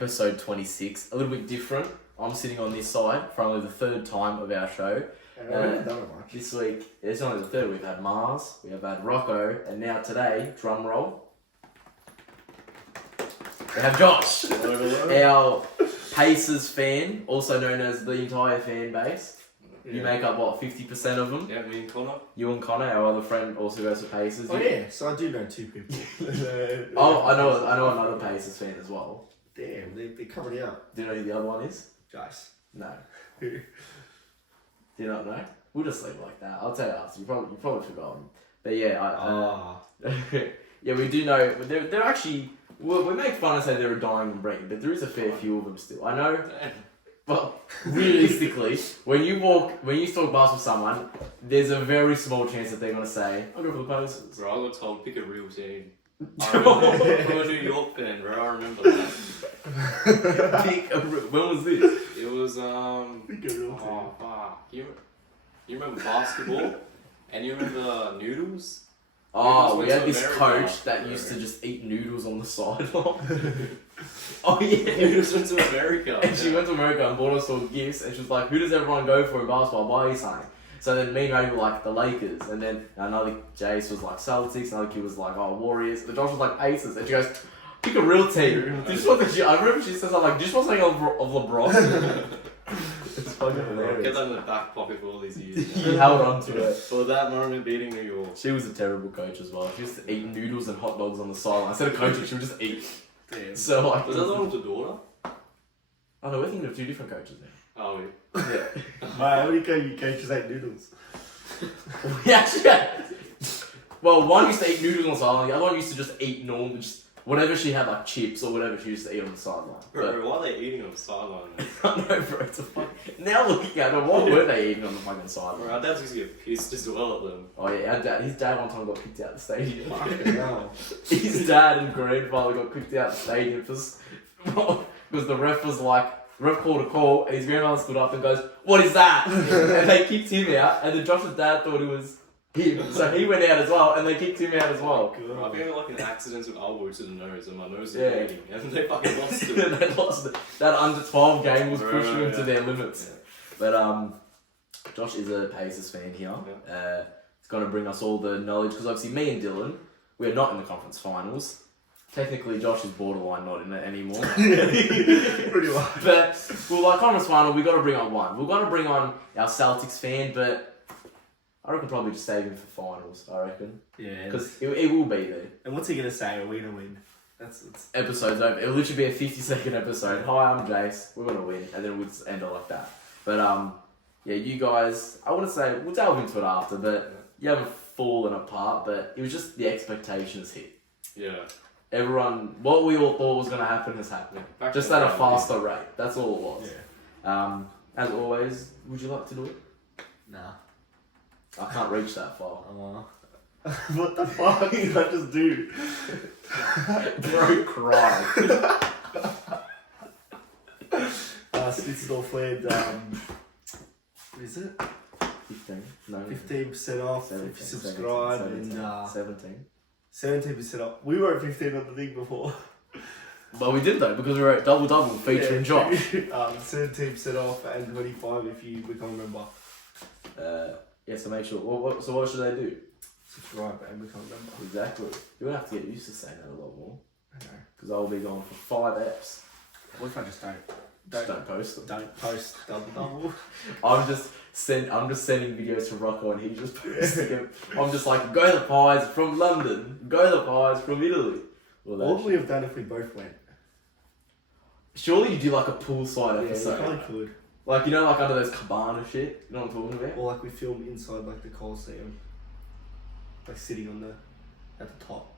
episode 26. A little bit different. I'm sitting on this side for only the third time of our show. This week, it's only the third. We've had Mars, we have had Rocco, and now today, drum roll, we have Josh, our Pacers fan, also known as the entire fan base. Yeah. You make up, what, 50% of them? Yeah, me and Connor. You and Connor, our other friend, also goes to Pacers. Oh yeah, so I do know two people. I know another Pacers fan as well. Damn, they're coming out. Do you know who the other one is? Jace. No. Do you not know? We'll just leave it like that. I'll tell you after. You probably forgotten. But yeah, yeah, we do know. They're actually. We make fun and say they're a dying breed, but there is a fair few of them still. I know. Well, realistically, when you talk basketball with someone, there's a very small chance that they're gonna say, "I'll go for the Pacers." Bro, I got told pick a real team. I'm a New York fan, bro. I remember that. When was this? It was Pick a real team. Oh fuck! You remember basketball? And you remember noodles? Oh, we had this coach that used to just eat noodles on the sideline. Oh yeah, Noodles went to America. And she went to America and bought us all gifts, and she was like, "Who does everyone go for in basketball? Buy you something." So then me and Ray were like the Lakers, and then another Jace was like Celtics, another kid was like Warriors, and Josh was like Aces, and she goes, "Pick a real team." I remember she says something like, "Do you just want something of LeBron?" It's fucking hilarious. Get that in the back pocket for all these years. You held on to it. For that moment beating New York. She was a terrible coach as well. She used to eat noodles and hot dogs on the sideline. Instead of coaching, she would just eat. Damn. So like, Was that the one with the daughter? Oh no, we're thinking of two different coaches now. Oh, Yeah. Mate, how many coaches ate noodles? We actually had... Well, one used to eat noodles on the sideline, the other one used to just eat normal, just whatever she had, like chips or whatever she used to eat on the sideline. Bro, why are they eating on the sideline? I know, bro, it's a fuck. Now looking at it, what were they eating on the fucking sideline? Bro, our dads used to get pissed as well at them. Oh yeah, his dad one time got kicked out of the stadium. Fucking hell. His dad and grandfather got kicked out of the stadium because the ref was like, ref called a call, and his grandmother stood up and goes, "What is that?" And they kicked him out, and then Josh's dad thought it was him, so he went out as well, and they kicked him out as well. Bro, I think I had like an accidental elbow to the nose, and my nose is Yeah. bleeding, and they fucking lost it. They lost it. That under 12 game was Bro, pushing them to yeah. their limits. Yeah. But Josh is a Pacers fan here. Yeah. He's going to bring us all the knowledge, because obviously me and Dylan, we're not in the conference finals. Technically, Josh is borderline not in it anymore. Pretty much. But, well, like conference final, we got to bring on one. We're going to bring on our Celtics fan, but I reckon probably just save him for finals, I reckon. Yeah. Because it will be there. And what's he gonna say? Are we gonna win? That's Episode's over. It'll literally be a 50-second episode. Hi, I'm Jace. We're going to win. And then we'll just end it like that. But, yeah, you guys, I want to say, we'll delve into it after, but you haven't fallen apart, but it was just the expectations hit. Yeah. Everyone, what we all thought was going to happen has happened. Back Just to at a the faster rate. That's all it was. yeah. As always, would you like to do it? Nah. I can't reach that far. What the fuck did I just do? Bro, cry. Snitzel flared, what is it? 15. No. 15% off if you subscribe 17. and 17. 17% off. We were at 15 on the thing before. Well, we did though, because we were at double featuring Josh. 17% off and 25 if you become a member. Yeah, so make sure. So what should they do? Subscribe and become a member. Exactly. You're gonna have to get used to saying that a lot more. I know. Because I'll be going for 5 Fs. What if I just don't Post them. Don't post double. I'm just sending videos to Rocco and he's just posting them. I'm just like, go the pies from London, go the pies from Italy. Well, What would we have done if we both went? Surely you do like a poolside Yeah, episode. we probably could. Like, you know, like under those cabana shit? You know what I'm talking about? Or like we film inside like the Coliseum. Like sitting on at the top.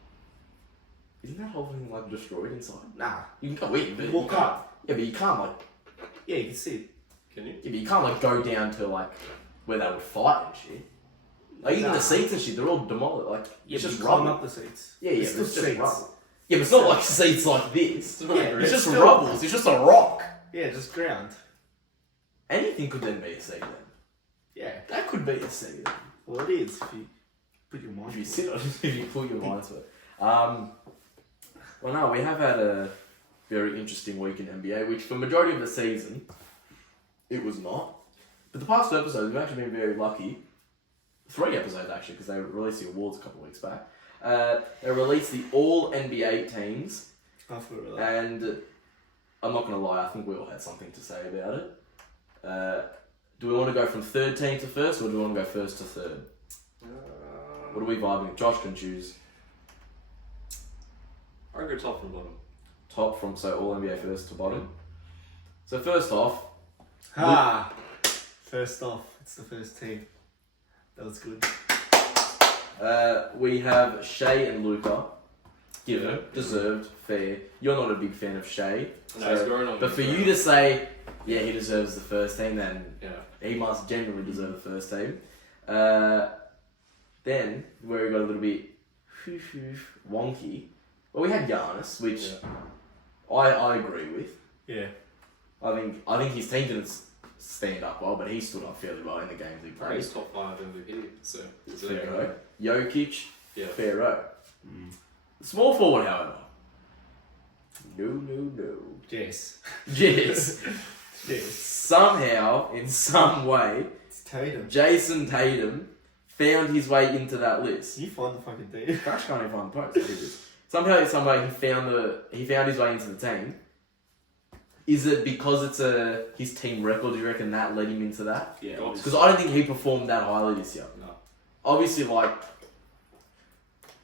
Isn't that whole thing like destroyed inside? Nah. You can go in, but You walk can't. up. Yeah, but you can't like. Yeah, you can sit. Can you? Yeah, but you can't like go down to like where they would fight and shit. Like even Nah. the seats and shit, they're all demolished. Like it's just climb rubble. up the seats. Yeah, yeah, It's but it's still just seats. rubble. Yeah, but it's not like seats like this. Yeah, It's just still- rubble. It's just a rock. Yeah, just ground. Anything could then be a seat then. Yeah. That could be a seat then. Well, it is if you put your mind If you to it. sit on it, if you put your mind to it. Well, no, we have had a very interesting week in NBA, which for majority of the season, it was not. But the past 2 episodes, we've actually been very lucky. 3 episodes actually, because they released the awards a couple of weeks back. They released the all NBA teams, and I'm not gonna lie, I think we all had something to say about it. Do we want to go from third team to first, or do we want to go first to third? What are we vibing? Josh can choose. I'll go top from bottom. Top from all NBA first to bottom. So first off, First off, it's the first team. That was good. we have Shea and Luka. Given, deserved, fair. You're not a big fan of Shea. No, he's growing on. But for you to say, yeah, he deserves the first team, then yeah, he must genuinely deserve the first team. Then, where we got a little bit wonky, well, we had Giannis, which I agree with. Yeah. I think his team didn't stand up well, but he stood up fairly well in the games he played. He's top 5 MVP, so Fair. Jokic, yeah. fair. Small forward, however. No. Yes. Yes. Yes. Somehow, in some way, It's Tatum. Jason Tatum found his way into that list. You find the fucking team. Crash can't even find the post. Somehow, some way, he found his way into the team. Is it because it's his team record? Do you reckon that led him into that? Yeah. Because I don't think he performed that highly this year. No. Obviously,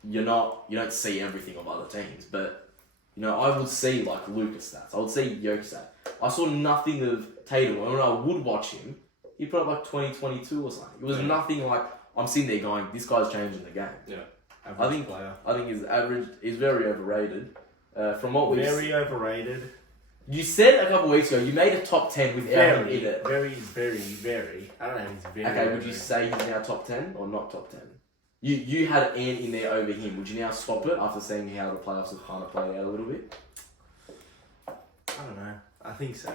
you don't see everything of other teams, but I would see Luka stats. I would see Jokic stats. I saw nothing of Tatum. When I would watch him, he put up 20-22 or something. It was nothing like I'm sitting there going, this guy's changing the game. Yeah. Average player. I think his average is very overrated. From what we Very overrated. You said a couple of weeks ago you made a top 10 without him in it. Very. I don't know. He's very. Okay, would you say he's now top 10 or not top 10? You had Ant in there over him. Would you now swap it after seeing how the playoffs have kind of played out a little bit? I don't know. I think so.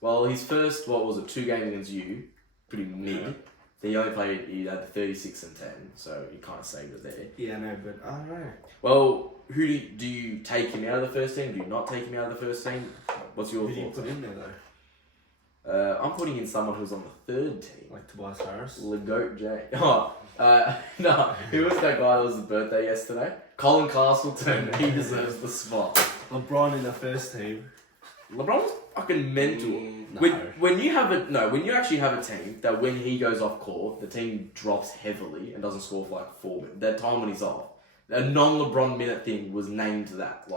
Well, his first, 2 games against you, pretty mid. Yeah. He had 36 and 10, so you kind of saved it there. Yeah, no, but I don't know. Well, who do you take him out of the first team? Do you not take him out of the first team? What's your Who do you thoughts? put in there though? I'm putting in someone who's on the third team. Like Tobias Harris? Legoat J. No. Who was that guy that was his birthday yesterday? Colin Castleton. He deserves the spot. LeBron in the first team. LeBron's fucking mental. No. When you actually have a team that when he goes off court, the team drops heavily and doesn't score for 4 minutes. That time when he's off, a non-LeBron minute thing was named that.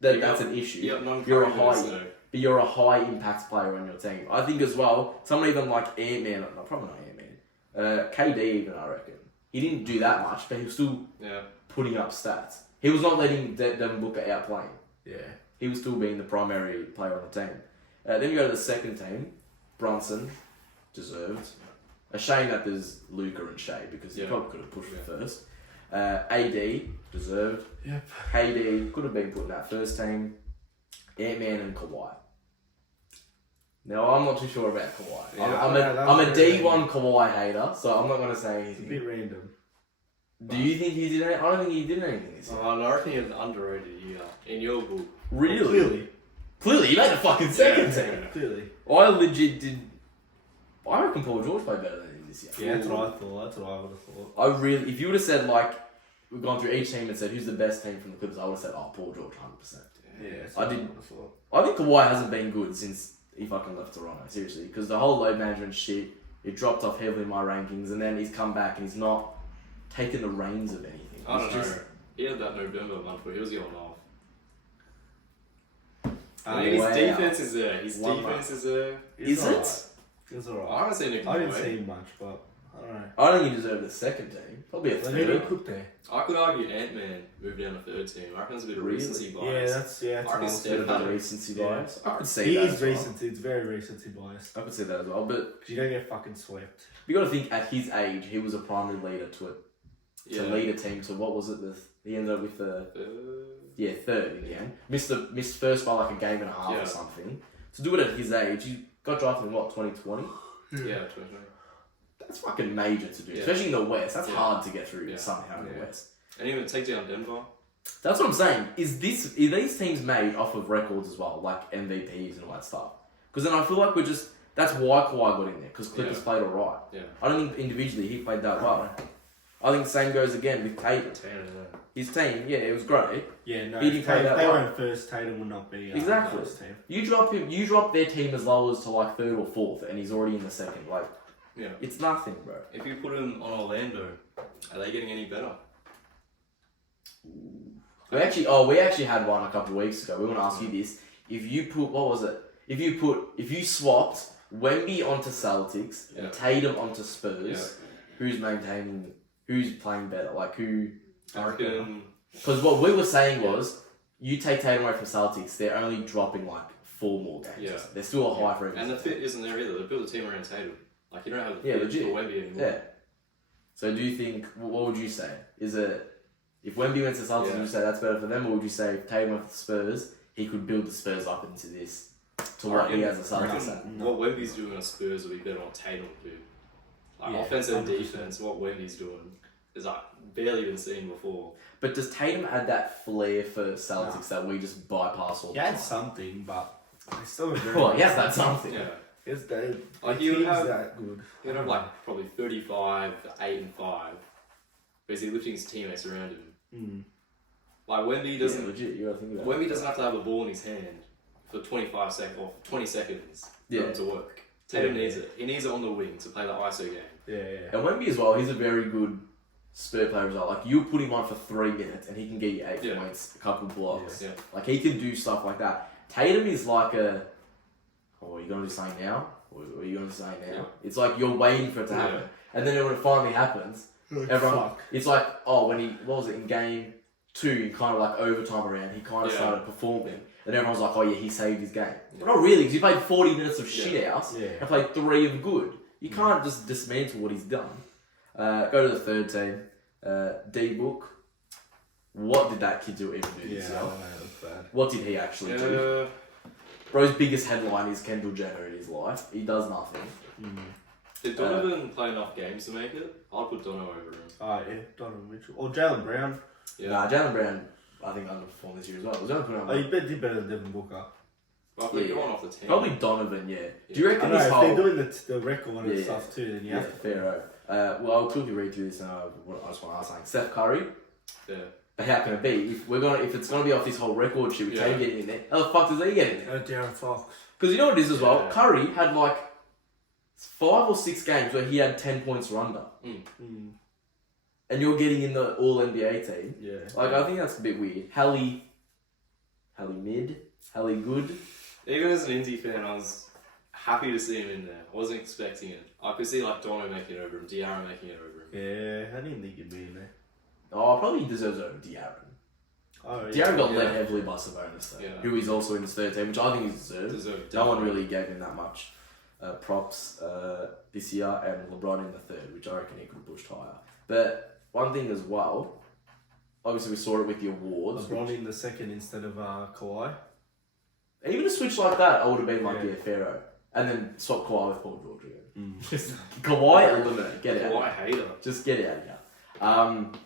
That's an issue. You're a high impact player on your team. I think as well, someone even like Ant-Man, no, probably not Ant-Man, KD even, I reckon. He didn't do that much, but he was still putting up stats. He was not letting Devin Booker outplay him. Yeah. He was still being the primary player on the team. Then you go to the second team, Brunson, deserved. A shame that there's Luka and Shea because he probably could have pushed it first. AD, deserved. Yep. KD could have been put in that first team. Ant-Man and Kawhi. Now, I'm not too sure about Kawhi. Yeah, I'm a D1 Kawhi hater, so I'm not going to say It's a anything. bit random. Do you think he did anything? I don't think he did anything this year. I reckon he was underrated year in your book. Really? Clearly, he made the fucking second team. Clearly. I legit did. I reckon Paul George played better than him this year. Yeah, that's what I thought. That's what I would have thought. I really, if you would have said we've gone through each team and said who's the best team from the Clippers, I would have said Paul George 100%. Yeah, that's I what did. would have thought. I think Kawhi hasn't been good since he fucking left Toronto, seriously, because the whole load management shit, it dropped off heavily in my rankings, and then he's come back and he's not taken the reins of anything. I don't know. He had that November month where he was going off. His defense is there. Is there. Is it? It's alright. I haven't seen it. I didn't see him much, but I don't know. I don't think he deserved the second team. Probably a Maybe he third. could there. I could argue Ant-Man moved down to third team. I reckon it's a bit of recency bias. Yeah, that's I reckon nice. Steph Bit of had recency Yeah. bias. I could see He that. is as well. recency. It's very recency biased. I could see that as well, but Because you don't get fucking swept. you got to think at his age, he was a primary leader to lead a team. So what was it? He ended up with the third in the end. Missed first by a game and a half or something. To do it at his age, he got drafted in 2020. Yeah, 2020. That's fucking major to do, Yeah. especially in the West. That's Yeah. hard to get through Yeah. somehow in the Yeah. West. And even take down Denver. That's what I'm saying. Are these teams made off of records as well, like MVPs and all that stuff? Because then I feel like that's why Kawhi got in there, because Clippers played alright. Yeah. I don't think individually he played that well. I think the same goes again with Tatum. His team, it was great. Yeah, no. He didn't play that they well. weren't first, Tatum would not be Exactly. first team. You drop their team as low as to like third or fourth, and he's already in the second. Like, it's nothing, bro. If you put him on Orlando, are they getting any better? We actually had one a couple of weeks ago. We want to ask you this: if you put if you swapped Wemby onto Celtics and Tatum onto Spurs, who's playing better? Like who? I reckon. Because what we were saying was, you take Tatum away from Celtics, they're only dropping like 4 more games. Yeah. They're still a high for And the fit isn't there either. They built a team around Tatum. Like you don't have the fit legit. for Wemby anymore. Yeah. So do you think? What would you say? Is it if Wemby went to Celtics, would you say that's better for them, or would you say if Tatum went to the Spurs, he could build the Spurs up into this to what he has a Celtics at? What Wemby's doing at Spurs would be better on Tatum too. Like offense and 100%. defense, what Wemby's doing is like barely been seen before. But does Tatum add that flair for Celtics that we just bypass all He the had time? something, but he's still a very Well, yes, that's something. Yeah. It's the Like team's you have that good. He'd have like probably 35, 8 and 5. Because he's lifting his teammates around him. Mm. Like Wemby doesn't legit. You gotta think about Wemby doesn't have to have the ball in his hand for 25 seconds or 20 seconds for him to work. Tatum needs it. He needs it on the wing to play the ISO game. Yeah. And Wemby as well, he's a very good Spur player as well. Like, you put him on for 3 minutes and he can get you 8 points, a couple blocks. Yeah. Like, he can do stuff like that. Tatum is like are you going to do something now? Or are you going to say now? Yeah. It's like you're waiting for it to happen. And then when it finally happens, everyone, it's like, when in game 2, in kind of like overtime around, he kind of started performing. And everyone's like, he saved his game. But not really, because he played 40 minutes of shit house and played 3 of good. You can't just dismantle what he's done. Go to the third team. D-Book. What did that kid even do this year? What did he actually do? Bro's biggest headline is Kendall Jenner in his life. He does nothing. Did Donovan play enough games to make it? I'd put Dono over him. Oh, yeah. Donovan Mitchell. Or Jalen Brown. Yeah. Nah, Jalen Brown, I think, underperformed this year as well. Was He did better than Devin Booker. Well, if they're going off the team. Probably Donovan, yeah. Do you reckon I know, this if whole... they're doing the record and stuff too, then you have to. fair. Well, I'll quickly read through this and I just want to ask something. Steph Curry, Yeah. but how can it be? If it's gonna be off this whole record shit with Tatum getting in there, how the fuck does he get in there? De'Aaron Fox. Because you know what it is as well. Yeah. Curry had like 5 or 6 games where he had 10 points or under, and you're getting in the All NBA team. Yeah. Like, I think that's a bit weird. Hallie mid, Hallie good. Even as an Indy fan, I was happy to see him in there. I wasn't expecting it. I could see like Dono making it over him, De'Aaron making it over him. Yeah, I didn't think he'd be in there. Oh, probably he deserves it over De'Aaron. Oh, De'Aaron got led heavily by Sabonis though, Yeah. who is also in his third team, which I think he deserves. No one really gave him that much props this year, and LeBron in the third, which I reckon he could have pushed higher. But one thing as well, obviously we saw it with the awards. LeBron in the second instead of Kawhi. Even a switch like that, I would have been like, Pharaoh. And then swap Kawhi with Paul George again. Just Kawhi eliminate, get out. Kawhi hater. Just get out of here.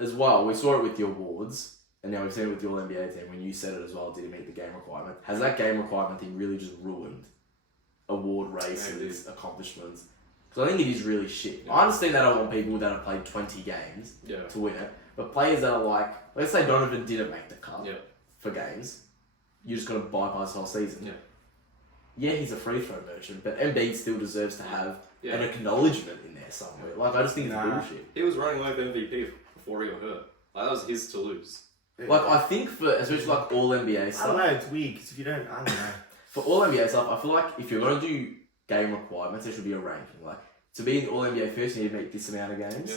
As well, we saw it with the awards, and now we've seen it with the All-NBA team. When you said it as well, did he meet the game requirement? Has that game requirement thing really just ruined award races, accomplishments? Because I think it is really shit. Yeah. I understand that I want people that have played 20 games to win it, but players that are like, let's say Donovan didn't make the cut for games, you just got to bypass the whole season. Yeah, he's a free throw merchant, but Embiid still deserves to have an acknowledgement in there somewhere. Like, I just think it's bullshit. He was running away with MVP before he got hurt. Like, that was his to lose. Like, I think for, especially like all NBA stuff. I don't know, it's weird because if you don't, I don't know. For all NBA stuff, I feel like if you're going to do game requirements, there should be a ranking. Like, to be in All NBA first, you need to make this amount of games. Yeah.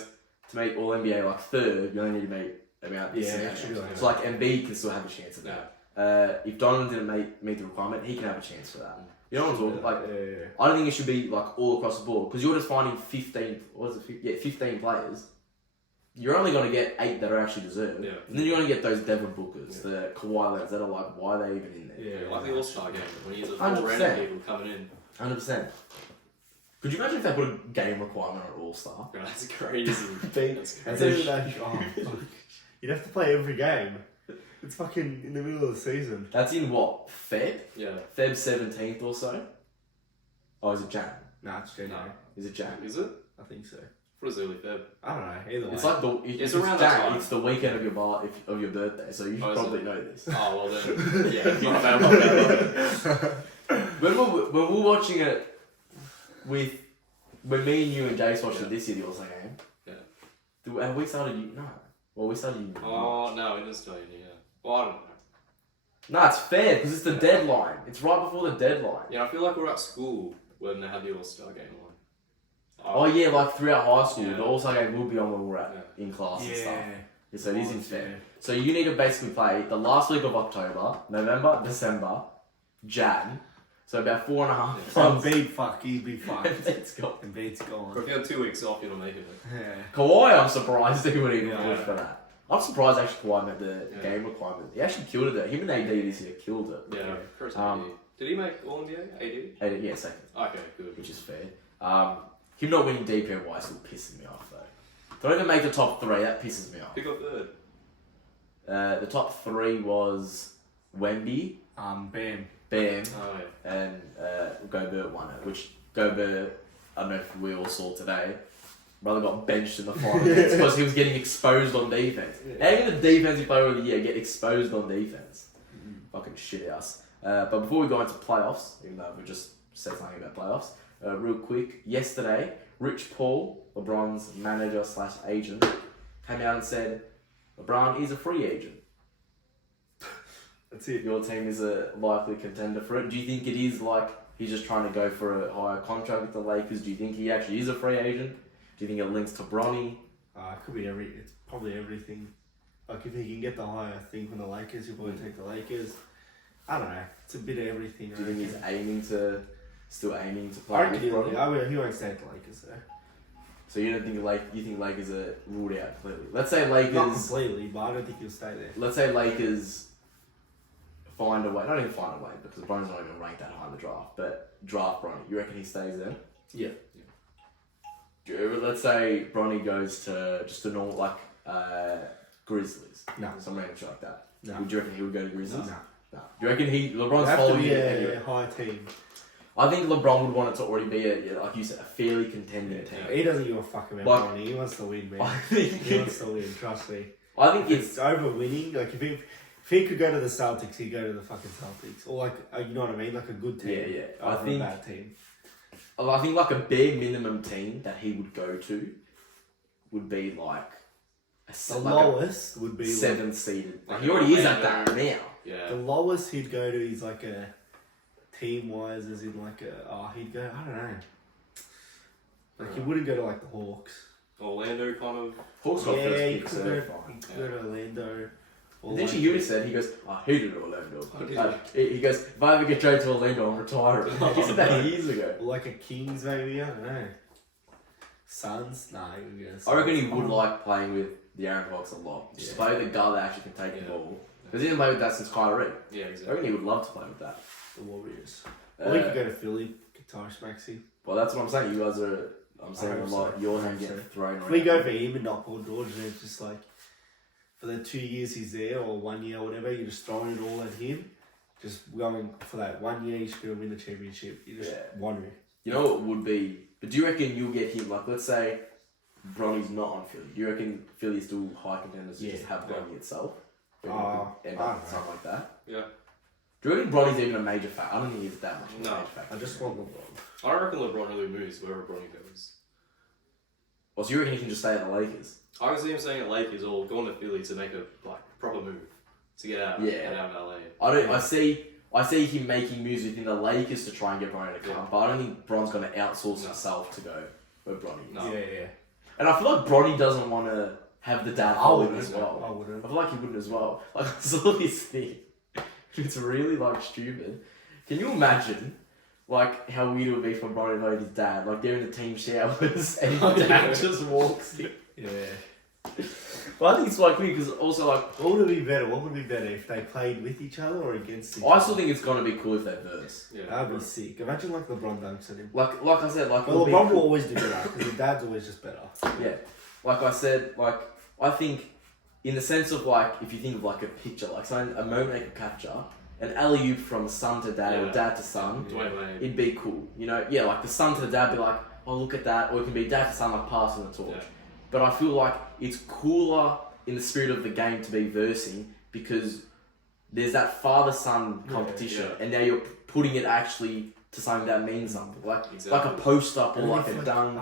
To make All NBA like third, you only need to make about this amount of games. So like Embiid can still have a chance at that. If Donovan didn't meet the requirement, he can have a chance for that. You know what I'm talking? Like, I don't think it should be like all across the board because you're just finding 15 players. You're only going to get 8 that are actually deserved. Yeah. And then you're going to get those Devin Bookers, the Kawhi Leonards that are like, why are they even in there? Yeah, like the All-Star game when he's a 100%. full random people coming in. 100%. Could you imagine if they put a game requirement on All-Star? Bro, that's crazy. And And then then You'd have to play every game. It's fucking in the middle of the season. That's in what? Feb? Yeah. Feb 17th or so? Oh, is it Jan? Nah, it's January. Is it Jan? Is it? I think so. What is early Feb? I don't know. Either way. It's like It's around that Jan, time. it's the weekend of your birthday, so you should Oh, is probably it? know this. Oh, well then. Yeah. My bad. When we're watching it with when me and you and Jace watched it this year, the All-Star game. Yeah. And we started no. Well, we started in Oh, no, in Australia, yeah. Well, I don't know. No, it's fair because it's the deadline. It's right before the deadline. Yeah, I feel like we're at school when they had the All-Star game on. Oh yeah, like throughout high school, Yeah. the All-Star game will be on when we're in class and stuff. Yeah. So it is in fair. Yeah. So you need to basically play the last week of October, November, December, Jan. So about 4.5 So months. he'd be fucked. It's gone. Embiid's But gone. if you had 2 weeks off, you're not making it. Yeah. Kawhi, I'm surprised he would even Yeah. push for that. I'm surprised actually Kawhi met the Yeah. game requirement. He actually killed it. Him and AD this year killed it. Yeah, Chris Um, AD. Did he make All NBA? AD? Yeah, second, Okay, good. which is fair. Him not winning DPOY is still pissing me off though. Don't even make the top 3. That pisses me off. Pick up third. The top 3 was Wemby, Bam. Bam, Oh, yeah. and Gobert won it. Which Gobert, I don't know if we all saw today, brother got benched in the final minutes because he was getting exposed on defense. Yeah. How can the defensive player of the year get exposed on defense? Fucking shit house. But before we go into playoffs, even though we just said something about playoffs, real quick, yesterday, Rich Paul, LeBron's manager / agent, came out and said, LeBron is a free agent. That's it. Your team is a likely contender for it. Do you think it is like he's just trying to go for a higher contract with the Lakers? Do you think he actually is a free agent? Do you think it links to Bronny? It could be it's probably everything. Like if he can get the higher thing from the Lakers, he'll probably take the Lakers. I don't know. It's a bit of everything. Do you think he's still aiming to I play reckon with Bronny? he won't stay at the Lakers though. So you don't think you think Lakers are ruled out completely? Let's say Lakers. Not completely, but I don't think he'll stay there. Let's say Lakers find a way. Not even find a way because Bronny's not even ranked that high in the draft. But draft Bronny. You reckon he stays there? Yeah. Let's say Bronny goes to just a normal Grizzlies. No. Some random shit like that. No. Would you reckon he would go to Grizzlies? No. No. Do you reckon LeBron's Have to following be it a anyway? high team. I think LeBron would want it to already be like you said, a fairly contending team. He doesn't give a fuck about Like- Bronny. He wants to win, man. I He think wants to win. Trust me. it's It's over winning. Like if he could go to the Celtics, he'd go to the fucking Celtics, or like you know what I mean, like a good team. Yeah. Over a bad team. I think like a bare minimum team that he would go to would be like The lowest would be 7th seeded. Like like he already is at Orlando. that now. Yeah. The lowest he'd go to is like a team wise, as in like he'd go. I don't know. Like he wouldn't go to like the Hawks. Orlando kind of. Hawks got first He pick, could so go. they're fine. He could go to Orlando. Or Didn't you said he goes, I hated Orlando. Yeah. He goes, if I ever get traded to Orlando, I'm retiring. He said that years ago. or like a Kings maybe. I don't know. Suns? Nah, he wouldn't go to I reckon he Suns. would like playing with the Aaron Fox a lot. Just Yeah. play with a guy that actually can take the Yeah. ball. Because he didn't play with that since Kyrie. Yeah, I exactly. reckon he would love to play with that. The Warriors. Or he Uh, could go to Philly. Guitarist Maxi. well, that's what I'm saying. You guys are, I'm saying a hope lot. so. Your I name hope getting so. thrown around. If we go for him and not Paul George, then it's just like for the 2 years he's there or 1 year or whatever, you're just throwing it all at him. Just going for that 1 year, he's going to win the championship. You just Yeah. want to. You know what would be, but do you reckon you'll get him? Like, let's say Bronny's not on Philly. Do you reckon Philly's still high contenders to Yeah. just have Bronny itself? Or you I end up don't with something like that? Yeah. Do you reckon Bronny's even a major factor? I don't think he's that much of a No. major factor. I just want LeBron. I don't reckon LeBron really moves wherever Bronny goes. Well, so you reckon he can just stay at the Lakers? I can see him staying at Lakers or going to Philly to make a proper move to get out, Yeah. get out of LA. I see him making moves within the Lakers to try and get Bronny to come, Yeah. but I don't think Bron's going to outsource No. himself to go where Bronny is. No. Yeah. And I feel like Bronny doesn't want to have the dad I follow wouldn't. as well. I wouldn't. I feel like he wouldn't as well. Like, I saw this thing. It's really, like, stupid. Can you imagine, like, how weird it would be for Bronny to know his dad? Like, they're in the team showers and his dad just walks in. Yeah. But I think it's, like, weird because also, like, What would be better? What would be better if they played with each other or against each I other? still think it's going to be cool if they verse. Yeah. That'd be sick. Imagine like LeBron dunks at him. Like I said, like, Well, it'll be LeBron cool. will always do better because the dad's always just better. Yeah. Like I said, like, I think in the sense of like, if you think of like a picture, like something, a moment they could capture, an alley-oop from son to dad or dad to son, it'd be cool. You know, yeah, like the son to the dad be like, oh, look at that. Or it can be dad to son, like passing the torch. Yeah. But I feel like it's cooler in the spirit of the game to be versing because there's that father-son competition and now you're putting it actually to something that means something. Like like a post-up or like a dunk.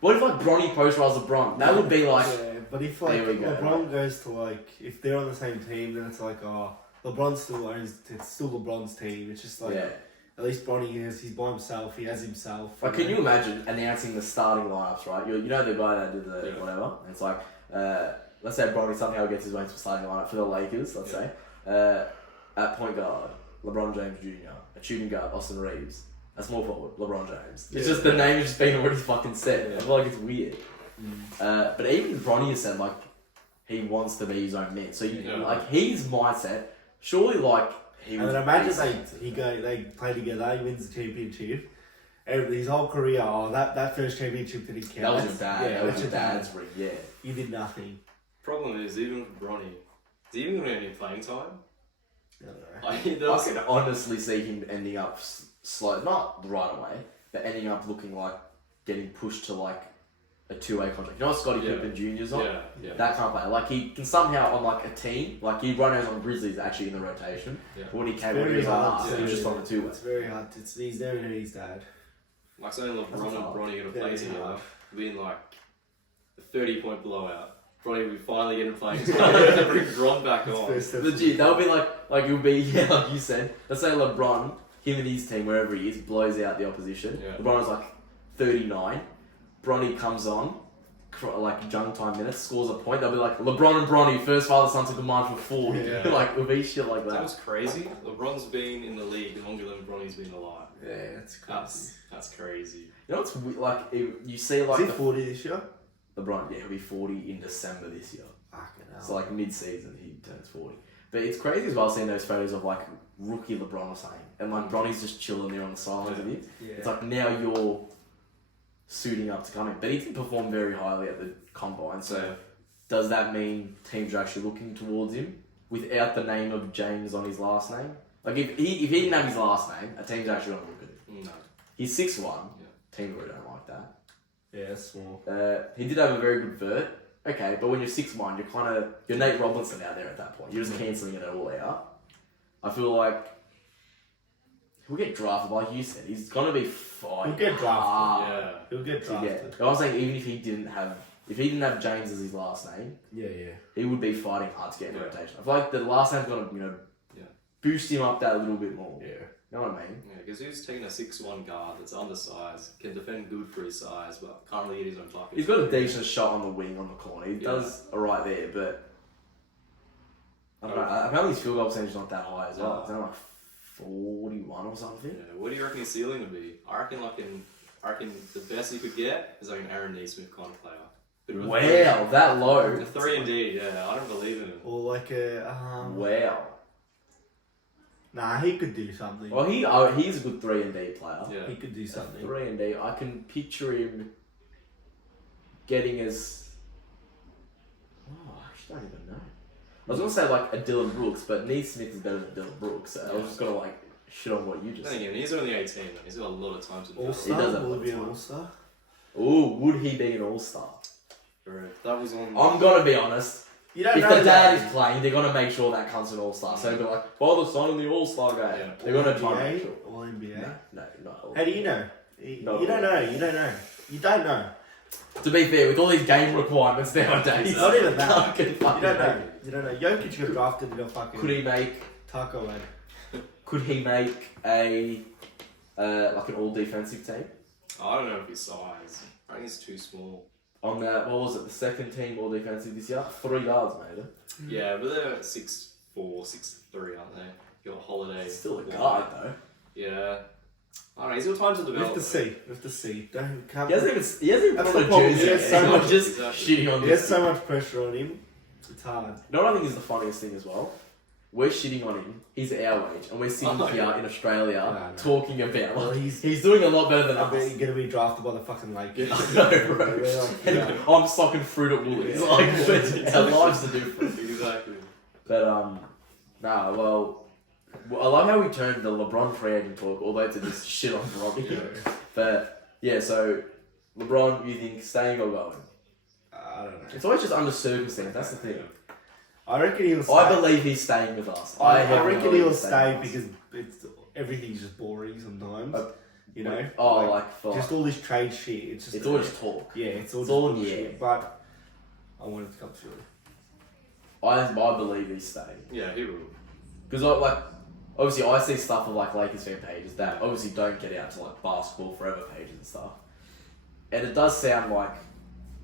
What if like Bronny post-rise LeBron? That would be like... Yeah, but if like LeBron goes to like... If they're on the same team, then it's like, oh, LeBron still owns... It's still LeBron's team. It's just like... Yeah. At least Bronny he's by himself. He has himself. Like, can you imagine announcing the starting lineups, right? You know the guy that did the whatever? And it's like... let's say Bronny somehow gets his way to a starting lineup for the Lakers, let's say. At point guard, LeBron James Jr. At shooting guard, Austin Reeves. At small forward, LeBron James. It's just the name has just been already fucking set. I feel like it's weird. But even Bronny has said like he wants to be his own man. So like his mindset, surely like he. And then imagine they play together. He wins the championship. His whole career, that first championship that he count. That was your dad. Yeah, that was your dad's ring. Yeah. You did nothing. Problem is, even with Bronny, is he even going to get any playing time? I can honestly see him ending up slow, not right away, but ending up looking like getting pushed to like a two-way contract. You know what Scottie Pippen Jr.'s on? Yeah. That kind of player. Like he can somehow on like a team, like he run out on Grizzlies actually in the rotation. Yeah. But when he came on, he was he was just on the two-way. It's very hard. He's never knew his dad. Like saying LeBron and Bronny going to play together, being like a 30-point blowout. Bronny will be finally getting playing. So to bring LeBron back on. Legit, that would be like it would be like you said. Let's say LeBron, him and his team wherever he is, blows out the opposition. Yeah. LeBron is like 39. Bronny comes on, like junk time minutes, scores a point. They'll be like LeBron and Bronny, first father-son to command for 40. Yeah. Like it'll be shit like that. That was crazy. LeBron's been in the league longer than Bronny's been alive. Yeah, that's crazy. That's crazy. You know what's like you see like is he 40 this year? LeBron, yeah, he'll be 40 in December this year. Fucking hell. So like mid-season he turns 40. But it's crazy as well seeing those photos of like rookie LeBron or something. And like Bronny's just chilling there on the sidelines of him. Yeah. It's like now you're suiting up to come in. But he didn't perform very highly at the combine. So does that mean teams are actually looking towards him without the name of James on his last name? Like if he didn't have his last name, a team's actually going to look at him. No. He's 6'1". Teams really don't like that. Yeah, that's small. He did have a very good vert. Okay, but when you're 6'1", you're Nate Robinson out there at that point. You're just cancelling it all out. I feel like he'll get drafted, like you said. He's gonna be fighting. He'll get drafted. Yeah, he'll get drafted. I'm saying even if he didn't have James as his last name, he would be fighting hard to get in the rotation. I feel like the last name's gonna boost him up that a little bit more. Yeah. You know what I mean? Yeah, because who's taking a 6'1" guard that's undersized, can defend good for his size, but can't really get his own bucket. He's got a decent shot on the wing on the corner. He does alright there, but I don't know. Apparently his field goal percentage is not that high as well. It's only like 41 or something. Yeah, what do you reckon his ceiling would be? I reckon the best he could get is like an Aaron Neesmith kind of player. Wow, that low. A 3-and-D, yeah. I don't believe in him. Or like a wow. Nah, he could do something. Well, he's a good 3-and-D player. Yeah. He could do something. 3-and-D. I can picture him getting as... Oh, I actually don't even know. I was going to say like a Dylan Brooks, but Neesmith is better than Dylan Brooks, so I was just going to like shit on what you just said. He's only 18, man. He's got a lot of time to do it. All-Star? He does have will he be an All-Star? Ooh, would he be an All-Star? Correct. That was on... I'm going to be honest. If the dad is playing, they're going to make sure that comes an All-Star. So they'll be like, father, son in the All-Star game. Yeah. They're going to try and make sure. All NBA? No, not all. How do you know? You don't know. You don't know. To be fair, with all these game requirements nowadays, not even that. You don't know. You don't know. Jokic got drafted in a fucking... Could he make... Taco lad. Could he make a... like an all-defensive team? I don't know if his size. I think he's too small. On that, what was it, the second team all defensive this year? 3 guards, mate. Yeah, but they're 6'4", 6'3", aren't they? You got Holiday. Still a guard, though. Yeah. I don't know, he's got time to develop. We have to see. He hasn't even put a jersey. He's just shitting on this. He has so much pressure on him. It's hard. You know what I think is the funniest thing as well? we're shitting on him. He's our age, and we're sitting here in Australia talking about. Well, he's doing a lot better than us. He's gonna be drafted by the fucking Lakers. I know, bro. I'm stocking fruit at Woolies. Like, our lives are different. Exactly. But well, I love how we turned the LeBron free agent talk all the way to this shit on Robbie. But yeah, so LeBron, you think staying or going? I don't know. It's always just under circumstance. That's the thing. I reckon he'll stay. I believe he's staying with us. I reckon he'll stay because everything's just boring sometimes. You know? Just all this trade shit. It's all just talk. Yeah, it's all in the air. shit. But I want it to come through. I believe he's staying. Yeah, he will. Because obviously I see stuff of like Lakers fan pages that obviously don't get out to like basketball forever pages and stuff. And it does sound like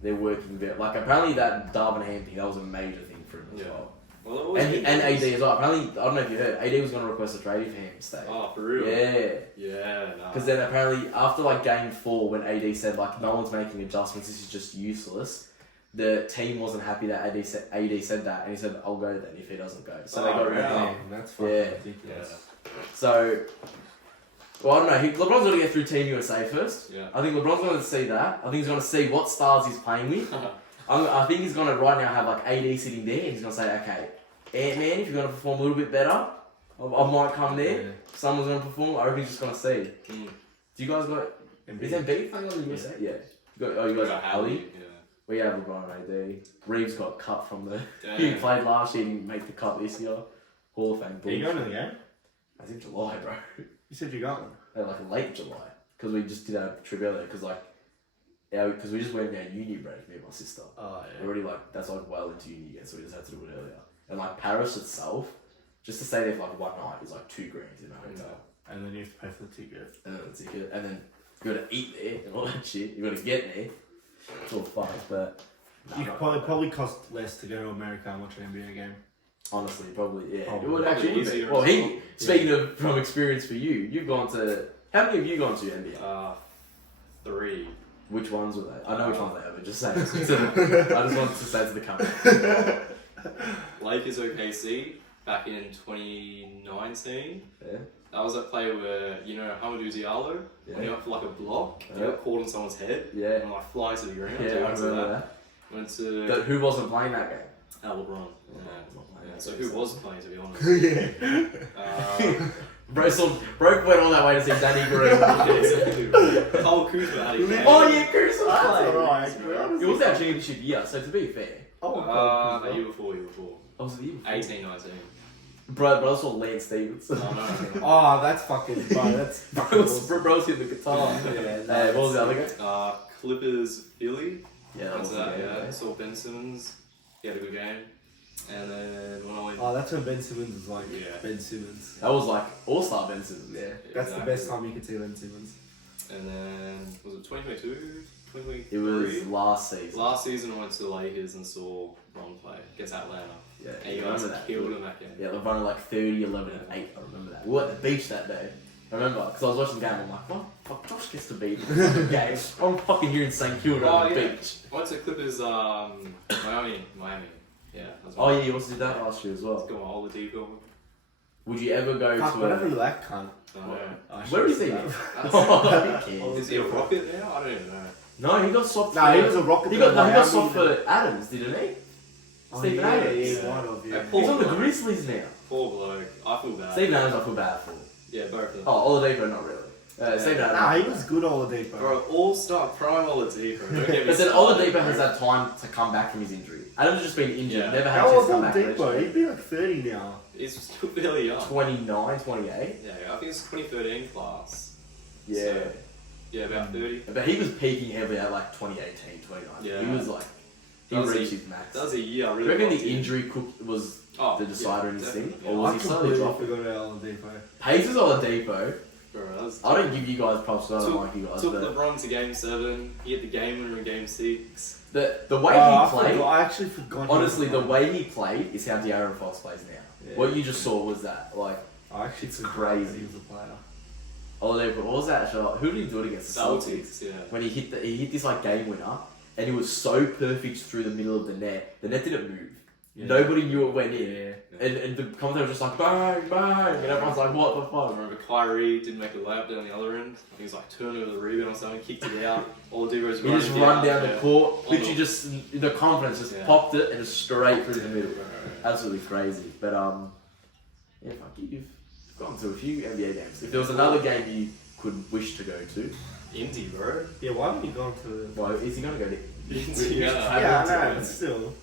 they're working a bit. Like apparently that Darvin Ham thing, that was a major thing for him as well. Well, and AD as well. Apparently, I don't know if you heard, AD was going to request a trade for him to stay. Oh, for real? Yeah. Yeah, Because then apparently after like game 4 when AD said like no one's making adjustments, this is just useless, the team wasn't happy that AD said that, and he said I'll go then if he doesn't go. So they got rid of him. That's fucking ridiculous. Yeah. So, well, I don't know. LeBron's got to get through Team USA first. Yeah. I think LeBron's going to see that. I think he's going to see what stars he's playing with. I think he's going to right now have like AD sitting there, and he's going to say, okay, Ant-Man, if you're going to perform a little bit better, I might come there. Yeah. Someone's going to perform. I reckon he's just going to see. Do you guys got... Is Embiid playing on the USA? Yeah. You guys got Ali? Yeah. We have LeBron and AD. Reeves got cut from the... He played last year, didn't make the cut this year. Hall of Fame. Are you going to the game? I think July, bro. You said you're going? Like late July. Because we just did our trip earlier. Because we just went down uni break, me and my sister. Oh, yeah. Already that's well into uni again, so we just had to do it earlier. And like Paris itself, just to stay there for like one night is like $2,000 in a hotel. And then you have to pay for the ticket. And then the ticket, and then you got to eat there and all that shit. You got to get there. It's all fun, but you could probably cost less to go to America and watch an NBA game. Honestly, probably yeah. Probably. It would actually be. Well, speaking of from experience for you, you've gone to how many have you gone to NBA? 3. Which ones were they? I know which ones they are, but just say it. I just wanted to say to the camera. Lakers OKC back in 2019. Yeah. That was that play where, you know, Hamidou Diallo, when he went for like a block, he got caught on someone's head and like fly to the ground. Yeah, I remember that. Went to... But who wasn't playing that game? LeBron. So who was playing, to be honest? Bro went all that way to see Danny Green. Kyle Kuzma had his game. Oh yeah, Kuzma. That's alright. It was our championship year, so to be fair. The year before. Oh, was it the year before? 18, 19. Bro, but I saw Lance Stevens. Oh, that's fucking fun. That's fucking awesome. Bro's hitting the guitar. What was the other game? Clippers, Philly. Yeah, that was that. Yeah, saw Ben Simmons. He had a good game. And then when I went... Oh, that's when Ben Simmons was like Ben Simmons. That was like All-Star Ben Simmons. Yeah, that's the best time you could see Ben Simmons. And then, was it 2022? 2023? It was last season. Last season I went to the Lakers and saw Ron play against Atlanta. Yeah, and you guys killed him that game. Yeah, LeBron like 30, 11 and 8, I remember that. We were at the beach that day. I remember, because I was watching the game, I'm like, what? Fuck, Josh gets to beat the game. I'm fucking here in St. Kilda on the beach. I went to Clippers, Miami. Yeah. Oh yeah, you also did that last year as well. Let's go on Oladipo. Would you ever go to whatever that cunt. Where is he? Is he a Rocket now? I don't even know. No, he got swapped. No, he was a Rocket. He got swapped for Adams, didn't he? Stephen Adams. Yeah. He's on the Grizzlies now. Poor bloke. I feel bad. Stephen Adams, I feel bad for. Yeah, both of them. Oh, Oladipo, not really. Stephen Adams. Nah, he was good Oladipo. Bro, all-star prime Oladipo. But then Oladipo has had time to come back from his injury. Adams has just been injured. Yeah. Never had How a chance old to come back. Oladipo? He'd be like 30 now. He's still fairly young. 29, 28. Yeah, I think it's 2013 class. Yeah. So, yeah, about 30. But he was peaking heavily at like 2018, 2019. Yeah. He was like, he reached his max. That was a year I really Do you reckon loved the him. injury was the decider in his thing? Yeah. Or was he slowly dropping? I completely forgot about Oladipo. Pacers Oladipo. Bro, I don't give you guys props, I don't like you guys. Took but LeBron to game 7, he hit the game winner in game 6. the way he played, I actually forgot. honestly, the way he played is how De'Aaron Fox plays now. Yeah. What you just saw was that, like, it's crazy. He was a player. Oladipo, what was that shot? Who did he do it against? The Celtics, yeah. When he hit this like game winner, and it was so perfect through the middle of the net. The net didn't move. Yeah. Nobody knew it went in. And the commentator was just like, bang, bang, and everyone's like, what the I fuck? remember Kyrie didn't make a layup down the other end. He was like turning over the rebound or something, kicked it out. All the dude was He just run down the court, literally the- just, the confidence just popped it and just straight through the middle. Absolutely crazy. But, yeah, fuck you, you've gone to a few NBA games. If there was another game you could wish to go to, Indy, bro. Yeah, why haven't you gone to? well, is he going to go to Indy, Yeah, I know, but still.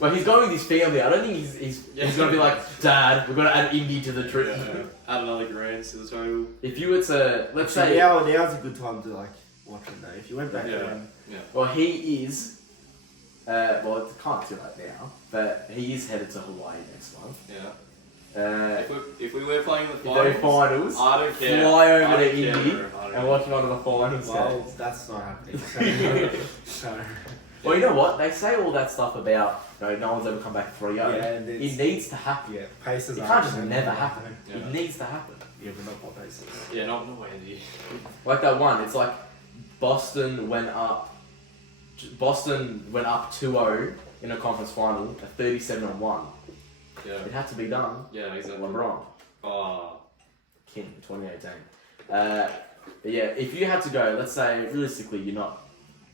Well, he's going with his family. I don't think he's going to be like, Dad, we're going to add Indy to the trip. Yeah. Add another grand to the total. If you were to, let's So say, now's a good time to like watch it though. If you went back then, well, he is, well, it's kind of too late now, but he is headed to Hawaii next month. Yeah. If we were playing in the If they're finals, finals, I don't care. fly over I don't to care, Indy bro. I don't and care. watch one of the finals. well, that's not happening. So, Well, you know what? They say all that stuff about, no one's ever come back 3-0. yeah, and It it's, needs to happen. yeah, Pacers. It are can't just happening. never happen. Yeah. It needs to happen. Yeah, but not for Pacers. Yeah, not Andy. Like that one, it's like Boston went up 2-0 in a conference final, a 37-1. Yeah. It had to be done. Yeah, exactly. LeBron. Oh. King, 2018. But yeah, if you had to go, let's say realistically you're not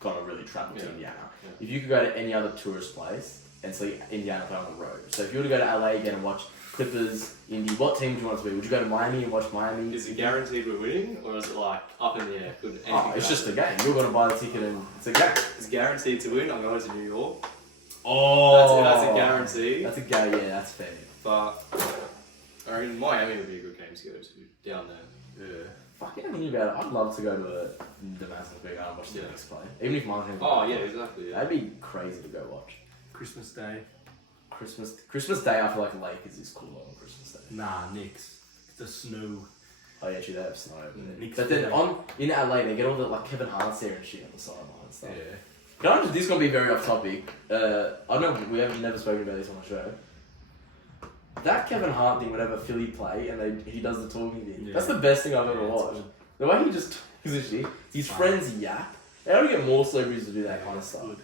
gonna really travel to Yeah. Indiana. Yeah. If you could go to any other tourist place and see Indiana play on the road. So if you were to go to LA again and watch Clippers, Indy, what team would you want it to be? Would you go to Miami and watch Miami? Is it guaranteed we're winning, or is it like up in the air? Could anything Oh, it's just a happen? game. You're gonna buy the ticket and it's a game. It's guaranteed to win. I'm going to New York. Oh, That's a guarantee. That's a game. Yeah, that's fair. But I mean, Miami would be a good game to go to down there. Yeah. Fucking thinking about it, I'd love to go to the Madison Square Garden and watch the Yeah. Knicks play. Even if my team. Oh yeah, exactly. Yeah. That'd be crazy to go watch. Christmas Day. Christmas Day, I feel like Lakers is cooler on Christmas Day. Nah, Knicks. The snow. Oh yeah, actually they have snow over there. Knicks But then play. in LA they get all the like Kevin Hart's there and shit on the sideline and stuff. Yeah. Can I just, this is gonna be very off topic. I know we have never spoken about this on the show. That Kevin Hart thing, whenever Philly play and he does the talking thing, Yeah. that's the best thing I've ever Yeah, it's watched. good. The way he just talks and shit, his friends yap. How do we get more celebrities to do that kind of stuff? Good.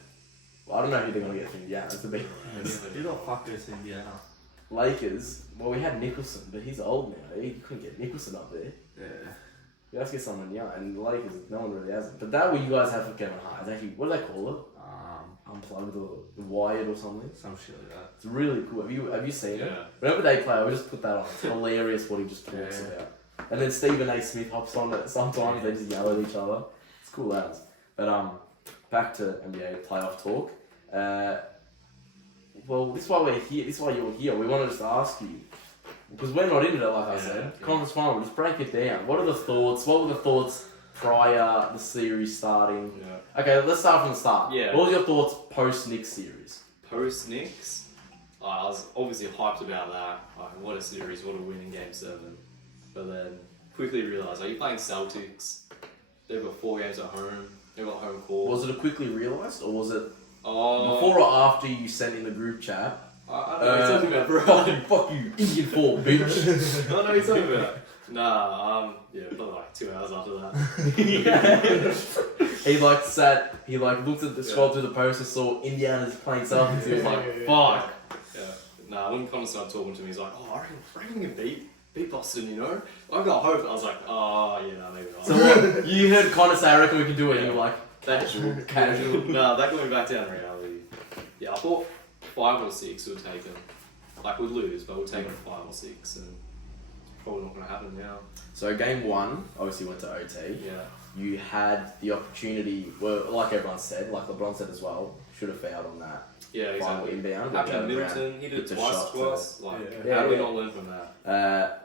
Well, I don't know who they're gonna get from Indiana. It's a big You don't fuck us, Indiana. Lakers. Well, we had Nicholson, but he's old now. You couldn't get Nicholson up there. Yeah. You have to get someone young, and the Lakers, no one really has it. But that what you guys have for Kevin Hart is actually, what do they call it? Unplugged or wired or something. Some shit like that. It's really cool. Have you seen it? Yeah. Whenever they play, I would just put that on. It's hilarious what he just talks Yeah. about. And then Stephen A. Smith hops on it. Sometimes they just yell at each other. It's cool as. But back to NBA playoff talk. Well, this is why we're here. This is why you're here. We want to just ask you, because we're not into it, like I Yeah, said. yeah. Conference final. Just break it down. What are the thoughts? What were the thoughts prior the series starting? Yeah. Okay, let's start from the start. Yeah. What was your thoughts post Knicks series? Post Knicks, I was obviously hyped about that. Like, what a series, what a win in Game 7. But then quickly realised, are you playing Celtics? They've got 4 games at home. They've got home court. Was it a quickly realised, or was it Oh, before or after you sent in the group chat? I don't know what you're talking about, bro. Fuck you, Indian 4, bitch. I don't know what you're talking about. Nah, yeah, probably like 2 hours after that. He looked at the scroll through the poster, saw Indiana's playing Celtics. He was like, fuck. Yeah. Nah, when Connor started talking to me, he's like, oh, I reckon you can beat Boston, you know? I got hope. I was like, oh, yeah, no, maybe not. So what? You heard Connor say, I reckon we can do it, and Yeah. you were like, casual. No, that got me back down to reality. Yeah, I thought 5 or 6 would take them. Like, we'd lose, but we'd take them 5 or 6, and it's probably not going to happen now. So game 1 obviously went to OT. Yeah. You had the opportunity, well, like everyone said, like LeBron said as well, should have fouled on that Yeah, final exactly. inbound. Happened to Middleton, he did It's it a shot to- twice. Like, Yeah. how do we Yeah. not learn from that?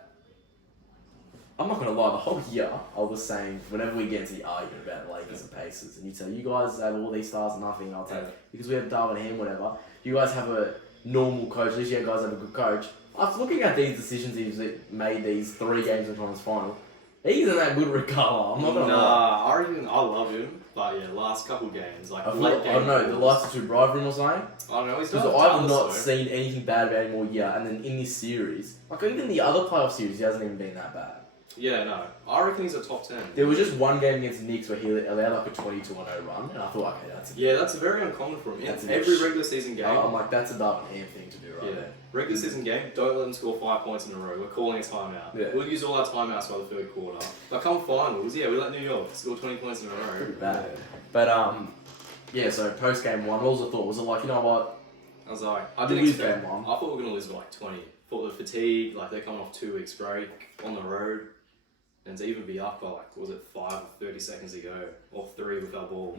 I'm not gonna lie, the whole year I was saying whenever we get into the argument about Lakers and Pacers, and you'd say, you guys have all these stars and nothing, I'll take because we have Darvin Ham, whatever. You guys have a normal coach, at least you guys have a good coach. After looking at these decisions he's made these 3 games in the conference final, he isn't that good regardless. I'm not gonna lie. Nah, I love him, but yeah, last couple games, like I late game. don't know, the last 2 rivalry was saying. I don't know, he's Because not I've tough, not though. seen anything bad about him all year, and then in this series, like even the other playoff series, he hasn't even been that bad. Yeah, no. I reckon he's a top 10. There was just one game against Knicks where he allowed like a 22-0 run, and I thought, okay, that's Yeah, that's very uncommon for him. In That's a every sh- regular season game. I'm like, that's a Darwin Ham thing to do right Yeah. there. Regular season game, don't let them score 5 points in a row. We're calling a timeout. Yeah. We'll use all our timeouts by the third quarter. But come finals, yeah, we let New York score 20 points in a row. Pretty bad. But yeah. So post game one, what was the thought? Was it like, you know what? I was like, I You didn't lose expect. game one. I thought we were gonna lose by like 20. Thought the fatigue, like they're coming off 2 weeks break on the road, and to even be up by like was it 5 or 30 seconds to go, or 3 with our ball.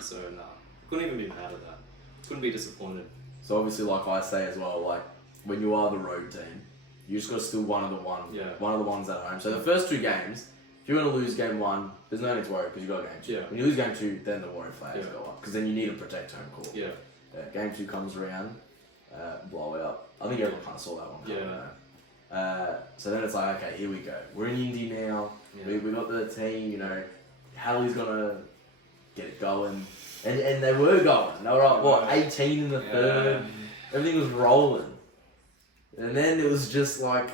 So nah, couldn't even be mad at that. Couldn't be disappointed. So obviously, like I say as well, like when you are the road team, you just got to steal one of the ones at home. So the first 2 games, if you're going to lose game 1, there's no need to worry because you got game 2. Yeah. When you lose game 2, then the worry flags go up because then you need to protect home court. Yeah. Game 2 comes around, blow it up. I think everyone kind of saw that one coming. Yeah. So then it's like, okay, here we go. We're in Indy now. Yeah. We got the team. You know, Hallie's gonna get it going, and they were going. They were up what 18 in the third. Everything was rolling, and then it was just like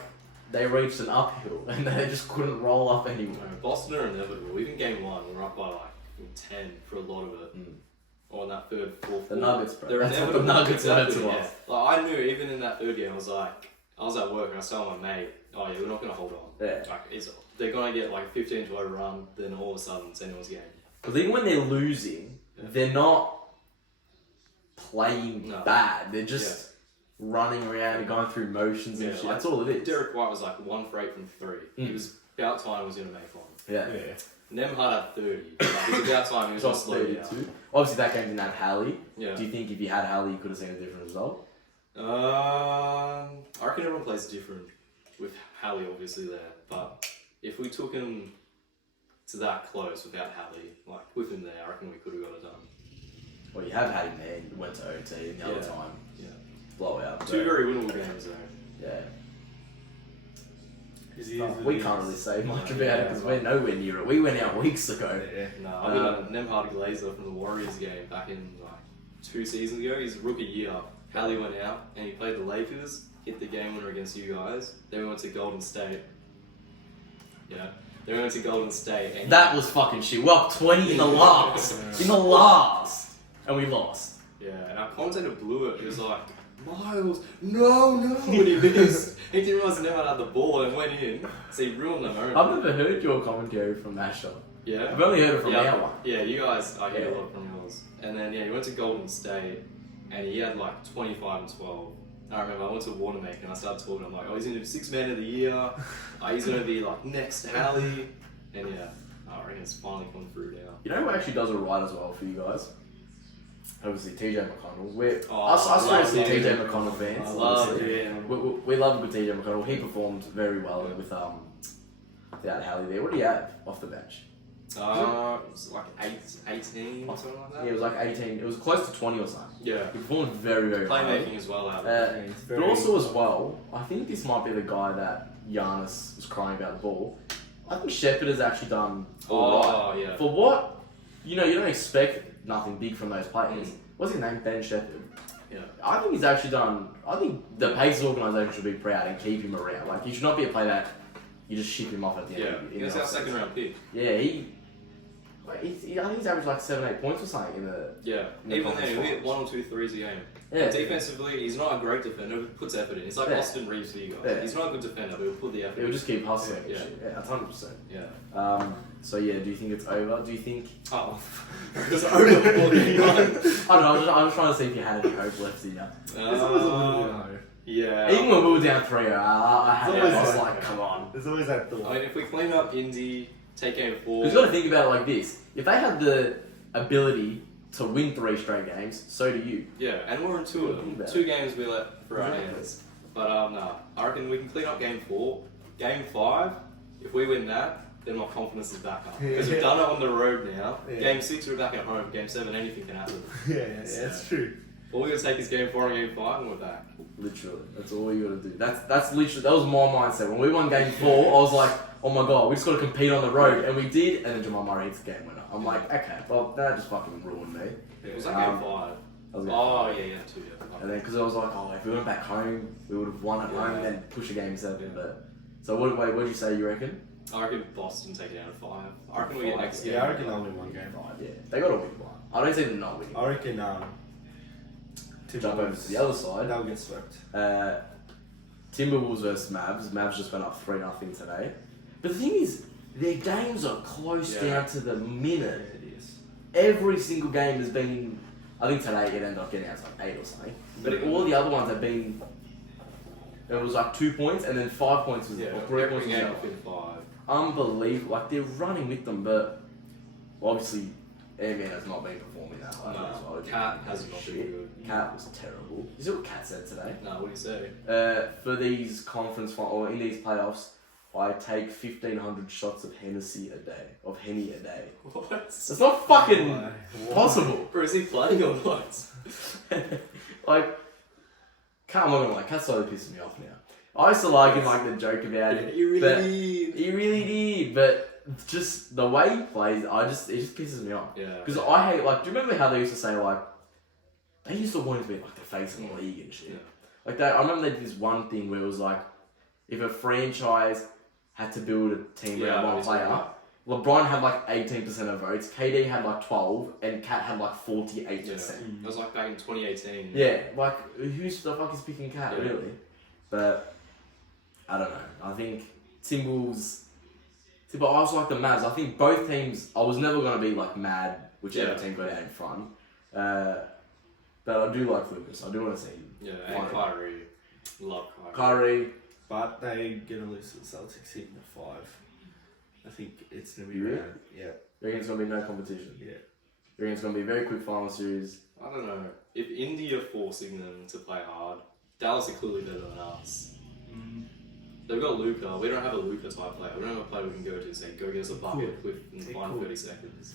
they reached an uphill and they just couldn't roll up anymore. Boston are inevitable. Even game 1, we were up by like 10 for a lot of it. Or in that third, fourth. The Nuggets, bro. They're That's what the inevitable. Nuggets were Exactly, to yeah. us. Like I knew even in that third game, I was at work and I was telling my mate, oh yeah, we're not gonna hold on. Yeah. Like they're gonna get like a 15-0 run, then all of a sudden it's anyone's game. Because even when they're losing, they're not playing bad. They're just running around and going through motions and shit. Like, That's all it is. Derek White was like 1 for 8 from 3. It was about time he was gonna make one. Yeah. Nemhard had 30. Like, it was about time he was gonna Just slow down. 32. Obviously, that game didn't have Hallie. Yeah. Do you think if you had Hallie, you could have seen a different result? I reckon everyone plays different with Hallie obviously there, but if we took him to that close without Hallie, like with him there, I reckon we could have got it done. Well, you have had him there. You went to OT and the other time. Yeah. Blow out. 2 very winnable games though. Yeah. Is We can't really say much about it because we're nowhere near it. We went out weeks ago. No, I mean Nemhard Glazer from the Warriors game back in like 2 seasons ago. His rookie year, Hallie went out and he played the Lakers, hit the game winner against you guys. Then we went to Golden State. Yeah. Then we went to Golden State. And That was fucking shit. We're up 20 in the last. In the last. And we lost. Yeah, and our commentator blew it. He was like, Miles, no. When he missed, he didn't realize he never had the ball and went in. So he ruined the moment. I've never heard your commentary from that shot. Yeah. I've only heard it from our one. Yeah, you guys, I hear a lot from yours. And then, he went to Golden State and he had like 25 and 12. I remember I went to Watermaker and I started talking. I'm like, oh, he's going to be 6th man of the year. He's going to be like next to Hallie. And I reckon it's finally come through now. You know who actually does it right as well for you guys? Obviously, TJ McConnell. Oh, us obviously love TJ him. McConnell fans. I love obviously. him. We love a good TJ McConnell. He performed very well with without Hallie there. What do you have off the bench? It was like 18 or something like that. Yeah, it was like 18. It was close to 20 or something. Yeah. He performed very, very well. Playmaking as well out there. But also as well, I think this might be the guy that Giannis was crying about the ball. I think Shepherd has actually done all right. Yeah. For what, you don't expect nothing big from those players. What's his name? Ben Shepherd. Yeah. I think he's actually done. I think the Pacers organisation should be proud and keep him around. Like he should not be a player that you just ship him off at the end. He was our 2nd round pick. Yeah, I think he's averaged like 7-8 points or something in the. Yeah. in the Even conference then, he hit finals. 1 or 2 threes a game. Yeah. Defensively, he's not a great defender, but puts effort in. He's like Austin Reeves for you guys. Yeah. He's not a good defender, but he'll put the effort He would in. just keep hustling. Yeah. Yeah, 100%. Yeah. So yeah, do you think it's over? Do you think? Oh. It's over before the game. I don't know. I was trying to see if you had any hope left in you. There's always a little bit of hope. Yeah. Even when we were down 3-0, I was Yeah. like, come on. There's always that I thought. mean, if we clean up Indy, take game 4. Because you got to think about it like this: if they had the ability to win 3 straight games, so do you. Yeah, and we're in 2 of them. Think about 2 games we let for our Exactly. hands. But nah, I reckon we can clean up game 4. Game 5, if we win that, then my confidence is back up. Because we've done it on the road now. Yeah. Game 6, we're back at home. Game 7, anything can happen. Yeah, that's true. All we're going to take is game 4 and game 5 and we're back. Literally, that's all you got to do. That's literally that was my mindset when we won game 4. I was like, oh my god, we just got to compete on the road, and we did. And then Jamal Murray hits the game winner. I'm like, okay, well that just fucking ruined me. It was like game 5. That was game Oh, five. yeah, 2, yeah. And then because I was like, oh, if we went back home, we would have won at home and then push a game 7. But so what did you say? You reckon? I reckon Boston take it out of 5. I reckon we get next game. Yeah, I reckon they'll win one game. Yeah, they got to win one. I don't see them not winning. I reckon Jump over to the other side. They'll get swept. Timberwolves versus Mavs. Mavs just went up 3-0 today. But the thing is, their games are close down to the minute. Yeah, it is. Every single game has been. I think today it ended up getting out to like 8 or something. But all the other ones have been. It was like 2 points and then 5 points was or 3 every points. game Was within 5. unbelievable. Like they're running with them, but obviously Airman has not been performing that well. No, Cat has not been good. Cat was terrible. You see what Cat said today? No, what do you say? For these conference or in these playoffs, I take 1,500 shots of Hennessy a day. Of Henny a day. What? It's not fucking Why? possible. Bro, is he playing or what? Like, Cat, I'm not gonna lie, Cat's slowly pissing me off now. I used to like him, like the joke about it. You really but did. He really did, but just the way he plays, it just pisses me off. Yeah. Because I hate, like, do you remember how they used to say, like, they used to want him to be, like, the face of the league and shit? Yeah. Like, that, I remember they did this one thing where it was, like, if a franchise had to build a team around one player, LeBron had, like, 18% of votes, KD had, like, 12, and Kat had, like, 48%. Yeah. It was like back in 2018. Yeah, like, who's the fuck is picking Cat, Yeah. really? But, I don't know. I think Timberwolves... But I also like the Mavs. I think both teams... I was never going to be, like, mad whichever team got out in front. But I do like Lucas. I do want to see him. Yeah, and Kyrie. Love Kyrie. Kyrie. But they're going to lose to the Celtics hitting the 5. I think it's going to be Really? bad. Yeah. You reckon it's going to be no competition? Yeah. You reckon it's going to be a very quick final series? I don't know. If India are forcing them to play hard, Dallas are clearly better than us. They've got Luka. We don't have a Luka type player. We don't have a player we can go to and say, go get us a bucket in the final 30 seconds.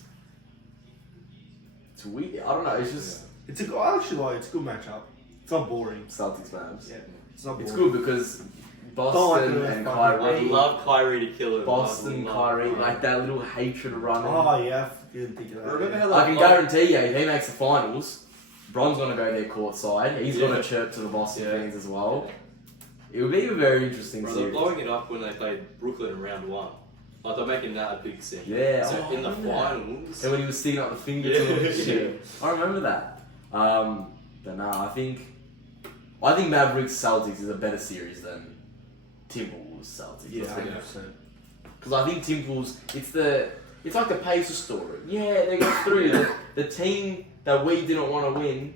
It's weird. I don't know. It's just It's a I actually like it's a good matchup. It's not boring. Celtics Mavs. Yeah. It's not boring. It's good because Boston and I'd Kyrie. love Kyrie to kill him. Boston, Kyrie, like that little hatred running. Oh yeah, I didn't think of that. Remember how I can guarantee you, if he makes the finals, Bron's gonna go there courtside. He's gonna chirp to the Boston fans as well. It would be a very interesting Bro, they're series. blowing it up when they played Brooklyn in round 1. Like, they're making that a big scene. Yeah, So in the I remember that. finals... And when he was sticking up the finger to him and shit. I remember that. But no, I think Mavericks Celtics is a better series than Timberwolves Celtics. Yeah, Let's be 100%. honest. Because I think Timberwolves, it's like the Pacers story. Yeah, they got through. The team that we didn't want to win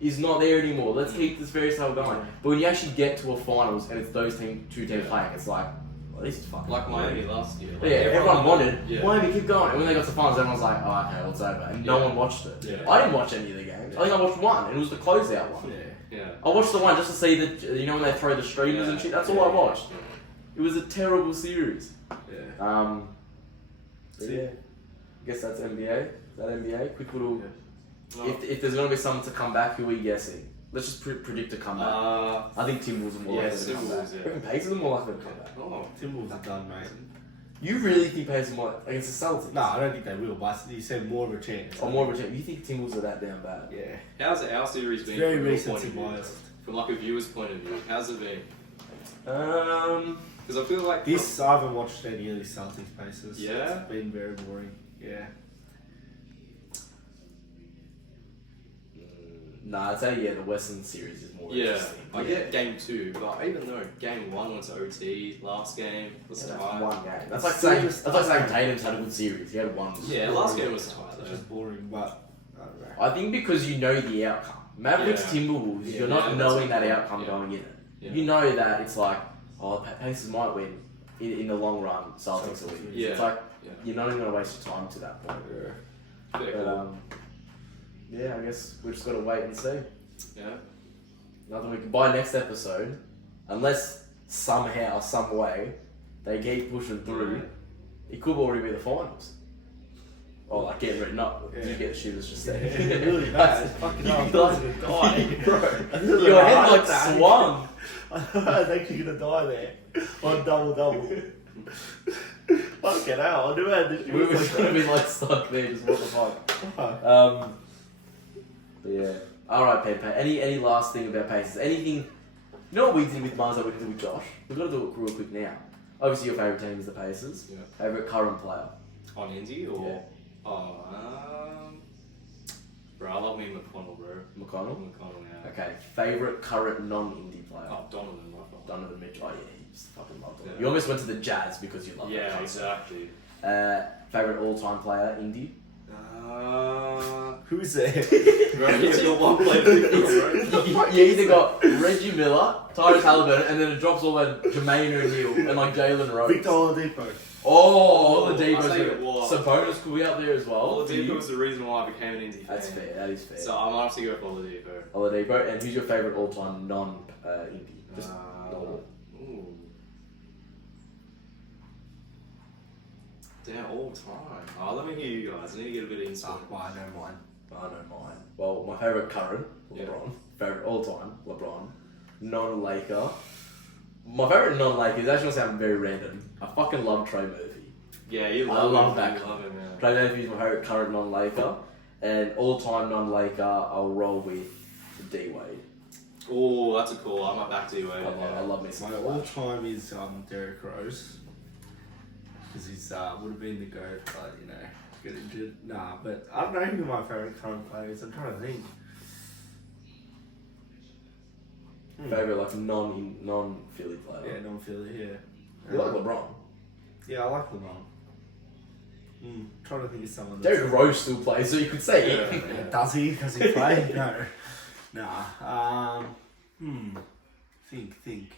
is not there anymore. Let's keep this fairy tale going. But when you actually get to a finals and it's those two teams playing, it's like, well, this is fucking Like Miami brilliant. last year. Like, Yeah, everyone wanted. Yeah. Miami, keep going. And when they got to finals, everyone's like, oh, okay, well, it's over. And no one watched it. Yeah. I didn't watch any of the games. I think I watched one, and it was the closeout one. Yeah. I watched the one just to see when they throw the streamers and shit. That's all I watched. It was a terrible series. Yeah. But yeah. I guess that's NBA. Is that NBA? Quick little. Oh. If there's gonna be someone to come back, who are we guessing? Let's just predict a comeback. I think Timberwolves are more likely to come back. Timberwolves, yeah. I reckon Pacers are more likely to come back. Oh. Timberwolves are done, mate. You really think Pacers might against the Celtics? No, I don't think they will, but you said more of a chance. Or more of a chance. You think Timberwolves are that damn bad? Yeah. How's our series been Very from your recent point of view? biased. From like a viewer's point of view, how's it been? Because I feel like I haven't watched any of these Celtics Pacers. Yeah? It's been very boring. Yeah. Nah, I'd say the Western series is more interesting. I get game 2, but even though game 1 was OT, last game was That's tight. one game. That's like saying Tatum's had a good series. He had one. Yeah, last game was tight It's though. just boring, but I don't know. I think because you know the outcome. Mavericks Yeah. Timberwolves, Yeah, you're not that's knowing what- that outcome yeah. going in. Yeah. You know that it's like, oh, Pacers might win. In the long run, Celtics will win. Yeah. It's like Yeah. you're not even gonna waste your time to that point. Yeah, But cool. yeah, I guess we've just got to wait and see. Yeah. Nothing we can by next episode, unless somehow, some way, they keep pushing through. It could already be the finals. Or like getting written up. Yeah. You get the shooters just Yeah, there. really bad. Fucking hell, I You thought I was guys gonna die. bro. Your head like swung. I was actually gonna die there on double. Fucking hell, I knew I had this. We were just gonna be like stuck there, just what the fuck. But yeah. Alright, Pepe. Any last thing about Pacers? Anything? You know what we did with Mars that we did with Josh? We've got to do it real quick now. Obviously, your favourite team is the Pacers. Yeah. Favourite current player? On indie or? Yeah. Oh, bro, I love me McConnell, bro. McConnell? McConnell, yeah. Okay. Favourite current non-indie player? Oh, Donovan, my fault. Donovan Mitchell. Oh, yeah, you just fucking love Donovan. Yeah. You almost went to the Jazz because you love Yeah, that. exactly. Favourite all-time player, indie? Who's there? Bro, you've got one player to pick from, bro. You either got Reggie Miller, Tyrese Halliburton, and then it drops all at Jermaine O'Neal and like Jalen Rose. Victor Oladipo. Oh, I Oladipo's tell you good. what. Sabonis could be up there as well. Oladipo was the reason why I became an indie fan. That's fair. That is fair. So I might have to go for Oladipo. Oladipo, and who's your favourite all-time non-indie? Just normal. Ooh. Damn, all time. Oh, let me hear you guys. I need to get a bit of insight. Well, I don't mind. I don't mind. Well, my favourite current, Yeah. LeBron. Favourite all-time, LeBron. Non-Laker. My favourite non-Laker is actually gonna sound very random. I fucking love Trey Murphy. Yeah, you I love love him. that You guy. love him, yeah. Trey Murphy is my favourite current non-Laker. And all-time non-Laker, I'll roll with D-Wade. Oh, that's a cool. I'm back to you, I love me some My Flash. all-time is Derrick Rose. Because he's would have been the GOAT, but you know, get injured. Nah, but I don't know who my favourite current player is. I'm trying to think. Favourite like non-Philly player. Yeah, non-Philly, yeah. You like LeBron? Yeah, I like LeBron. Trying to think of someone Derrick Rose still plays, so you could say it. Yeah. Does he? Does he play? No. Nah. Think.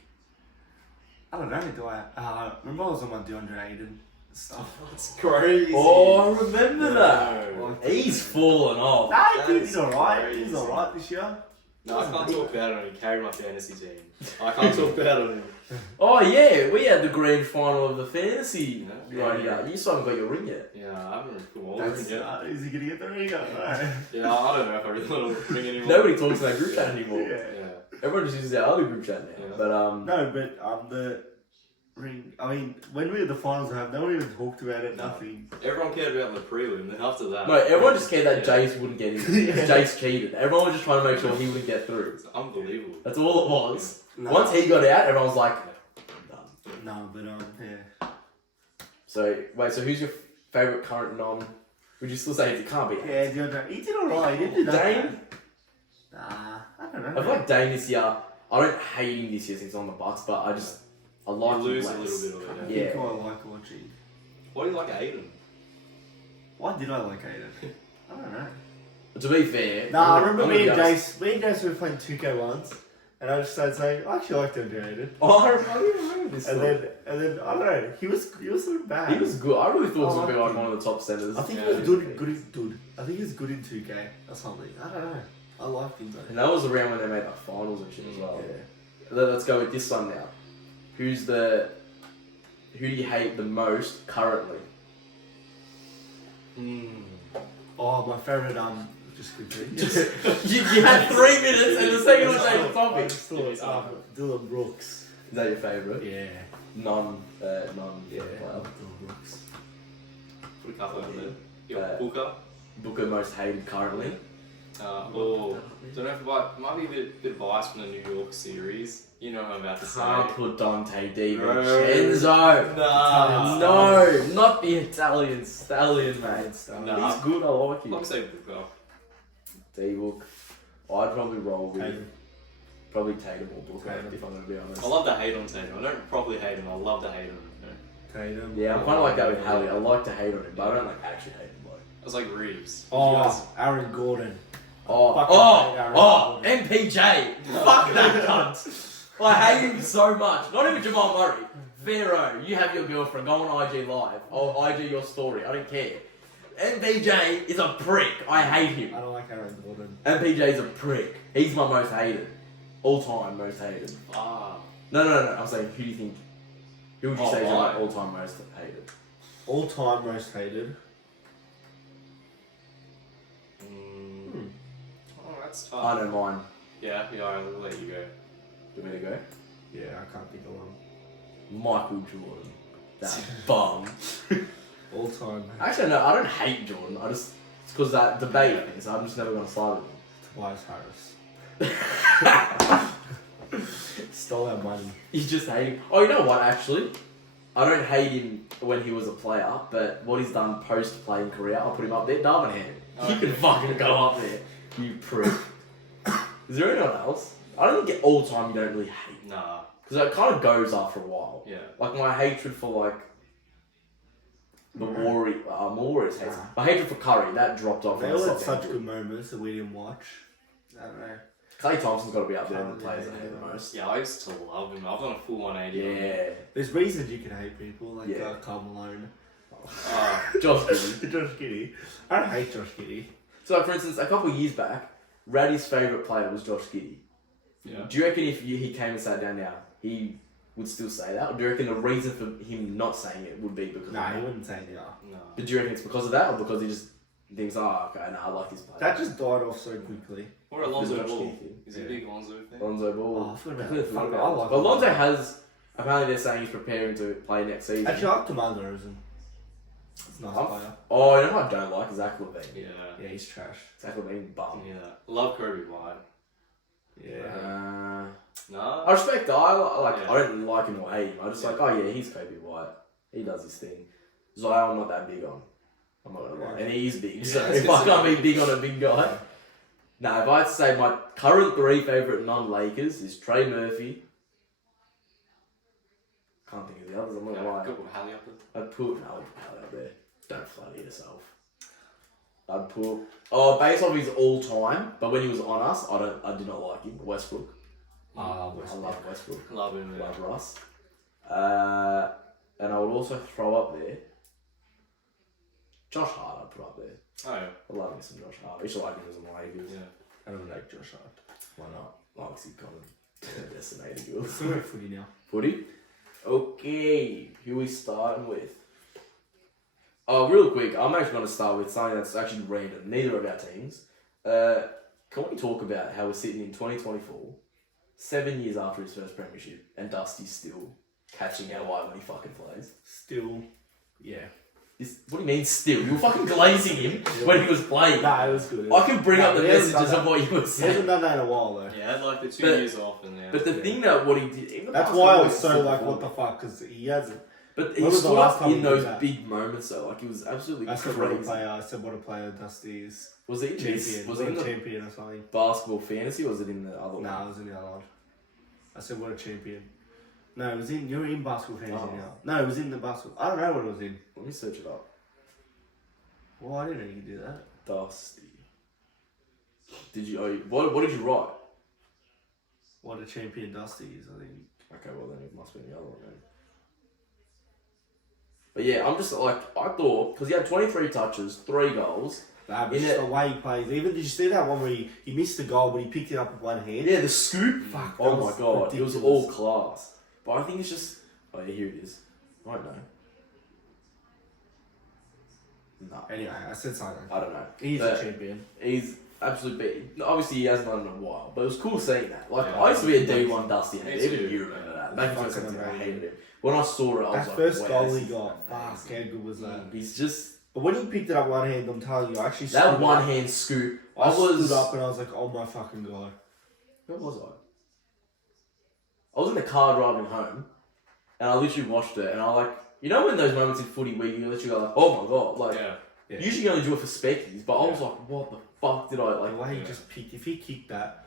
I don't know, do I? Remember I was on my DeAndre Ayton stuff? That's crazy. Oh, I remember No. that. He's fallen off. Nah, I think That's he's alright. He's crazy. alright this year. No, I can't talk about it on him. He carried my fantasy team. I can't talk about it on him. Oh yeah, we had the grand final of the fantasy Yeah. right here. You still haven't got your ring yet. Yeah, I haven't come That's, over yet. is he gonna get the ring? I don't know. Yeah, I don't know if I really want to ring anymore. Nobody talks in that group chat anymore. Yeah. Yeah. Everyone just uses our other group chat now. Yeah. But No, but the ring. I mean, when we were at the finals, no one even talked about it. Nothing. Everyone cared about the prelim, then after that... no, everyone just cared that Yeah. Jace wouldn't get in. Because Jace cheated. Everyone was just trying to make sure he wouldn't get through. It's unbelievable. That's all it was. No. Once he got out, everyone was like, done. No, but yeah. So wait, so who's your favourite current non? Would you still say it can't be? Yeah, DeAndre, he did alright. He didn't do that. Dame? bad. Nah, I don't know. I feel like Dame this year. I don't hate him this year since he's on the Bucks, but I like You him lose less. a little bit of I it, think Yeah. I like watching. Why do you like Aiden? Why did I like Aiden? I don't know. To be fair, Nah, I I'm remember gonna me be and honest. Jace were playing 2K once, and I just started saying, I actually liked DeAndre Aiden. Oh, I remember this. And story. then I don't know, he was not bad. He was good. I really thought he was I gonna be liked like him. one of the top centers. I think Yeah, he was he's good. I think he was good in 2K or something. I don't know. I liked him though. And that was around when they made like finals and shit as well. Yeah. Let's go with this one now. Who do you hate the most currently? Oh, my favourite, just quickly. you had 3 minutes and the second one changed the I topic. just thought, Dylan Brooks. Is that your favourite? Yeah. Non Yeah. player. Dylan Brooks. Put a couple of them. Your Uh, Booker. Booker most hated currently. Or don't know if it might be a bit biased from the New York series. You know what I'm about to say. Can't put Dante No. DiVincenzo. Nah. No, not the Italian stallion, mate. Nah. He's good. I like Let me him. say Booker. D-Book. I'd probably roll with Tatum. probably Tatum or Booker Tatum. if I'm gonna be honest. I love to hate on Tatum. I don't properly hate him. I love to hate him. You know? Tatum. Yeah, I'm kind of like that with Hallie. I like to hate on him, but I don't like actually hate him. Like. I was like Reeves. Oh, Aaron Gordon. Oh, Fucking hate Aaron Gordon. MPJ. Fuck that cunt. I hate him so much. Not even Jamal Murray. Pharaoh, you have your girlfriend. Go on IG Live. Or IG your story. I don't care. MPJ is a prick. I hate him. I don't like Aaron Gordon. MPJ's a prick. He's my most hated. All time most hated. Ah. No. I'm saying, who do you think? Who would you say is your right. all time most hated? All time most hated. Oh, that's tough. I know mine. Yeah, I'll let you go. Do you want me to go? Yeah, I can't think of one. Michael Jordan. That bum. All time. Actually, no, I don't hate Jordan. It's because that debate thing, so I'm just never going to side with him. Tobias Harris. Stole our money. You just hate him. Oh, you know what, actually? I don't hate him when he was a player, but what he's done post-playing career, I'll put him up there. Darwin Ham. You can fucking go up there, you prick. Is there anyone else? I don't think all time you don't really hate. Nah. Because it kind of goes after a while. Yeah. Like my hatred for like the Warriors hates. My hatred for Curry, that dropped off. They when I all had stopped such being good moments that we didn't watch. I don't know. Clay Thompson's got to be up there in the players I hate the most. Yeah, I used to love him. I've done a full 180. Yeah. There's reasons you can hate people, like Yeah. Karl Malone. Josh Giddey. Josh Giddey. I don't hate Josh Giddey. So, like, for instance, a couple of years back, Raddy's favourite player was Josh Giddey. Yeah. Do you reckon if he came and sat down now, he would still say that? Or do you reckon the reason for him not saying it would be because of Nah, that? he wouldn't say no. No. But do you reckon it's because of that, or because he just thinks, oh, okay, no, I like this player? That just died off so quickly. Or Alonzo Josh Ball. Giddey thing. Is he a big Alonzo fan? Lonzo Ball. Oh, I forgot about Completely that. forgot Fuck, about I it. like But Lonzo him. has, apparently they're saying he's preparing to play next season. Actually, I like DeMar DeRozan. He's a nice I'm- player. Oh, you know what I don't like? Zach LaVine. Yeah. Yeah, he's trash. Zach LaVine, bum. Yeah. Love Kobe White. Yeah. No. I respect that. I Yeah. don't like him or hate him. I just like, oh yeah, he's Kobe White. He does his thing. Zion, I'm not that big on. I'm not gonna lie. And he is big. Yeah, So that's if I good. can't be big on a big guy. Now, if I had to say my current 3 favourite non-Lakers is Trey Murphy. Can't think of the others, I'm not gonna lie. Good with Hallie up there. I'd put Alec Powell out there. Don't flatter yourself. I'd put based off his all time, but when he was on us, I did not like him. Westbrook. I love Westbrook. Love him. Love Russ. And I would also throw up there Josh Hart. I'd put up there. Oh, yeah. I love me some Josh Hart. I used to like him as a Lakers. Yeah. I don't like Josh Hart. Why not? Obviously, kind of decimated you. So we're at footy now. Footy. Okay, who we starting with? Oh, real quick, I'm actually going to start with something that's actually random. Neither of our teams. Can we talk about how we're sitting in 2024, 7 years after his first premiership, and Dusty's still catching our eye when he fucking plays? Still, yeah. What do you mean still? You were fucking glazing him when he was playing. Nah, it was good. I can bring up the he hasn't messages done of what you were He saying. hasn't done that in a while though. Yeah, I had like the 2 But- years off and now. But the thing that what he did, even That's last why I time was he so stood like, before what the him. fuck? Because he hasn't. But he When was the stood last up time he in did those that? big moments though. Like he was absolutely I said what a crazy. player. I said what a player Dusty is. Was it in this? Champion. Was it in the champion or something? basketball fantasy or was it in the other one? Nah, it was in the other one. I said what a champion. No, it was in. You're in basketball fantasy Oh. now. No, it was in the basketball. I don't know what it was in. Let me search it up. Well, I didn't know you could do that. Dusty. Did you? What did you write? What a champion Dusty is, I think. Okay, well then it must be in the other one then. But yeah, I'm just like I thought because he had 23 touches, 3 goals. Nah, but In just it- the way he plays. Even did you see that one where he missed the goal, but he picked it up with one hand? Yeah, the scoop. Fuck. Oh that my was god, it was ridiculous. all class. But I think it's just. Oh yeah, here it is. I don't know. No, Anyway, I said something. I don't know. He's But a champion. He's absolutely big. Obviously, he hasn't done it in a while, but it was cool seeing that. Like, Yeah. I used to be a D1 Dusty, and Me even too. you remember that. Back in Fucking 2017, I amazing. hated him. When I saw it, I was That like, first wow, goal this he is got, amazing. fuck, how good was that? He's just But when he picked it up one hand, I'm telling you, I actually that stood one up. hand scoop. I was stood up and I was like, oh my fucking god. Where was I? I was in the car driving home, and I literally watched it, and I like, you know, when those moments in footy where you literally go like, oh my god, like. Yeah. Yeah. Usually you only do it for speckies, but I was like, what the fuck did I The like? way he Yeah. just picked, if he kicked that,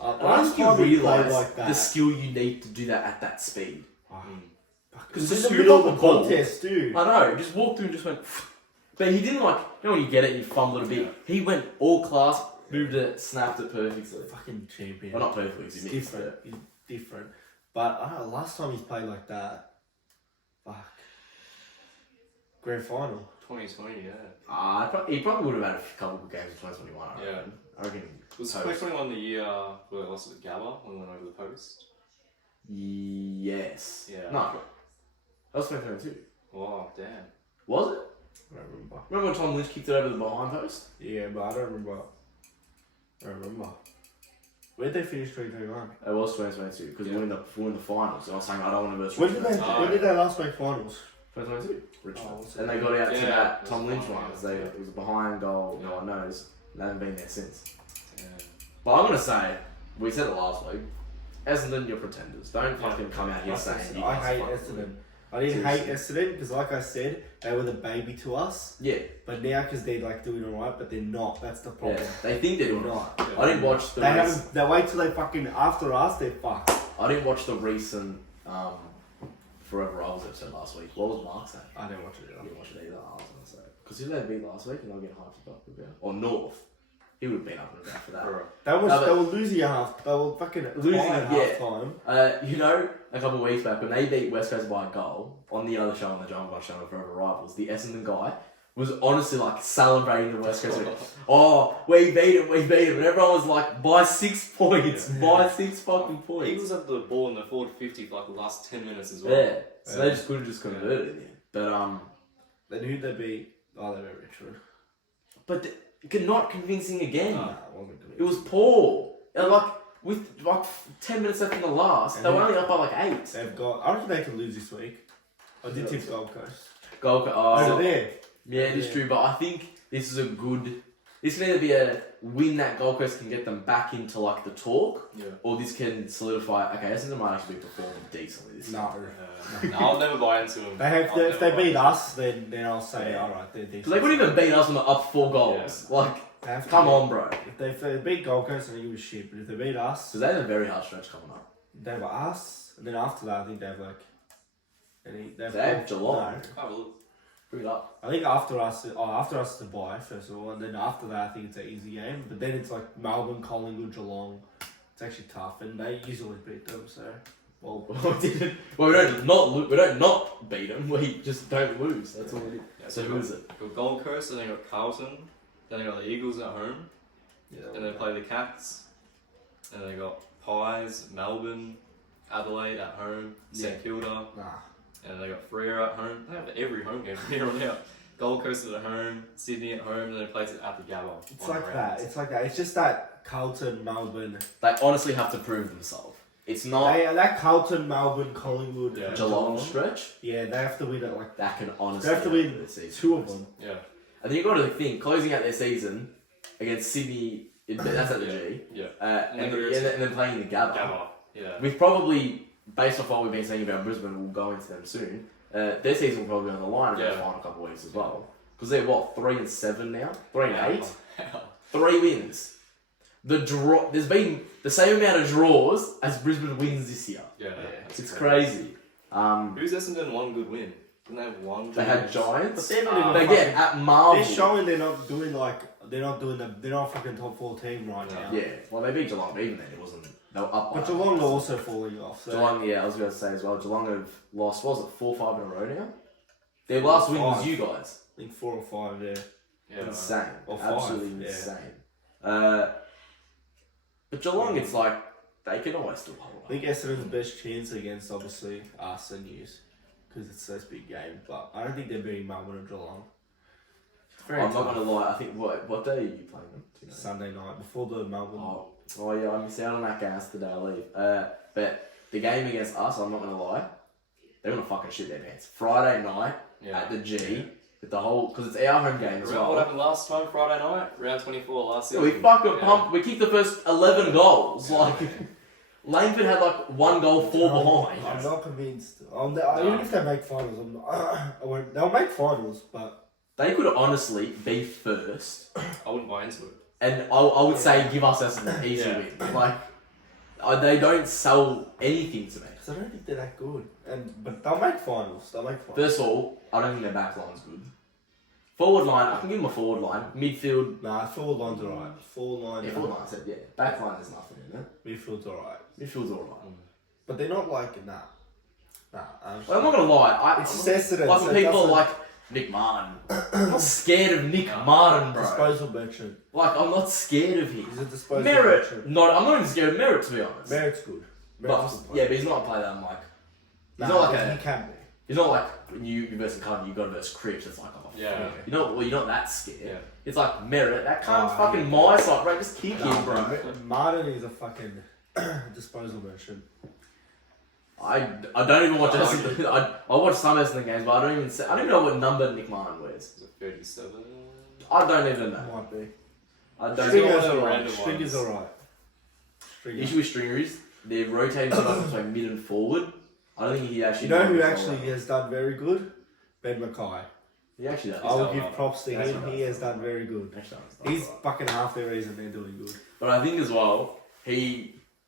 And I last think you time he played realise like that, the skill you need to do that at that speed. because the in the scoop middle of of the the ball- contest, dude. I know, he just walked through and just went, but he didn't like, you know when you get it and you fumble it a bit, Yeah. he went all class, moved it, snapped it perfectly. Fucking champion. Well, not perfectly, It's because he missed different. it. It's different. But I don't know, last time he's played like that, fuck. Grand final. 2020, yeah. He probably would have had a couple of games in 2021, I Yeah. reckon. I reckon. Was Post. 2021 the year where they lost to Gabba when we went over the post? Yes. Yeah. No. That was 2022. Oh, damn. Was it? I don't remember. Remember when Tom Lynch kicked it over the behind post? Yeah, but I don't remember. I don't remember. Where'd they finish 2021? It was 2022, because Yeah. we were in the finals, and I was saying I don't want to verse When did they? Richmond. When did they last make finals? 2022, Richmond. Oh, was it? And they got out to Yeah, that it was Tom Lynch fine, one, yeah. because it was a behind goal, no one knows. They haven't been there since. Yeah. But I'm going to say, we said it last week, Essendon, you're pretenders. Don't Yeah. fucking come out here saying you I guys hate fucking Essendon. I didn't hate Essendon because, like I said, they were the baby to us. Yeah. But now, because they're like doing alright, but they're not. That's the problem. Yeah. They think they're doing not. right. I didn't watch the. They wait till they fucking after us. They're fucked. I didn't watch the recent Forever Rivals episode last week. What was Mark saying? I didn't watch it. I didn't watch it either. I was gonna say because who did they beat last week? And I'll get hyped up about. Or North. He would have been up and about for that. They were losing at half. They were fucking losing at half time. You know, a couple of weeks back when they beat West Coast by a goal on the other show, on the Jumper Punch channel, Forever Rivals, the Essendon guy was honestly like celebrating the West Coast. Oh, we beat him, and everyone was like, by 6 points, by 6 fucking points. Eagles had the ball in the forward 50 for like the last 10 minutes as well. Yeah, so they just couldn't convert it in the end. But then who'd they beat? Oh, they beat Richmond. But not convincing again. Nah, it wasn't convincing. It was poor. And with 10 minutes left in the last, they were only up by like 8. They've got. I don't think they can lose this week. I did tip Gold Coast. Oh, there. Yeah, it is true, but I think this is a good. This can either be a win that Gold Coast can get them back into like the talk, or this can solidify. Okay, Essendon might actually be performing decently this No. No, I'll never buy into them. If they beat us, then I'll say, alright, they're decent. They wouldn't even beat us when they're up 4 goals. Yeah. Like, come on, bro. If they beat Gold Coast, I think it was shit. But if they beat us, Because they have a very hard stretch coming up. they have us, and then after that, I think they have like. They have Geelong. Have a look. Bring it up. I think after us is the bye first of all, and then after that, I think it's an easy game. But then it's like Melbourne, Collingwood, Geelong. It's actually tough, and they usually beat them. So, well, we don't not beat them. We just don't lose. That's all we do. Yeah, So who is it? We've got Gold Coast, and then got Carlton, then they got the Eagles at home, and they play the Cats, and they got Pies, Melbourne, Adelaide at home, St Kilda. And they got Freo at home. They have every home game from here on out. Gold Coast at home, Sydney at home, and then they play it at the Gabba. It's like that. It's like that. It's just that Carlton, Melbourne. They honestly have to prove themselves. It's not That Carlton, Melbourne, Collingwood, Geelong stretch. Yeah, they have to win it like that. Can honestly they have to win 2 of them. Yeah. And then you got to think closing out their season against Sydney. That's at the G. Yeah. And then playing the Gabba. Yeah. We've probably, based off what we've been saying about Brisbane, we'll go into them soon. Their season will probably be on the line in the final couple of weeks as well. Because they're 3-7 now? 3-8? 3 wins. There's been the same amount of draws as Brisbane wins this year. Yeah. It's crazy. Who's Essendon one good win? Didn't they have one? They had Giants. But they're not even again, at Marvel. They're showing they're not doing they're not fucking top 4 team right now. Yeah, well they beat Geelong, but even then it wasn't. They were up by. But Geelong are also falling off. So. Geelong, I was going to say as well. Geelong have lost. What was it, 4 or 5 in a row now? Their last win was you guys. I think 4 or 5. Yeah. Insane. Or 5, absolutely insane. But Geelong, it's like they can always still hold up. I think Essendon's best chance against obviously us and yous because it's such a big game. But I don't think they're beating Melbourne or Geelong. I'm not going to lie. I think what day are you playing them? Sunday night before the Melbourne. Oh yeah, I missed out on that gas today. I leave. But the game against us, I'm not going to lie. They're going to fucking shit their pants. Friday night at the G. With the whole, because it's our home game as well. What happened last time, Friday night? Round 24 last season. We fucking pumped. We kicked the first 11 goals. Like, Langford had like 1 goal, 4 behind. I'm not convinced. Even if they make finals, they'll make finals, but they could honestly be first. I wouldn't buy into it. And I would say give us an easy win. Like, they don't sell anything to me. Because I don't think they're that good. But they'll make finals. First of all, I don't think their back line's good. Forward line, I can give them a forward line. Midfield. Nah, forward line's alright. Forward line. Yeah, forward line, I said, yeah. Back line, there's nothing in it. Midfield's alright. Midfield's alright. But they're not like, nah. Well, I'm not gonna lie. It's Essendon. Like when people are like, Nick Martin. I'm not scared of Nick Martin, bro. Disposal merchant. Like, I'm not scared of him. He's a disposal Merritt. merchant. I'm not even scared of Merritt, to be honest. Merritt's good. But he's not a player that I'm like. He's he can be. He's not like when you versus Cardi, you got to versus Cripps. It's like, you're not that scared. Yeah. It's like Merritt. That can't fucking my side, bro. Just kick him, bro. Martin is a fucking disposal merchant. I don't even watch Essendon. I watch some Essendon games, but I don't even know what number Nick Martin wears. Is it 37? I don't even know. Might be. I don't Stringer's know. alright. Stringer's alright. The issue with Stringer is they're rotating so much between mid and forward. I don't think he actually. You know who knows actually all has done very good? Ben Mackay. He actually does. I will done give well. props to That's him. right. He has done very good. Actually does. He's fucking half the reason they're doing good. But I think as well,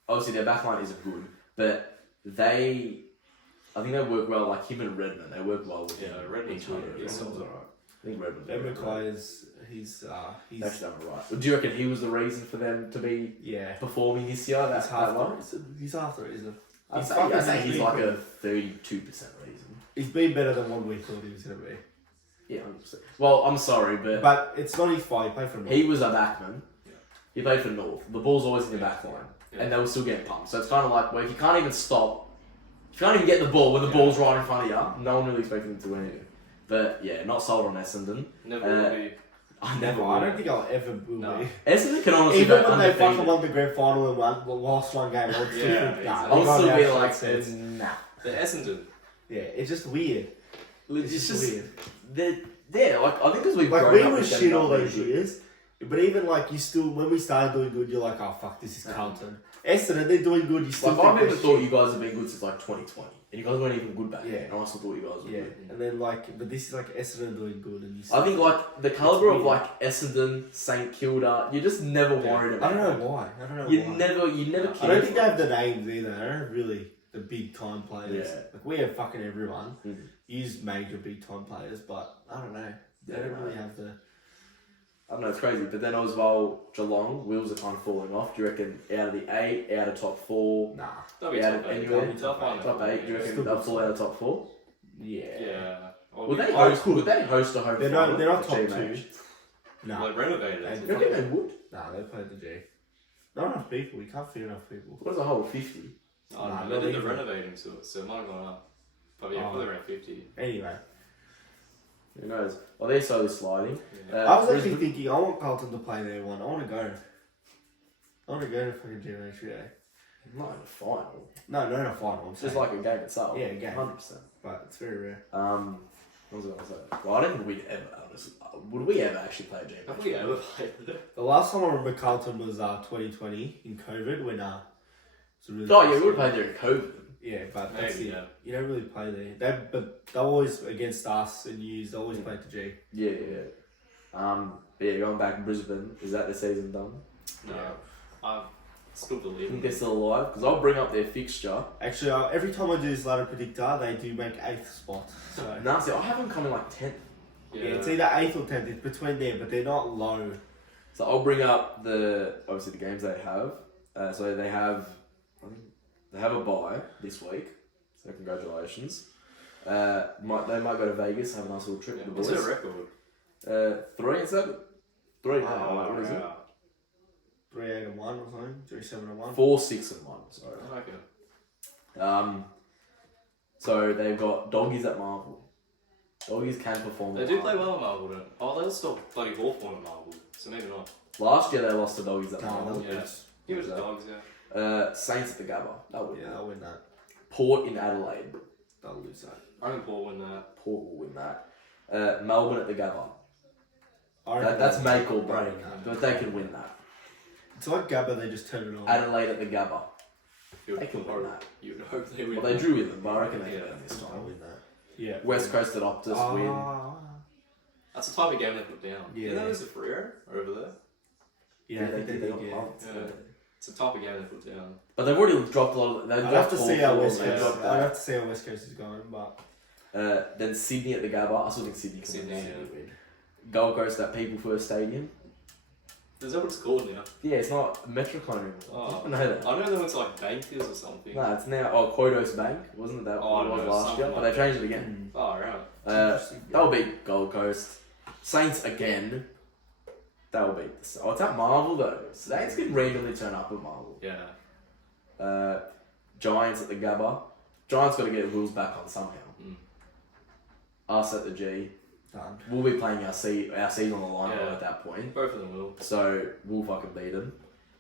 obviously their backline isn't good, but I think they work well. Like him and Redmond, they work well with Redmond's each other. good. Redmond's alright. I think Redmond's Ben alright. Mackay is he's He's actually done alright. Do you reckon he was the reason for them to be yeah. performing this year? He's he's half the reason. I'd fucking say he's been like pretty- a 32% reason. He's been better than what we thought he was gonna be. Yeah, 100%. Well, I'm sorry, But it's not his fault. He played for North. he was a backman. Yeah. He played for North. The ball's always in your back line. Yeah. And they were still getting pumped. So it's kind of like, well, if you can't even stop, if you can't even get the ball when the ball's right in front of you, no one really expected him to win anything. But yeah, not sold on Essendon. Never Uh, will be. I never I will. don't think I'll ever will No. be. Essendon can honestly Even go when they undefeated. fucking won the grand final and lost one game, I would still Yeah, think, nah, exactly. we I'll still got be our like, sense. nah. The Essendon. Yeah, it's just weird. It's It's just weird. yeah, like I think because we've Like grown we up were with them shit not all being those good. years, but even like you still, when we started doing good, you're like, oh fuck, this is Carlton. Essendon, they're doing good. You still Like think I've they're even thought shit. you guys have been good since like 2020, and you guys weren't even good back Yeah. then. And I still thought you guys were Yeah, good. and then like, but this is like Essendon doing good, and you. I Still, think like the caliber of weird. like Essendon, St Kilda, you're just never worried I about. don't know why. I don't know You why. never. I don't think they have the names either. They don't have really the big time players. Yeah. Like we have fucking everyone. Mhm. Use major big time players, but I don't know. They Yeah, don't no. really have the. I don't know, it's crazy. But then as well, Geelong wheels are kind of falling off. Do you reckon out of the 8, out of top 4, Nah. They'll be Yeah, top 8. anyway, They'll find top out. 8? Do you reckon Still they'll good fall out of top 4? Yeah. Yeah. Well, Would they I host? could. Would they host a home They're final? not. They're not at top GMH? 2. Nah. Like renovated. They- You reckon they would? Nah, they play the G. Not enough people. We can't fit enough people. What is a whole 50? I don't Nah, know. not They did the even. renovating to it, so it might have gone up. Probably, yeah, Oh. probably around 50. Anyway, Who knows? Well, they're slowly sliding. Yeah. I was actually Brisbane- thinking I want Carlton to play their one. I want to go. I want to go to fucking GMH. Yeah. Not in the final. No, not in a final. I'm It's just saying. like a game itself. Yeah, a game. 100%. But it's very rare. What was I going to say? Well, I don't think we'd ever, honestly, would we ever actually play a GMH? Have we ever played it? The last time I remember Carlton was 2020 in COVID when it's a really Oh, yeah, we would have played there in COVID. Yeah, but that's Maybe, it. yeah. You don't really play there. But they're always against us and yous. They always play the G. Yeah. But yeah, going back to Brisbane, is that the season done? No. Yeah. I still I believe think in they're it. still alive because I'll bring up their fixture. Actually, every time I do this ladder predictor, they do make 8th spot. So Nah, see, I have them coming like 10th. yeah, it's either 8th or 10th. It's between there, but they're not low. So I'll bring up obviously the games they have. So they have, I think they have a bye this week. So congratulations. They might go to Vegas, have a nice little trip Yeah, with what's the their boys. record? 3 and 7. 3. Oh, what is it? yeah. 3-8-1 or something. 3-7-1. 4, 6 and 1. Sorry. Okay. So they've got doggies at Marvel. Doggies can perform. They at do play Marvel. well at Marvel, don't they? Oh, they'll stop bloody Hawthorn at Marvel, so maybe not. Last year they lost to doggies at No, Marvel. they'll Yeah. lose. Give it to that? Dogs, yeah. Saints at the Gabba. That would. Yeah, they'll win that. Port in Adelaide. They'll lose that. I think Paul win that. Port will win that. Melbourne at the Gabba. I reckon That's they'll- make or they'll break. win that. But they can win that. It's like Gabba, they just turn it on. Adelaide at the Gabba. You They can win that. You would hope they win. Well, they drew with them, but I reckon they Yeah. can win this They'll time. win that. Yeah. West Coast at Optus win. That's the type of game they put down. Yeah. You know there's a Freo over there? Yeah, I think they got did, yeah. pumped. Yeah. It's the type of game they put down. But they've already dropped a lot of. They've I'd have dropped to see how Hawthorn, West they've Coast. dropped I'd that. have to see how West Coast is going, but Then Sydney at the Gabba. I still think Sydney can Sydney, win. yeah. Win. Gold Coast at People First Stadium. Is that what it's called now? Yeah, it's not Metricon anymore. Oh. I know that. I know that one's like Bankers or something. No, it's now Quotos Bank. Wasn't it that Oh, I what it don't was know, last year? something But like they changed it again. Oh, right. They'll beat Gold Coast. Saints again. They'll beat the Saints. Oh, it's at Marvel though. Saints can randomly turn up at Marvel. Yeah. Giants at the Gabba. Giants got to get wheels back on somehow. Mm. Us at the G. done. We'll be playing our seed on the line Yeah. at that point. Both of them will. So we'll fucking beat them.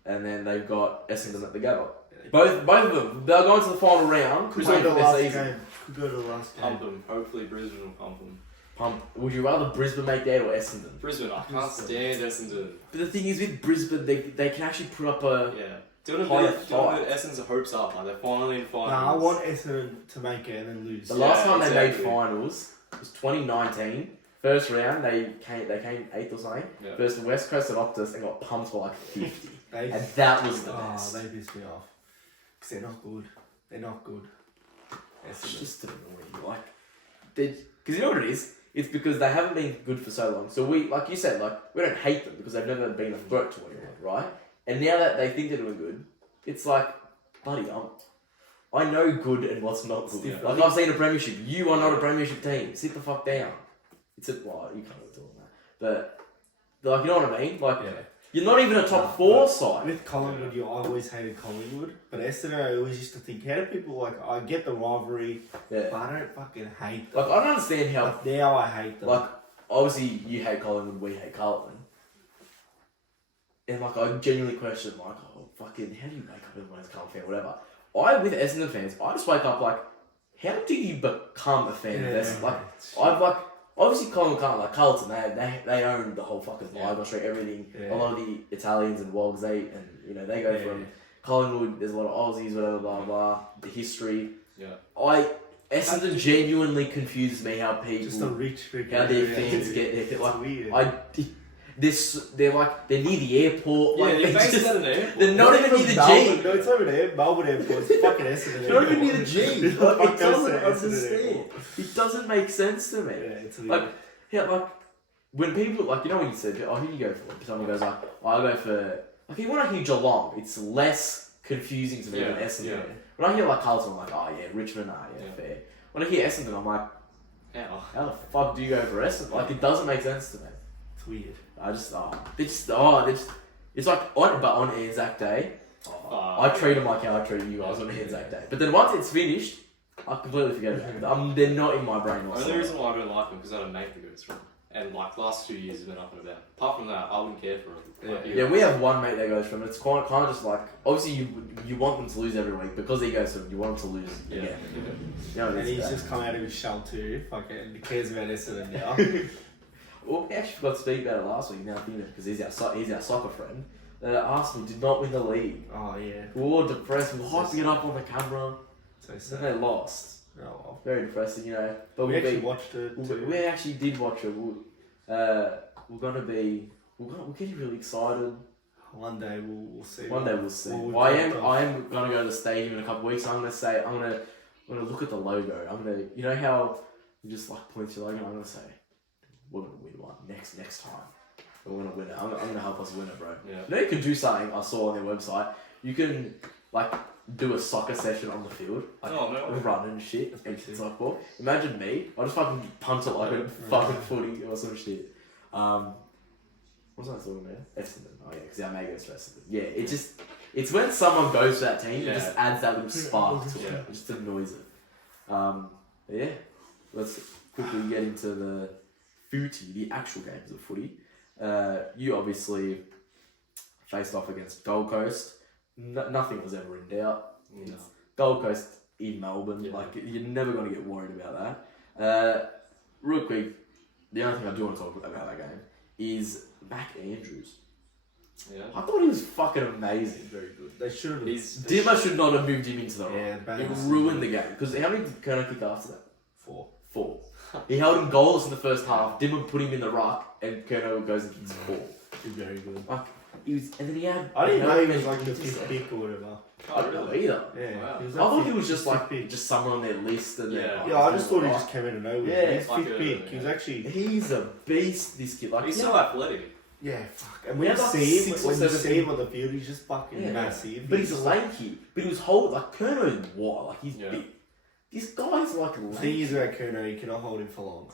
And then they've got Essendon at the Gabba. Both of them. They're going to the final round. Could playing go to for the their last season. game. Could go to the last game. Pump them. Hopefully Brisbane will pump them. Would you rather Brisbane make that or Essendon? Brisbane, I can't Brisbane. stand Essendon. But the thing is with Brisbane, they can actually put up a... Yeah. Doing a higher bit fight. Essendon's hopes up. Like they're finally in finals. Nah, I want Essendon to make it and then lose. The last time they made exactly. finals was 2019. First round, they came 8th or something. Yeah. Versus the West Coast at Optus and got pumped for like 50. They, And that was the best. they pissed me off. Because they're not good. They're not good. It's Essendon. just annoying. Like, because you know what it is? It's because they haven't been good for so long. So we, like you said, like we don't hate them because they've never been a threat to anyone, right? And now that they think they're doing good, it's like, buddy, I know good and what's not good. Yeah. Like I've seen a premiership. You are not a premiership team. Sit the fuck down. It's a well, you can't really talk that, but like you know what I mean? Like Yeah. you're not even a top 4 side. With Collingwood, you always hated Collingwood. But Essendon, I always used to think, how do people like, I get the rivalry, Yeah. but I don't fucking hate them. Like I don't understand how. But now I hate them. Like obviously you hate Collingwood, we hate Carlton. And like I genuinely question like, oh fucking, how do you wake up everyone as a Carlton fan, whatever. With Essendon fans, I just wake up like, how do you become a fan of Essendon? Like I've like obviously Collingwood can't like Carlton, they own the whole fucking Lygon Street, everything. Yeah. A lot of the Italians and Wogs, they go from Collingwood, there's a lot of Aussies, whatever, blah blah, the history. Yeah. Essendon genuinely confuses me how people just a rich how their fans get there. Like weird. they're like they're near the airport. Yeah, Like they're they based just, at an airport. they're not even near the Melbourne, G. No, it's over there. Melbourne Airport. It's fucking Essendon. Not even near the G. Like, Fuck it doesn't Essendon understand. Airport. It doesn't make sense to me. Yeah, it's weird. Like like when people like you know when you said who do you go for? Someone goes like I go for like you want to hear Geelong. It's less confusing to me than Essendon. Yeah. When I hear like Carlton, I'm like Richmond, fair. When I hear Essendon, I'm like, how the fuck do you go for Essendon? Like it doesn't make sense to me. It's weird. It's like on Anzac Day, I treat them like how I treat you guys on Anzac Day. But then once it's finished, I completely forget about it. They're not in my brain. The only reason why I don't like them because I don't make the goods from them. And like last 2 years have been up and about. Apart from that, I wouldn't care for them. Like, Yeah, we have one mate that goes from it. It's kind of just like obviously you want them to lose every week because he goes from you want them to lose again. You know, And he's just come out of his shell too. Fucking cares about Essendon now. Well, we actually forgot to speak about it last week. Now thinking because he's our soccer friend. Arsenal did not win the league. Oh yeah. We were all depressed. We were hyping it up on the camera. So Then sad. they lost. Oh well. Very depressing, you know. But We actually watched it. we actually did watch it. We're getting really excited. One day we'll see. One day we'll see. We'll I am gonna go to the stadium in a couple of weeks. I'm gonna look at the logo. You know how you just like point to your logo. I'm gonna say we're gonna win one next time. We're gonna win it. I'm gonna help us win it, bro. Yeah. You know you can do something I saw on their website. You can like do a soccer session on the field, like run and shit. That's And pretty it's sick. like, well, imagine me. I just fucking punch it like a fucking footy or some shit. What's I talking about? Essendon. Oh yeah, because our mate goes to Essendon. Yeah, it's when someone goes to that team, it just adds that little spark to it. It just annoys it. Yeah, let's quickly get into the footy, the actual games of footy. You obviously faced off against Gold Coast. Nothing was ever in doubt. No. Gold Coast in Melbourne, Yeah. like you're never going to get worried about that. Real quick, the only thing I do want to talk about that game is Mac Andrews. Yeah. I thought he was fucking amazing. Very good. They should have. Dimmer should not have moved him into the Yeah, right. bad It enough. ruined the game. Because how many did Kerner kick after that? 4. 4. He held him goalless in the first half. Dimmer put him in the ruck, and Kerner goes and kicks 4. Very good. Like he was, and then he had. I didn't know he was many like the inches 5th there. pick or whatever. I don't know either. Yeah. Wow. He was I thought like he was just fifth like pick. just someone on their list, and then Yeah. like, Yeah, I just thought he like, just came out of nowhere. Yeah. He's Like 5th a- pick. He was actually. He's a beast. This kid, like He's yeah, so athletic. Yeah, fuck. And He when had you like see him, 6 or when you 7 see him on the field, he's just fucking Yeah. massive. But he's lanky. But he was like Kerner is wide. Like he's Yeah. big. This guy's like The thing lanky. is about Kerno, you cannot hold him for long.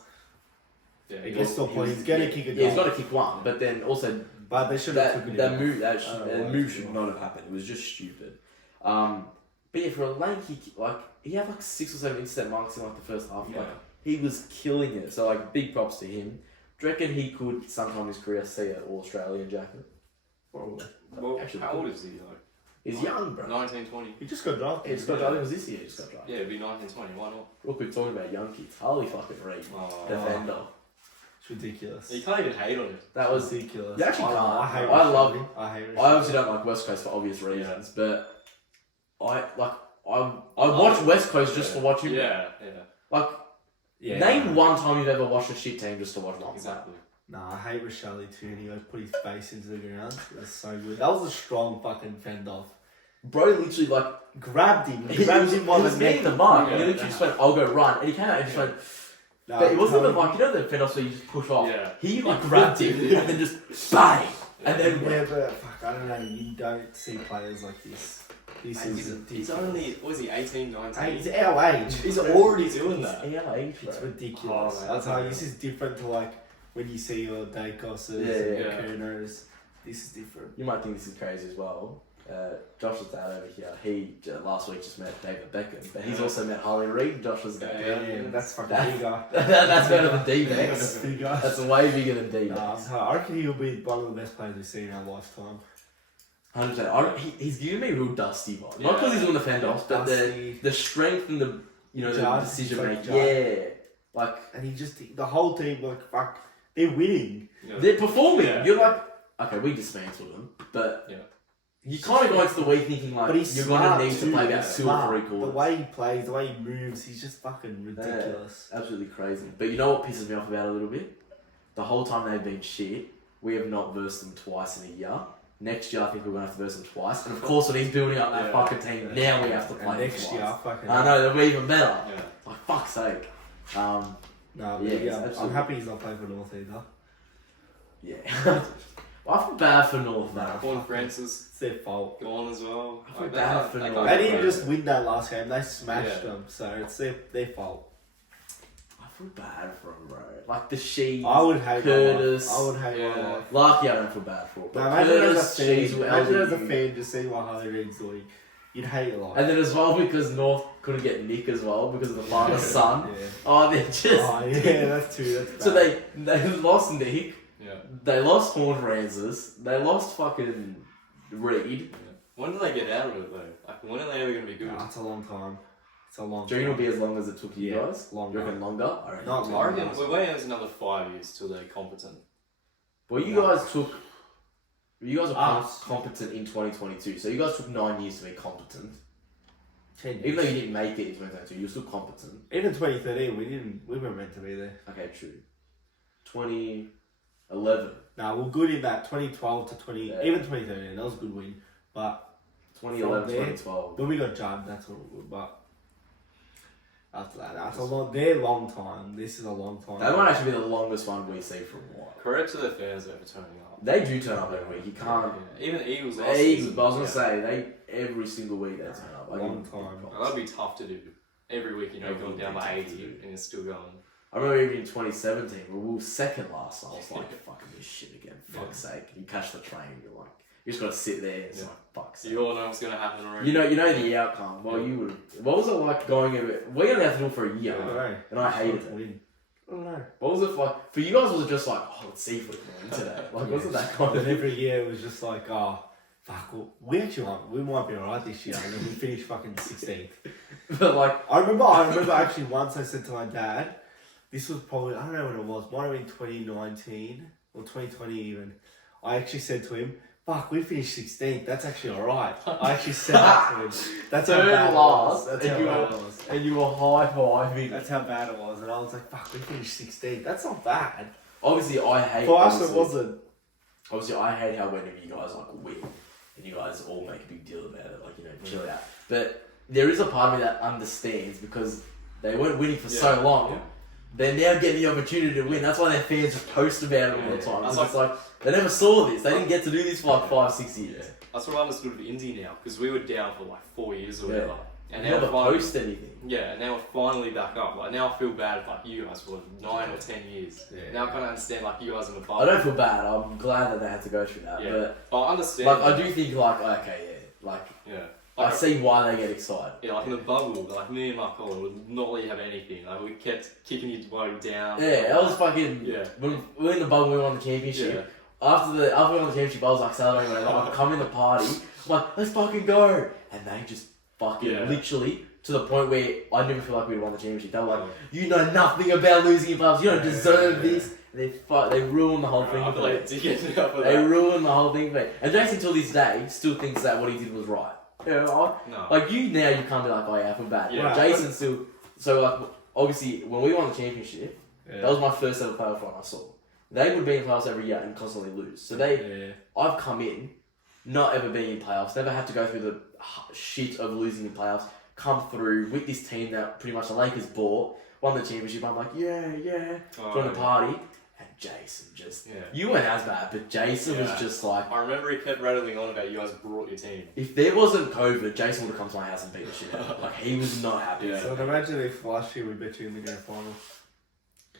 Yeah. It gets to a point, he's going to kick a Yeah, he's goal. got to kick one, but then also But they should have taken that him move off. I don't know why move it's should off. not have happened. It was just stupid. But yeah, for a lanky, like he had like 6 or 7 intercept marks in like the first half. Yeah. Like he was killing it. So like big props to him. Do you reckon he could sometime in his career see an All Australian jacket? Probably. Well, Actually, how old is he? Like He's young, bro. 19, 20. He just got drafted. Yeah, just got drafted. It was this year. Just got drafted. Yeah, it'd be 19, 20. Why not? Real quick, talking about young kids. Harley fucking Reid, Oh, defender. It's ridiculous. You can't even hate on it. That was. ridiculous. You actually can't. I hate I love. Rashadi. I hate Rashadi. I obviously don't like West Coast for obvious reasons, but I watch West Coast just for watching. Yeah. Like, Yeah. name one time you've ever watched a shit team just to watch one. Exactly. Nah, I hate Rashali too, and he goes put his face into the ground. That's so good. That was a strong fucking fend off. Bro literally like Grabbed him. he Grabbed was, him by he was the getting neck. the mark. Yeah. He literally just went, "I'll go run," and he came out and just went. Nah, But it wasn't I'm even like, you know the fend off where you just push off. Yeah. He like He grabbed grabbed him it. and then just bang, and then Yeah, but fuck, I don't know. You don't see players like this. This And is he's ridiculous. only, what was he, 18, 19? Hey, he's our age. He's already doing that. Yeah, age, bro. It's ridiculous. Oh, man, I'll tell you, that's this is different to like when you see your Dacoses Yeah, and Kunos. This is different. You might think this is crazy as well. Josh's dad over here, he last week just met David Beckham, but he's also met Harley Reid, Josh's dad. Yeah, that's fucking That- bigger. That's better than That's D-Max. bigger. That's way bigger than D-Max. I reckon he'll be one of the best players we've seen in our lifetime. 100%. He's giving me real dusty vibe. Not because he's on the fend offs, but Dusty. the strength and the the Judge, decision like making. Judge. Yeah, like And he just, the whole team, like, fuck, they're winning. Yeah. they're performing. Yeah. You're like, okay, we dismantled them, but Yeah. you kind of go into the week thinking like But he's you're smart gonna need to too, play about he's 2 or smart. 3 The quarters. way he plays, the way he moves, he's just fucking ridiculous. Absolutely crazy. But you know what pisses me off about it a little bit? The whole time they've been shit, we have not versed them twice in a year. Next year, I think we're going to have to verse them twice. And of course, when he's building up that Yeah. fucking team, now we have to And play them next twice. year, fucking. I know, they'll be even better. Yeah. Like, fuck's sake. No, but Yeah, yeah, it's I'm absolutely- happy he's not playing for North either. Yeah. I feel bad for North, man. Paul Francis It's their fault. gone as well. I feel bad for North. They didn't just win that last game, they smashed Yeah. them, so it's their fault. I feel bad for him, bro. Like, the Shees, I would hate Curtis. my life. I would hate my Yeah. life. Lucky I don't feel bad for it. Now, But imagine Curtis, as a Shees, fan, imagine as a LDU. fan just seeing what Harley Reid's doing. You'd hate your life. And then as well, because North couldn't get Nick as well, because of the father's son. Yeah. Oh, they're just... Oh, yeah, that's true. That's bad. So they lost Nick, Yeah. they lost Horn Francis, they lost fucking Reed. Yeah. When do they get out of it though? Like, when are they ever going to be good? Nah, it's a long time. It's a long Do you time. think it'll be as long as it took you Yeah, guys? longer. You reckon longer? I reckon. Not two I long. years. reckon we're waiting another 5 years till they're competent. Well, you guys took... You guys are Us. competent in 2022, so you guys took 9 years to be competent. 10 Even though years. you didn't make it in 2022, you're still competent. Even 2013, we weren't meant to be there. Okay, true. 2011. Nah, we're good in that 2012 to 20, Yeah. even 2013. That was a good win. But 2011, From there- 2012. when we got Judd, that's what we were. But after that, that's a long. They're a long time. This is a long time. That might actually be the longest one we see for a while. Credit to the fans though for turning up. They do turn up every week. You can't... Yeah. Even the Eagles last Hey, season. but I was gonna yeah. say they every single week they turn up. I Long give- time. Well, that'd be tough to do. Every week, That going would down be by tough 80 to do. and it's still going. I remember even in 2017 we were second last. And I was like, fucking this shit again. Fuck's sake! You catch the train. You're like, you just gotta sit there. And it's Yeah. like, fuck's sake. You all know what's going to happen already. You know the outcome. Well, you would. What was it like going over? We only have to do it for a year, I don't know. and I hated it. Win. I don't know. What was it like for you guys? Was it just like, oh, let's see if we can win today? Like, wasn't that kind And of? every year it was just like, oh, fuck, well, we might be alright this year, and then we finished fucking 16th. But like, I remember actually once I said to my dad, this was probably, I don't know when it was, might have been 2019 or 2020 even. I actually said to him, fuck, we finished 16th, that's actually alright. I actually said that to him. That's how Third bad last, it was. That's and how you bad were- it was. and you were high fiving. That's how bad it was. And I was like, fuck, we finished 16th. That's not bad. Obviously, I hate. For us, it obviously- wasn't. Obviously, I hate how whenever you guys like win, and you guys all make a big deal about it, like chill out. But there is a part of me that understands because they weren't winning for so long. Yeah. They're now getting the opportunity to win. That's why their fans just post about it all the Yeah. time. That's It's like they never saw this. They didn't get to do this for like 5-6 years. That's what I understood with Indy now, because we were down for like 4 years or Yeah. whatever. And They now never we're finally, post anything. yeah, and now we're finally back up. Like now I feel bad for like you guys for 9 or 10 years. Yeah. Now I kind of understand like you guys in the I bubble. don't feel bad. I'm glad that they had to go through that. Yeah. But I understand. But like, I do think like, okay, yeah, like Yeah. I Like, see why they get excited. yeah, like in the bubble, like me and Mark Collar would not let you have anything. Like we kept kicking you down. Yeah, that was fucking. Yeah. When we were in the bubble, we won the championship. Yeah. After we won the championship, I was like celebrating. Like, I'm coming to the party. I'm like, let's fucking go. And they just fucking Yeah. literally to the point where I didn't even feel like we'd won the championship. They were like, you know nothing about losing in playoffs. You don't deserve this. And they ruined the whole thing. I feel like they ruined the whole thing. And Jason, till this day, still thinks that what he did was right. You know, like you now, you can't be like, oh yeah, I feel bad. Yeah. Jason still. So like, obviously, when we won the championship, that was my first ever playoff run I saw. They would be in playoffs every year and constantly lose. So I've come in, not ever being in playoffs, never had to go through the shit of losing in playoffs, come through with this team that pretty much the Lakers bought, won the championship. I'm like, join the party. And Jason just, you weren't as bad, but Jason was just like... I remember he kept rattling on about you guys brought your team. If there wasn't COVID, Jason would have come to my house and beat the shit out. Like, he was not happy. So imagine if last year we bet you in the grand final.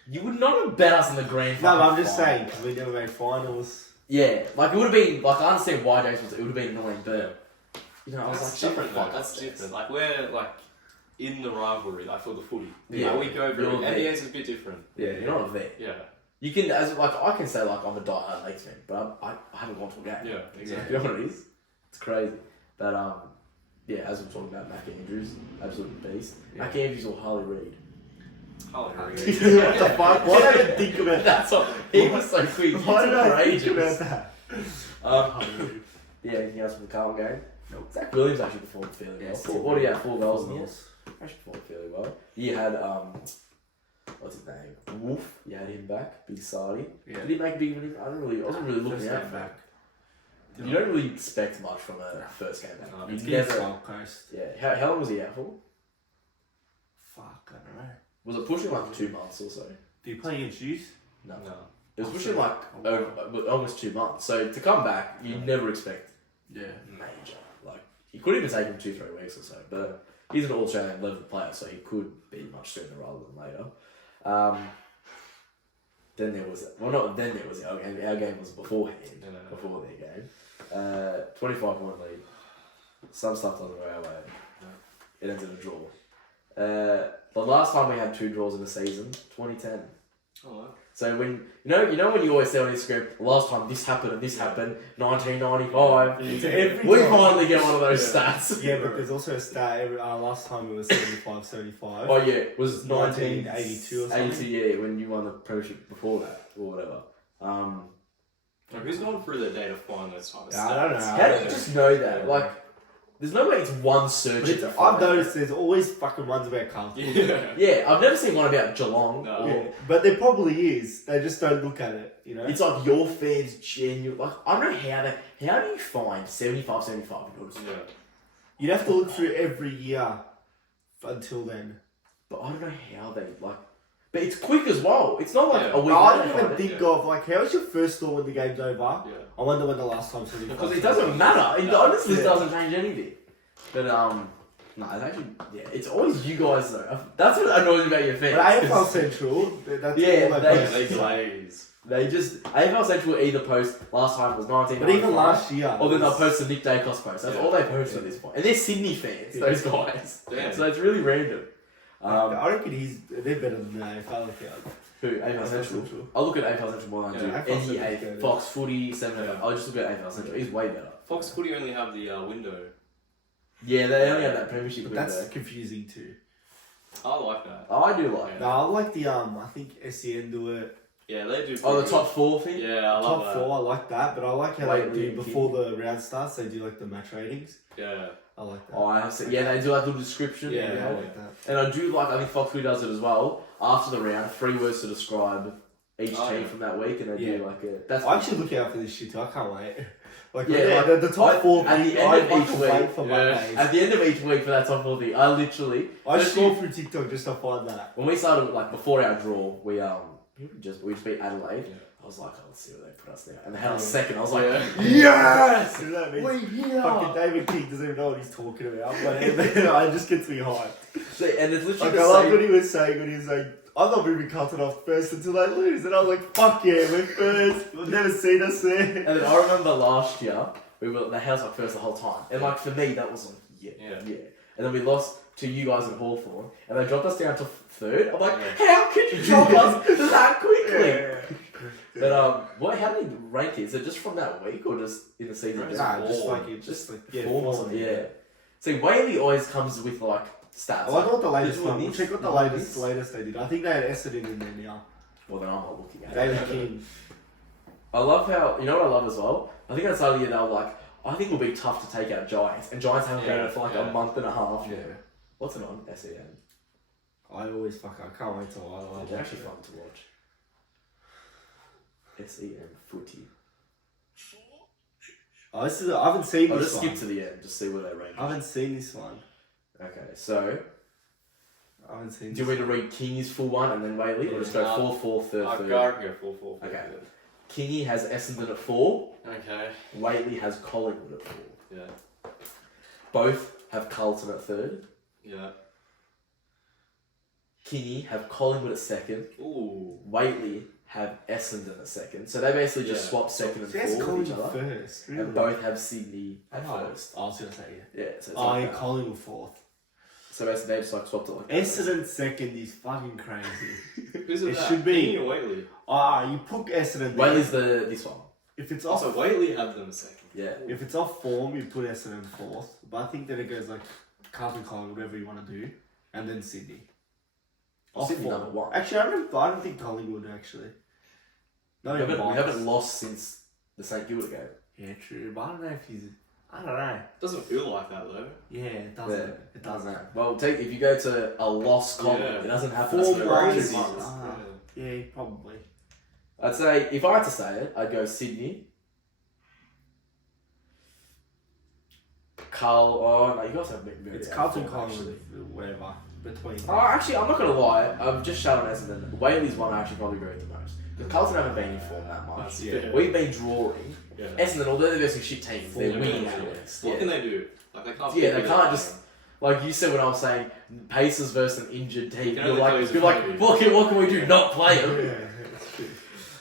You would not have bet us in the grand No, final. but I'm just saying, because we never made finals. Yeah, like it would have been, like I understand why Jason was, it would have been annoying, but, you know, I was That's like, different though, that's different. Like, we're like, in the rivalry, like for the footy. Yeah, we go very, you're NBA's is a bit different. Yeah, you're not a vet. Yeah. You can, as like, I can say like I'm a diehard Lakers fan, but I haven't gone to a game. Yeah, exactly. You know what it is? It's crazy. But, yeah, as we're talking about Mac Andrews, absolute beast. Yeah. Mac Andrews or Harley Reid. What the fuck? Why did I think about that? That's all. He was so quick. Why did I ages. think about that? Yeah, anything else from the Carlton game? Nope. Zach Williams actually performed fairly well. What do you have? 4 goals in the year? Actually performed fairly well. You had, what's his name? Wolf. You had him back. Big Sardi. Yeah. Did he make a big of I wasn't really looking out for back. You don't really expect much from a first game back. It's You never. Gold Coast. Yeah. How long was he out for? Fuck, I don't know. Was it pushing like 2 months or so? Do you play against youth? No. It was pushing like almost 2 months. So to come back, you never expect major. Like he could even take him 2-3 weeks or so. But he's an All-Australian level player, so he could be much sooner rather than later. Then there was our game. Our game was beforehand, before their game. 25-point lead. Some stuff doesn't go our way. It ends in a draw. The last time we had 2 draws in a season, 2010. Oh wow. So when you know when you always say on Instagram, last time this happened and this happened, 1995. We finally get one of those stats. Yeah, but there's also a stat. Last time it was 75. Oh yeah, it was 1982 or something. 82, yeah, when you won the premiership before that or whatever. Like, who's gone through the day to find those type of I don't know. How do you just know that? Like, there's no way it's one search. I've noticed there's always fucking ones about Carlton. Yeah, I've never seen one about Geelong. No. Yeah, but there probably is. They just don't look at it, you know? It's like your fans genuine. Like, I don't know how do you find 75 because Yeah. You'd have to look through every year until then. But I don't know how they, like... But it's quick as well. It's not like a week I later. don't even think of, like, how's your first thought when the game's over? Yeah. I wonder when the last time somebody... Because it doesn't matter. It honestly doesn't change anything. But, no, it's actually... Yeah, it's always you guys, though. That's what annoys me about your fans. But AFL Central, that's all They glaze. They just... AFL Central will either post, last time was 1995. But even last year... Or then they'll post the Nick Dacos post. That's all they post at this point. And they're Sydney fans, those guys. Damn. So it's really random. I reckon they're better than the AFL account. Who? AFL Central? I look at AFL Central more than I do any Fox Footy, 7. I just look at AFL Central. He's way better. Fox Footy only have the window. Yeah, they only have that premiership But window. that's confusing too. I like that. I do like it. No, I like the I think SEN do it. Yeah, they do. Oh, the top 4 thing? Yeah, I love Top that. 4, I like that, but I like how Wait, they do yeah, before the round starts. They do like the match ratings. Yeah. I like that. Oh, I have seen, yeah, they do like little description. Yeah, I like that. And I do like, I think Fox Footy does it as well. After the round, 3 words to describe each team from that week, and they do like a. That's I actually look out for this shit too. I can't wait. Like, Yeah, like the top 4 at the end of each week. for Mondays. At the end of each week for that top 4 thing, I literally. I scroll through TikTok just to find that. When we started, like before our draw, we just beat Adelaide. Yeah. I was like, oh, let's see where they put us there. And they had us second. I was like, Yes! You know what I mean? we're here. Fucking David King doesn't even know what he's talking about. But I just gets me hyped. So, and it's literally Like, the I love same. what he was saying when he was like, I'm not moving Carlton off first until they lose. And I was like, fuck yeah, we're first. I've never seen us there. And then I remember last year, we were the house like first the whole time. And like for me, that was like, yeah. And then we lost to you guys in Hawthorn, and they dropped us down to 3rd. I'm like, how could you drop us that quickly? But how many rank is it? Just from that week or just in the season? Nah, just like 4 or something. Yeah. See, Whaley always comes with like stats. I wonder what the latest they're doing one. We'll this, check what the they're doing latest this. latest they did. I think they had Essendon in there now. Well, then I'm not looking at David it. King. I love how, you know what I love as well? I think at the start of the year they were like, I think it'll be tough to take out Giants. And Giants haven't been in it for like a month and a half. Yeah. What's it on? SEN. I always I can't wait till I It's actually fun to watch. SEN footy. Oh, this is. I haven't seen I'll this just one. skip to the end, just see where they rank. I haven't seen this one. Okay, so I haven't seen. do you want me to read Kingy's full one and then Whaley, or just go 4-4, third, I've third? got to go 4-4. Okay. Kingy has Essendon at 4. Okay. Whaley has Collingwood at 4. Yeah. Both have Carlton at 3rd. Yeah. Kingy have Collingwood at 2nd. Ooh. Whaley have Essendon at 2nd. So they basically just swap 2nd and 4th with each other. first. Really? And both have Sydney at Oh, 1st. I was gonna say Yeah, so it's yeah. like I that. Collingwood fourth. So basically they just like swapped it like that. Essendon second is fucking crazy. Who's it? It that? should be- Kingy or Whaley? You put Essendon. Whaley's this one. If it's off, Also, Whaley have them second. Yeah. if it's off form, you put Essendon fourth. But I think then it goes like Carlton, Collingwood, whatever you want to do, and then Sydney. Off Sydney form. number 1. Actually, I don't think Collingwood actually. No, We haven't lost since the St Kilda game. Yeah, true. But I don't know if he's. I don't know. Doesn't feel like that though. Yeah, it doesn't. Yeah. It doesn't. Well, if you go to a lost column, Yeah. it doesn't happen 4 for months. 2 months. Ah. Yeah, probably. I'd say, if I had to say it, I'd go Sydney. Oh no, you guys have been very It's out Carlton, of form, Collingwood, whatever. Between. Oh, actually, I'm not going to lie. I've just shown Essendon. Whaley's one I actually probably agree with the most. Because Carlton haven't been in form that much. Yeah. We've been drawing. Yeah. Essendon, although they're some shit teams, they're Yeah. winning Yeah. at least. What Yeah. can they do? Like they can't. Yeah, they figure can't it just- out. Like you said when I was saying Pacers versus an injured team, You can you're only like, play as a what can we do? Not play Yeah, them. it's true.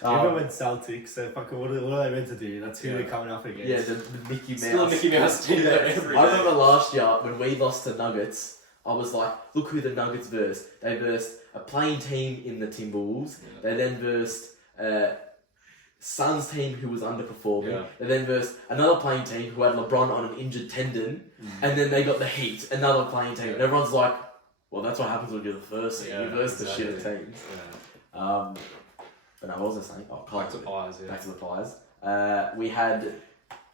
Um, Even when Celtics, they're fucking, what are they meant to do? That's who Yeah. they're coming up against. Yeah, the Mickey Mouse. Still a Mickey Mouse team there every I day. remember last year when we lost to Nuggets, I was like, look who the Nuggets versed. They versed a playing team in the Timberwolves. Yeah. They then versed Suns team who was underperforming. Yeah. They then versed another playing team who had LeBron on an injured tendon. And then they got the Heat, another playing team. And everyone's like, well, that's what happens when you're the first seed. Yeah, You verse exactly. the shitter teams. Yeah. But no, what was I saying? Oh, Back to Pies, yeah. Back to the Pies. We had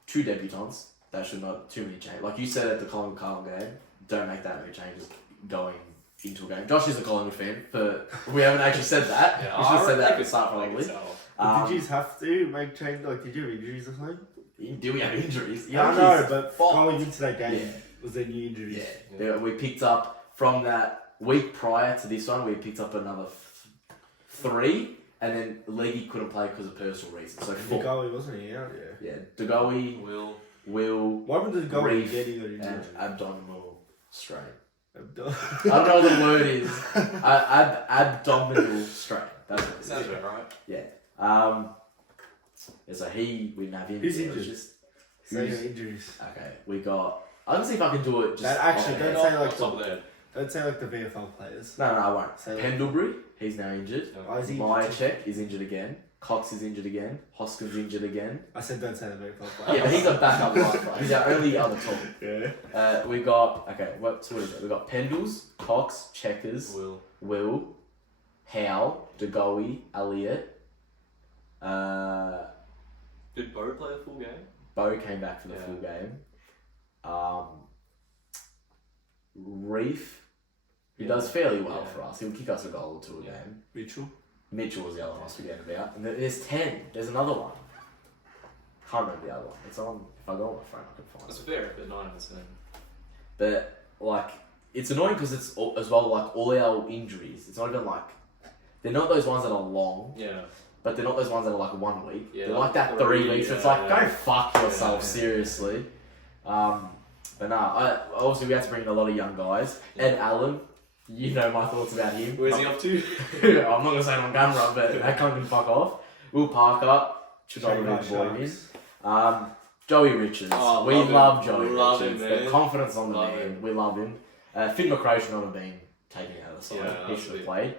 2 debutants. That should not too many changes. Like you said at the Collingwood Carlton game, don't make that many changes going into a game. Josh is a Collingwood fan, but we haven't actually said that. Yeah, we should have said that at the could start I could probably. tell. But did you have to make change? Like, did you have injuries or something? Do we have injuries? Yeah, I know, but fucked. going into that game, Yeah. was there new injuries? Yeah. We picked up from that week prior to this one, we picked up another 3, and then Leggy couldn't play because of personal reasons. So 4. Degoe wasn't he out? Yeah. Yeah, Degoe, Will, Why would Degoe Reef, get injured? and abdominal strain. I Abdo- don't know what the word is. Abdominal strain. That's what it is. Sounds about right. Yeah. Yeah, so we didn't have him. Who's Yeah, it was injured? just- Say who's- injuries. Okay, we got. I'm gonna see if I can do it. Just That actually, off don't hand. say like Off top of the head. Don't say like the VFL players. No, I won't. Say like- Pendlebury, he's now injured. Why is he injured? Myercheck is injured again. Cox is injured again. Hoskins injured again. I said don't say the VFL Yeah, players. but he's a backup lifer. He's our only other top. Yeah. We got what is it? We got Pendles, Cox, Checkers, Will, Howe, DeGoey, Elliott. Did Bo play a full game? Bo came back for the Yeah. full game. Reef, who does fairly well Yeah. for us. He'll kick us a goal or 2 a Yeah. game. Mitchell. Mitchell was the other one I was forgetting about. And there's 10. There's another one. Can't remember the other one. It's on. If I go on my phone, I can find That's it. fair, but 9%. But like, it's annoying because it's as well like all our injuries. It's not even like they're not those ones that are long, Yeah. but they're not those ones that are like 1 week. Yeah, they're like that like 3 3, weeks. It's yeah, like yeah. go fuck yourself, Yeah. seriously. But no, obviously we had to bring in a lot of young guys. Yeah. Ed Allen, you know my thoughts about him. Where's he off to? I'm not gonna say it on camera, but that can't even fuck off. Will Parker should not Shanghai have been Sharks. in. Joey Richards, Oh, we love him. love Joey Love him, Richards. man. The confidence on the Love man, him. we love him. Finn McRae should not have been taken out of the side. Yeah, He should have absolutely. played.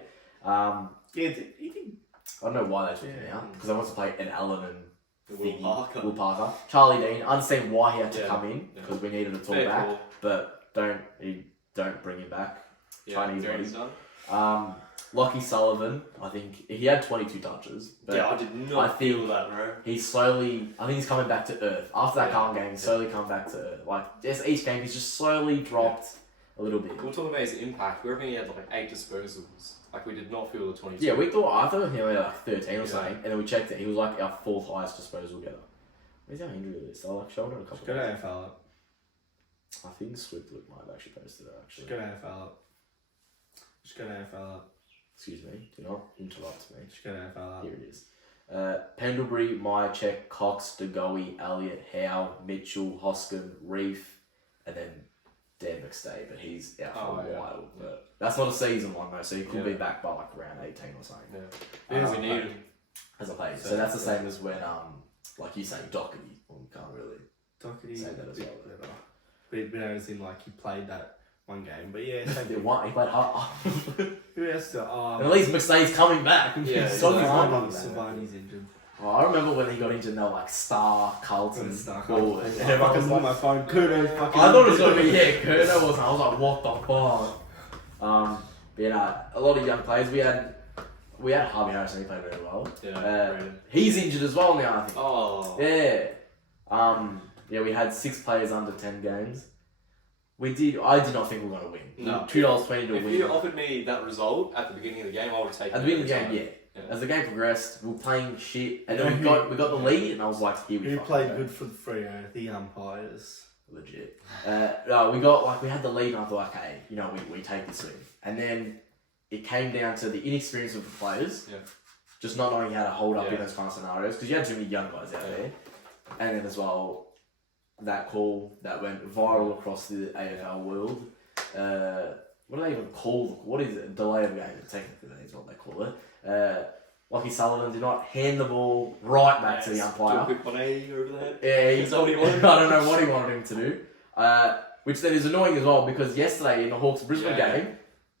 Yeah, you think I don't know why they took him Yeah. out because I want to play Ed Allen and Will Will Parker. Charlie Dean. I understand why he had to Yeah. come in Yeah. because we needed a tall Fair back, call. but he don't bring him back. Yeah, Chinese Dirty's buddy. done. Lockie Sullivan, I think he had 22 touches. But Yeah, I did not feel that, bro. he's slowly, I think he's coming back to earth. After that calm game, he's Yeah. slowly come back to earth. Like, just each game, he's just slowly dropped a little bit. We're talking about his impact. We reckon he had like 8 disposals. Like, we did not feel the 22. Yeah, I thought he only had like 13 or Yeah. something, and then we checked it. He was like our 4th highest disposal getter. Where's our injury list? I like shoulder a couple Go to of AFL up. I think Swiftwood might have actually posted it, actually. Just go to AFL up. Just go to AFL up. Excuse me, do not interrupt me. Just go to AFL up. Here it is. Pendlebury, Myercheck, Cox, DeGoey, Elliott, Howe, Mitchell, Hoskin, Reef, and then Dan McStay, but he's out for a while. But that's not a season one though, so he could be back by like around 18 or something. Yeah, we need him. As a player. So that's the same as when, like you say, Doherty. Well, we can't really Doherty say that as well. We don't as in like he played that one game, but yeah. He played hard. Who else? And at least McStay's coming back. Yeah, Savani's injured. Oh, I remember when he got injured, they were like Star, Carlton, Bull, and I everyone was fucking like, my phone. Kurno's fucking. I thought it was going to be, Kurno was, I was like, what the fuck? But yeah, a lot of young players. We had Harvey Harrison, he played very well. Yeah, he's injured as well now, I think. Oh. Yeah. Yeah, we had 6 players under 10 games. I did not think we were going to win. No. $2.20 to win. If you offered me that result at the beginning of the game, I would have taken it. At the beginning of the every game, time. yeah. As the game progressed, we were playing shit, and You then know we got the lead, and I was like, here we Who fucking played go. good for the Freo? The umpires. Legit. No, we had the lead, and I thought, okay, we take this win. And then it came down to the inexperience of the players, just not knowing how to hold up in those kind of scenarios, because you had too many young guys out there. And then as well, that call that went viral across the AFL world. What do they even call? What is it? Delay of game. Technically, that is what they call it. Lockie Sullivan did not hand the ball right back to the umpire. Do a quick 180 over the head. Yeah, Is that what he wanted? I don't know what he wanted him to do. Which then is annoying as well, because yesterday in the Hawks Brisbane game,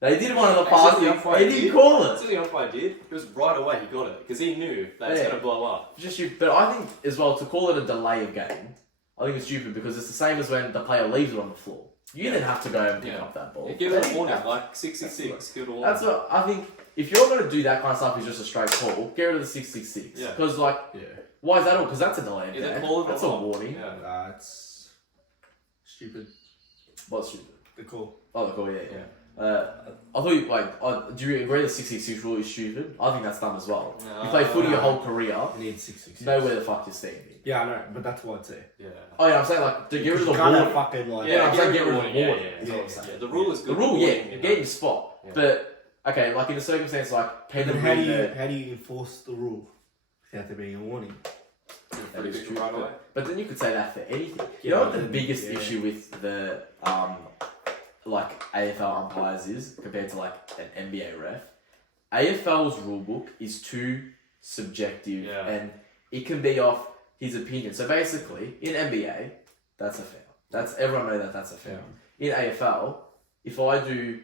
they did one of the passes. They didn't call it. That's what the umpire did. It was right away. He got it because he knew that it's going to blow up. But I think as well, to call it a delay of game, I think it's stupid, because it's the same as when the player leaves it on the floor. You then have to go and pick up that ball. Yeah, give it a warning, like 666. Give it a warning. That's what I think. If you're going to do that kind of stuff, it's just a straight call. Get rid of the 666. Yeah. Because why is that all? Because that's a delay. Is it called? That's a warning. Yeah. Nah, it's stupid. What's stupid? The call. Oh, the call. Yeah. I thought do you agree the 666 rule is stupid? I think that's dumb as well. No, you play footy your whole career. You need 666. Know where the fuck you're standing. Yeah, I know, but that's what it's there. Yeah. Oh yeah, I'm saying to get rid of the Can't have warning. fucking I'm saying get rid of the Yeah, warning. yeah, Is what I'm saying. yeah. The rule is The good. rule, warning, get in your spot. Yeah. But okay, like in a circumstance like Then Pendlebury, how do you enforce the rule without there being a warning? that is true. Right away. But then you could say that for anything. You Yeah, know what the then, biggest yeah. issue with the AFL umpires is compared to like an NBA ref? AFL's rulebook is too subjective, and it can be off his opinion. So basically, in NBA, that's a foul. Everyone knows that's a foul. In AFL, if I do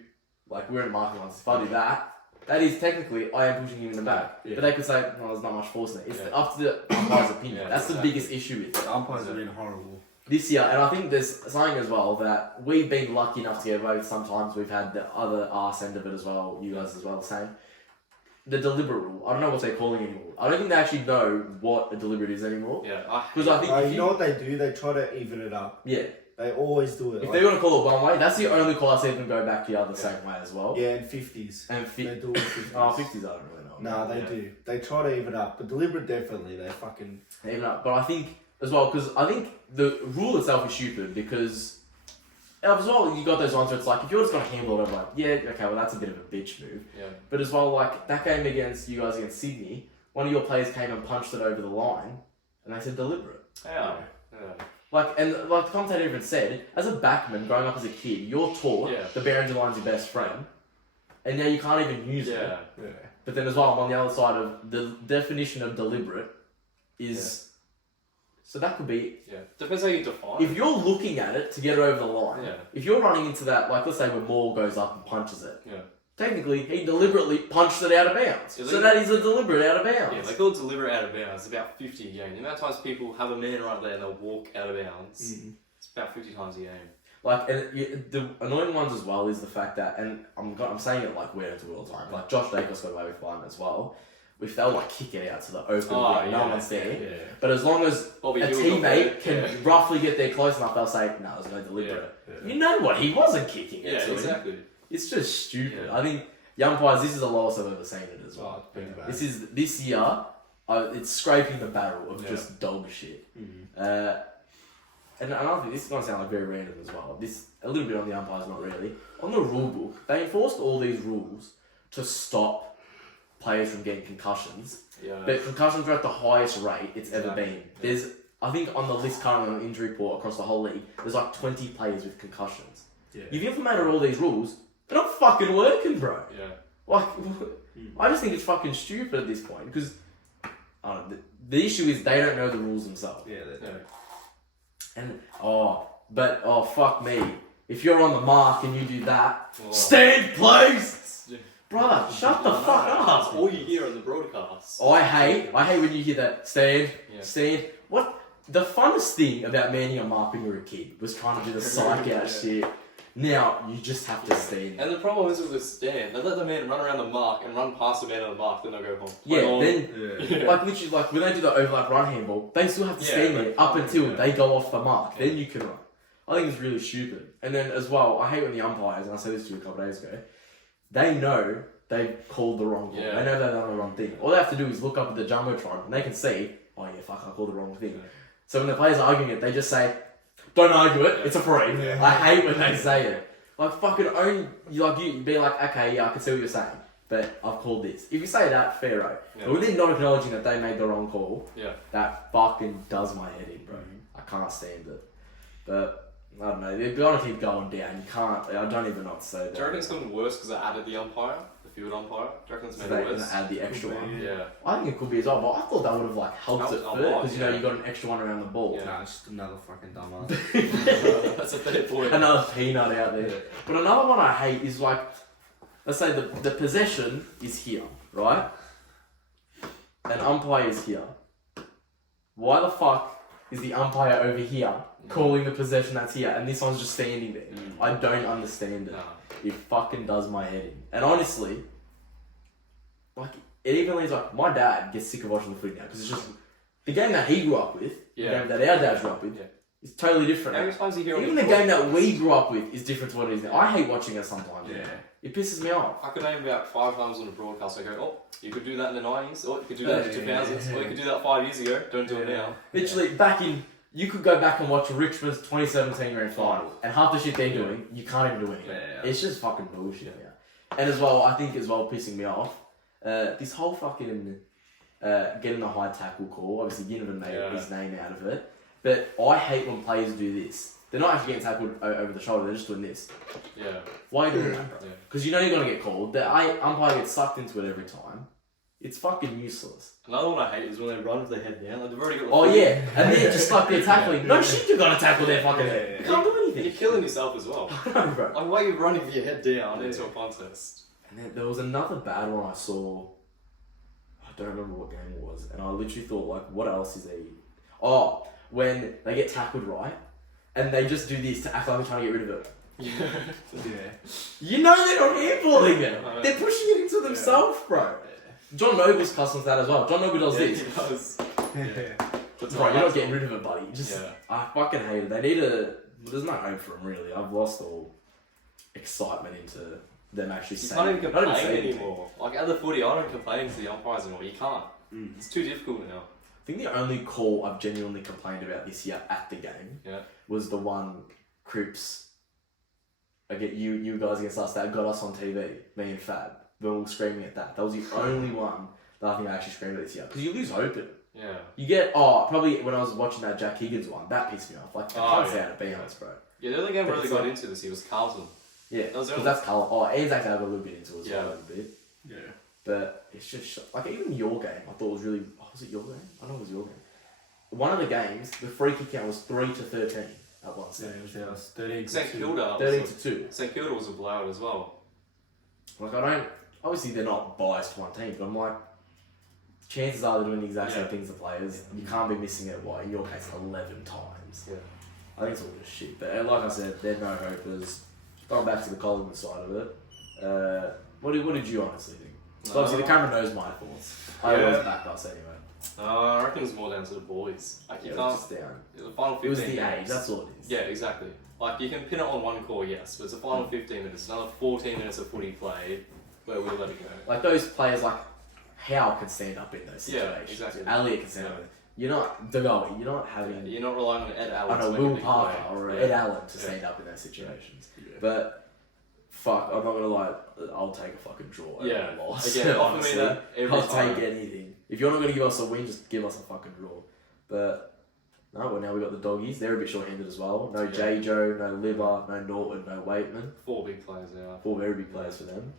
we're in marking lines, if I do that is technically I am pushing him in the back. Yeah. But they could say, no, there's not much force in it. It's up to the umpire's opinion. Yeah, That's the biggest issue with it. The umpires have been horrible. This year, and I think there's something as well that we've been lucky enough to get away with. Sometimes we've had the other arse end of it as well, you guys as well, the same. The deliberate rule. I don't know what they're calling it anymore. I don't think they actually know what a deliberate is anymore. Yeah. Because I think if you know what they do? They try to even it up. Yeah. They always do it. If they're going to call it one way, that's the only call I see them go back the other same way as well. Yeah, and 50s. And They do it 50s. 50s I don't really know. Nah, they do. They try to even up. But deliberate, definitely. They fucking... Even up. But I think, as well, because I think the rule itself is stupid, because as well, you got those ones where it's like, if you're just going to handle it, I'm like, yeah, okay, well, that's a bit of a bitch move. Yeah. But as well, that game against you guys against Sydney, one of your players came and punched it over the line, and they said deliberate. Yeah. The commentator even said, as a backman growing up as a kid, you're taught the boundary line's your best friend, and now you can't even use it. Yeah. But then as well, I'm on the other side of the definition of deliberate is... So that could be... Yeah. Depends how you define If you're looking at it to get it over the line, if you're running into that, let's say when Moore goes up and punches it, technically, he deliberately punched it out of bounds. Yeah, so that is a deliberate out of bounds. Yeah, they call it deliberate out of bounds. It's about 50 a game. The amount of times people have a man right there and they'll walk out of bounds, it's about 50 times a game. Like, and the annoying ones as well is the fact that, and I'm saying it like we're into it all the time. Like Josh Dacos got away with one as well. If they'll like kick it out to the open, no one's there. Yeah. But as long as Bobby a Hill teammate can roughly get there close enough, they'll say, "No, there's no deliberate." Yeah. You know what? He wasn't kicking it. Yeah, to him. exactly. It's just stupid. Yeah. I think the umpires. This is the lowest I've ever seen it as well. Oh, pretty bad. This year. It's scraping the barrel of just dog shit. Mm-hmm. And another thing, this is going to sound like very random as well. This a little bit on the umpires, not really. On the rule book, they enforced all these rules to stop players from getting concussions. Yeah. But concussions are at the highest rate it's ever been. Yeah. There's, I think, on the list currently on the injury report across the whole league, there's like 20 players with concussions. Yeah. You've implemented all these rules, they're not fucking working, bro. Yeah. Like, I just think it's fucking stupid at this point because I don't know, the issue is they don't know the rules themselves. Yeah, they do. And fuck me. If you're on the mark and you do that, Oh. stand please! Brother, shut the fuck That's up. all you hear on the broadcast. I hate when you hear that stand. Yeah. What the funnest thing about manning a mark when you were a kid was trying to do the psych out shit. Now you just have to stand. And the problem is with the stand, they let the man run around the mark and run past the man on the mark, then they'll go home. Then like literally like when they do the overlap run handball, they still have to stand there up until they go off the mark. Then you can run. I think it's really stupid. And then as well, I hate when the umpires, and I said this to you a couple of days ago, they know they've called the wrong call. Yeah. They know they've done the wrong thing. All they have to do is look up at the jumbotron and they can see, oh yeah, fuck, I called the wrong thing. Yeah. So when the players are arguing it, they just say, don't argue it, it's a free. Yeah. I hate when they say it. Like fucking own, you be like, okay, yeah, I can see what you're saying, but I've called this. If you say that, fair right. Yeah. But when they're not acknowledging that they made the wrong call, Yeah. that fucking does my head in, bro. I can't stand it. But I don't know, they're gonna keep going down. You can't. I don't even know what to say. Do you reckon it's gotten worse because they added the umpire, the field umpire? Do you reckon it's So made they it can worse? add the extra Could be, one. Yeah. I think it could be as well, but I thought that would have like helped it Helped a further lot, because you know you got an extra one around the ball. Yeah. Nah, it's just another fucking dumbass. That's a fair point. Another peanut out there. Yeah. But another one I hate is like, let's say the possession is here, right? An umpire is here. Why the fuck is the umpire over here calling the possession that's here and this one's just standing there? I don't understand it. Nah. It fucking does my head in. And honestly, like, it even leaves like, my dad gets sick of watching the footy now because it's just, the game that he grew up with, Yeah. the game that our dad grew up with, Yeah. is totally different. How many times do you hear Even on the the game that we grew up with is different to what it is now. I hate watching it sometimes. Yeah. It pisses me off. I could name about 5 times on the broadcast. I go, oh, you could do that in the 90s, or you could do that in the 2000s, or you could do that 5 years ago. Don't do it now. Literally, you could go back and watch Richmond's 2017 grand final, and half the shit they're doing, you can't even do anymore. Yeah. It's just fucking bullshit. Yeah. And as well, I think as well, pissing me off, this whole fucking getting a high tackle call. Obviously, Ginnivan made his name out of it, but I hate when players do this. They're not actually getting tackled over the shoulder. They're just doing this. Yeah. Why are you doing that, bro? Yeah. Because you know you're gonna get called. The umpire gets sucked into it every time. It's fucking useless. Another one I hate is when they run with their head down. Like they've already got the Oh foot. yeah, and then just like they're tackling. No shit, you're gonna tackle their fucking head. You can't do You're anything. killing yourself as well. No, bro. Like, why are you running with your head down into a contest? And then there was another bad one I saw. I don't remember what game it was, and I literally thought, like, what else is there? Oh, when they get tackled right, and they just do this to act like they're trying to get rid of it. Yeah. You know they're not handballing it. They're pushing it into themselves, bro. John Noble's cussing that as well. John Noble does Yeah, this. he does. That's Bro, what you're I not getting rid of it, buddy. I fucking hate it. They need a. There's no hope for them, really. I've lost all excitement into them actually You saying. can't even not complain saying anything. anymore. Like at the footy, I don't complain to the umpires anymore. You can't. It's too difficult now. I think the only call I've genuinely complained about this year at the game was the one Cripps. I get you guys against us that got us on TV, me and Fab. We were all screaming at that. That was the only one that I think I actually screamed at this year. Because you lose hope in it. Yeah. You get, probably when I was watching that Jack Higgins one, that pissed me off. Like, I can't say out of bounds, bro. Yeah, the only game I But really it's got like- into this year was Carlton. Yeah, That was the because only- that's colour. Oh, Anzac I got a little bit into as Yeah. well, a little bit. Yeah. But it's just, like, even your game, I thought was really, was it your game? I know it was your game. One of the games, the free kick count was 3-13 at one Yeah, stage. it was 13 St Kilda. 13-2. St Kilda was allowed as well. Like, I don't, obviously they're not biased to one team, but I'm like, chances are they're doing the exact same things to players. You can't be missing it, in your case, 11 times. Yeah. I think it's all just shit. But like I said, they're no hopers. Going back to the Collingwood side of it, what did you honestly think? So obviously, the camera knows my thoughts. I always back us anyway. I reckon it's more down to the boys. Like, you Yeah, can't. it was just down. The final 15 It was the minutes. age, that's all it is. Yeah, exactly. Like, you can pin it on one core, yes, but it's the final 15 minutes. Another 14 minutes of footy played where we'll let it go. Like those players, like Howe can stand up in those situations. Yeah, exactly. Elliot can stand up. You're not Degoe. You're not having. You're not relying on Ed I Allen. know to Will make a big Parker play. or Yeah. Ed Allen to stand up in those situations. Yeah. But fuck, I'm not gonna lie. I'll take a fucking draw over Yeah. a loss. Again, offer me honestly. that every I'll time. take anything. If you're not gonna give us a win, just give us a fucking draw. But no, well now we got the doggies. They're a bit short-handed as well. No J-Joe, no Liver, no Norton, no Waitman. 4 big players there. 4 very big players for them.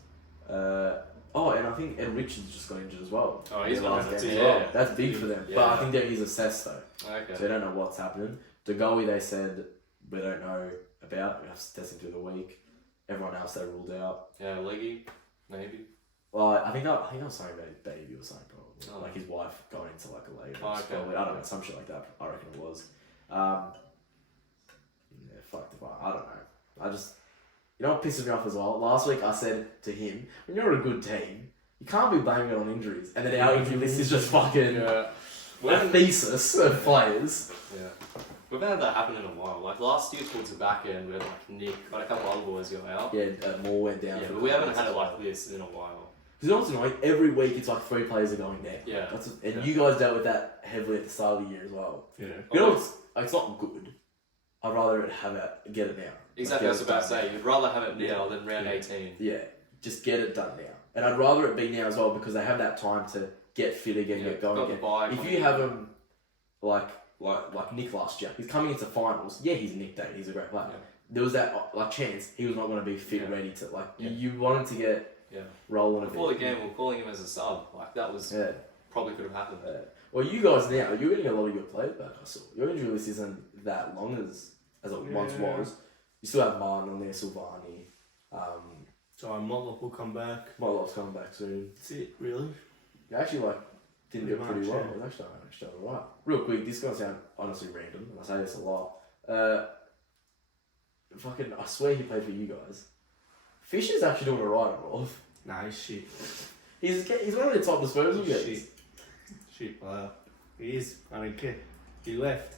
And I think Ed Richards just got injured as well. Oh, he's Yeah, got last injured game too, as well. yeah. That's big for them. But I Yeah. think that he's assessed though. Okay. So they don't know what's happening. Degoe, they said we don't know about. We have to test him through the week. Everyone else they ruled out. Yeah, Leggy, maybe. Well, I think I was saying about his baby or something probably. Oh. Like his wife going into like a labour. Oh, okay. Probably. I don't know, some shit like that. I reckon it was. Yeah, fuck the fuck. I don't know. I just, you know what pisses me off as well? Last week I said to him, when you're a good team, you can't be blaming it on injuries. And then our injury list is just fucking Yeah. a thesis of players. Yeah. We've had that happen in a while. Like last year towards the back end, we had like Nick, got a couple other boys go out. Yeah, Moore went down. Yeah, for but a we couple haven't had it months. like this in a while. Because honestly, like, every week it's like 3 players are going down. Yeah. And Yeah. you guys dealt with that heavily at the start of the year as well. Yeah. You know, it's not good. I'd rather have it, get it now. Exactly, I Like, was get it about to done say, you'd rather have it now Yeah. than round Yeah. 18. Yeah, just get it done now. And I'd rather it be now as well because they have that time to get fit again, get going got the again. bye If coming you in. have them like Nick last year, he's coming into finals. Yeah, he's Nick Day. He's a great player. Yeah. There was that chance he was not going to be fit, Yeah. ready to Yeah. You wanted to get Yeah. rolling a Before bit. the game, we were calling him as a sub. Like, that was Yeah. probably could have happened. Well, you guys now, you're getting a lot of good players back. I saw your injury list isn't that long as it once was. You still have Martin on there, Silvani. So Motlop will come back. Motlop's coming back soon. That's it, really. You actually didn't do Pretty pretty much, well. yeah. It was actually alright. Real quick, this is gonna sound honestly random, and I say this a lot. I swear he played for you guys. Fisher's actually doing alright at Rolf. Nah, he's shit. He's one of the top disposal He's guys. shit. Shit player. He is. I don't care. He left.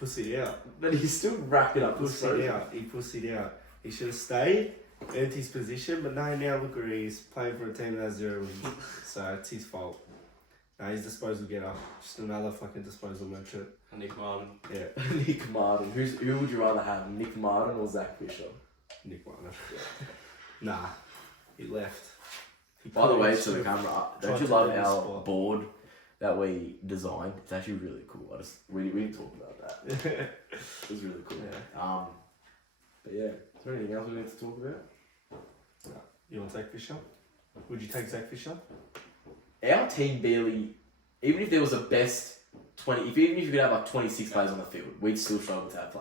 Pussied out. But he's still racking up Pussied disposals. out. He pussied out. He should have stayed, earned his position, but no, now look where he's playing for a team that has 0 wins. So it's his fault. Nah, he's disposal getter. Just another fucking disposal merchant. And Nick Martin. Yeah. Nick Martin. Who would you rather have, Nick Martin or Zach Fisher? Nick Martin. Nah. He left. He By the way, probably to the should've camera, tried don't you to love get his our spot. board that we designed? It's actually really cool. We didn't talk about that. It was really cool. Yeah. But yeah, is there anything else we need to talk about? You want Zach Fisher? Would you take Zach Fisher? Our team barely, even if there was the best 20, even if you could have like 26 players on the field, we'd still struggle to have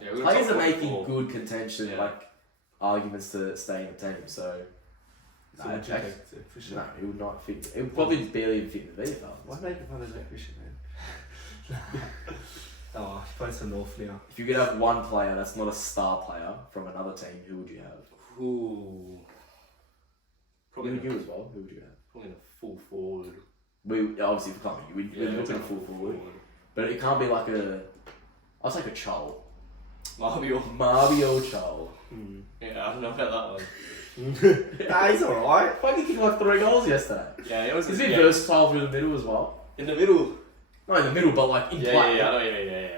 Yeah, we were players top are making 44. good contention, Yeah. arguments to stay in the team. So, So nah, would you Jack- take Zach Fisher? no, it would not fit. It would probably barely even fit in the VFL. Why make fun of Zach Fisher, man? Oh, he plays for North now. If you could have one player that's not a star player from another team, who would you have? Ooh. Probably You as well. Who would you have? Probably a full forward. We obviously for coming, we'd look at a full forward, but it can't be like a. I'll take a Chol. Marbiel. Marbiel Chol. Yeah, I don't know about that one. Nah, he's alright. Fucking kicked like 3 goals yesterday. Yeah, he was He's a bit versatile through the middle as well. in the middle. Not in the middle, but like in Yeah, play. yeah, I know, yeah.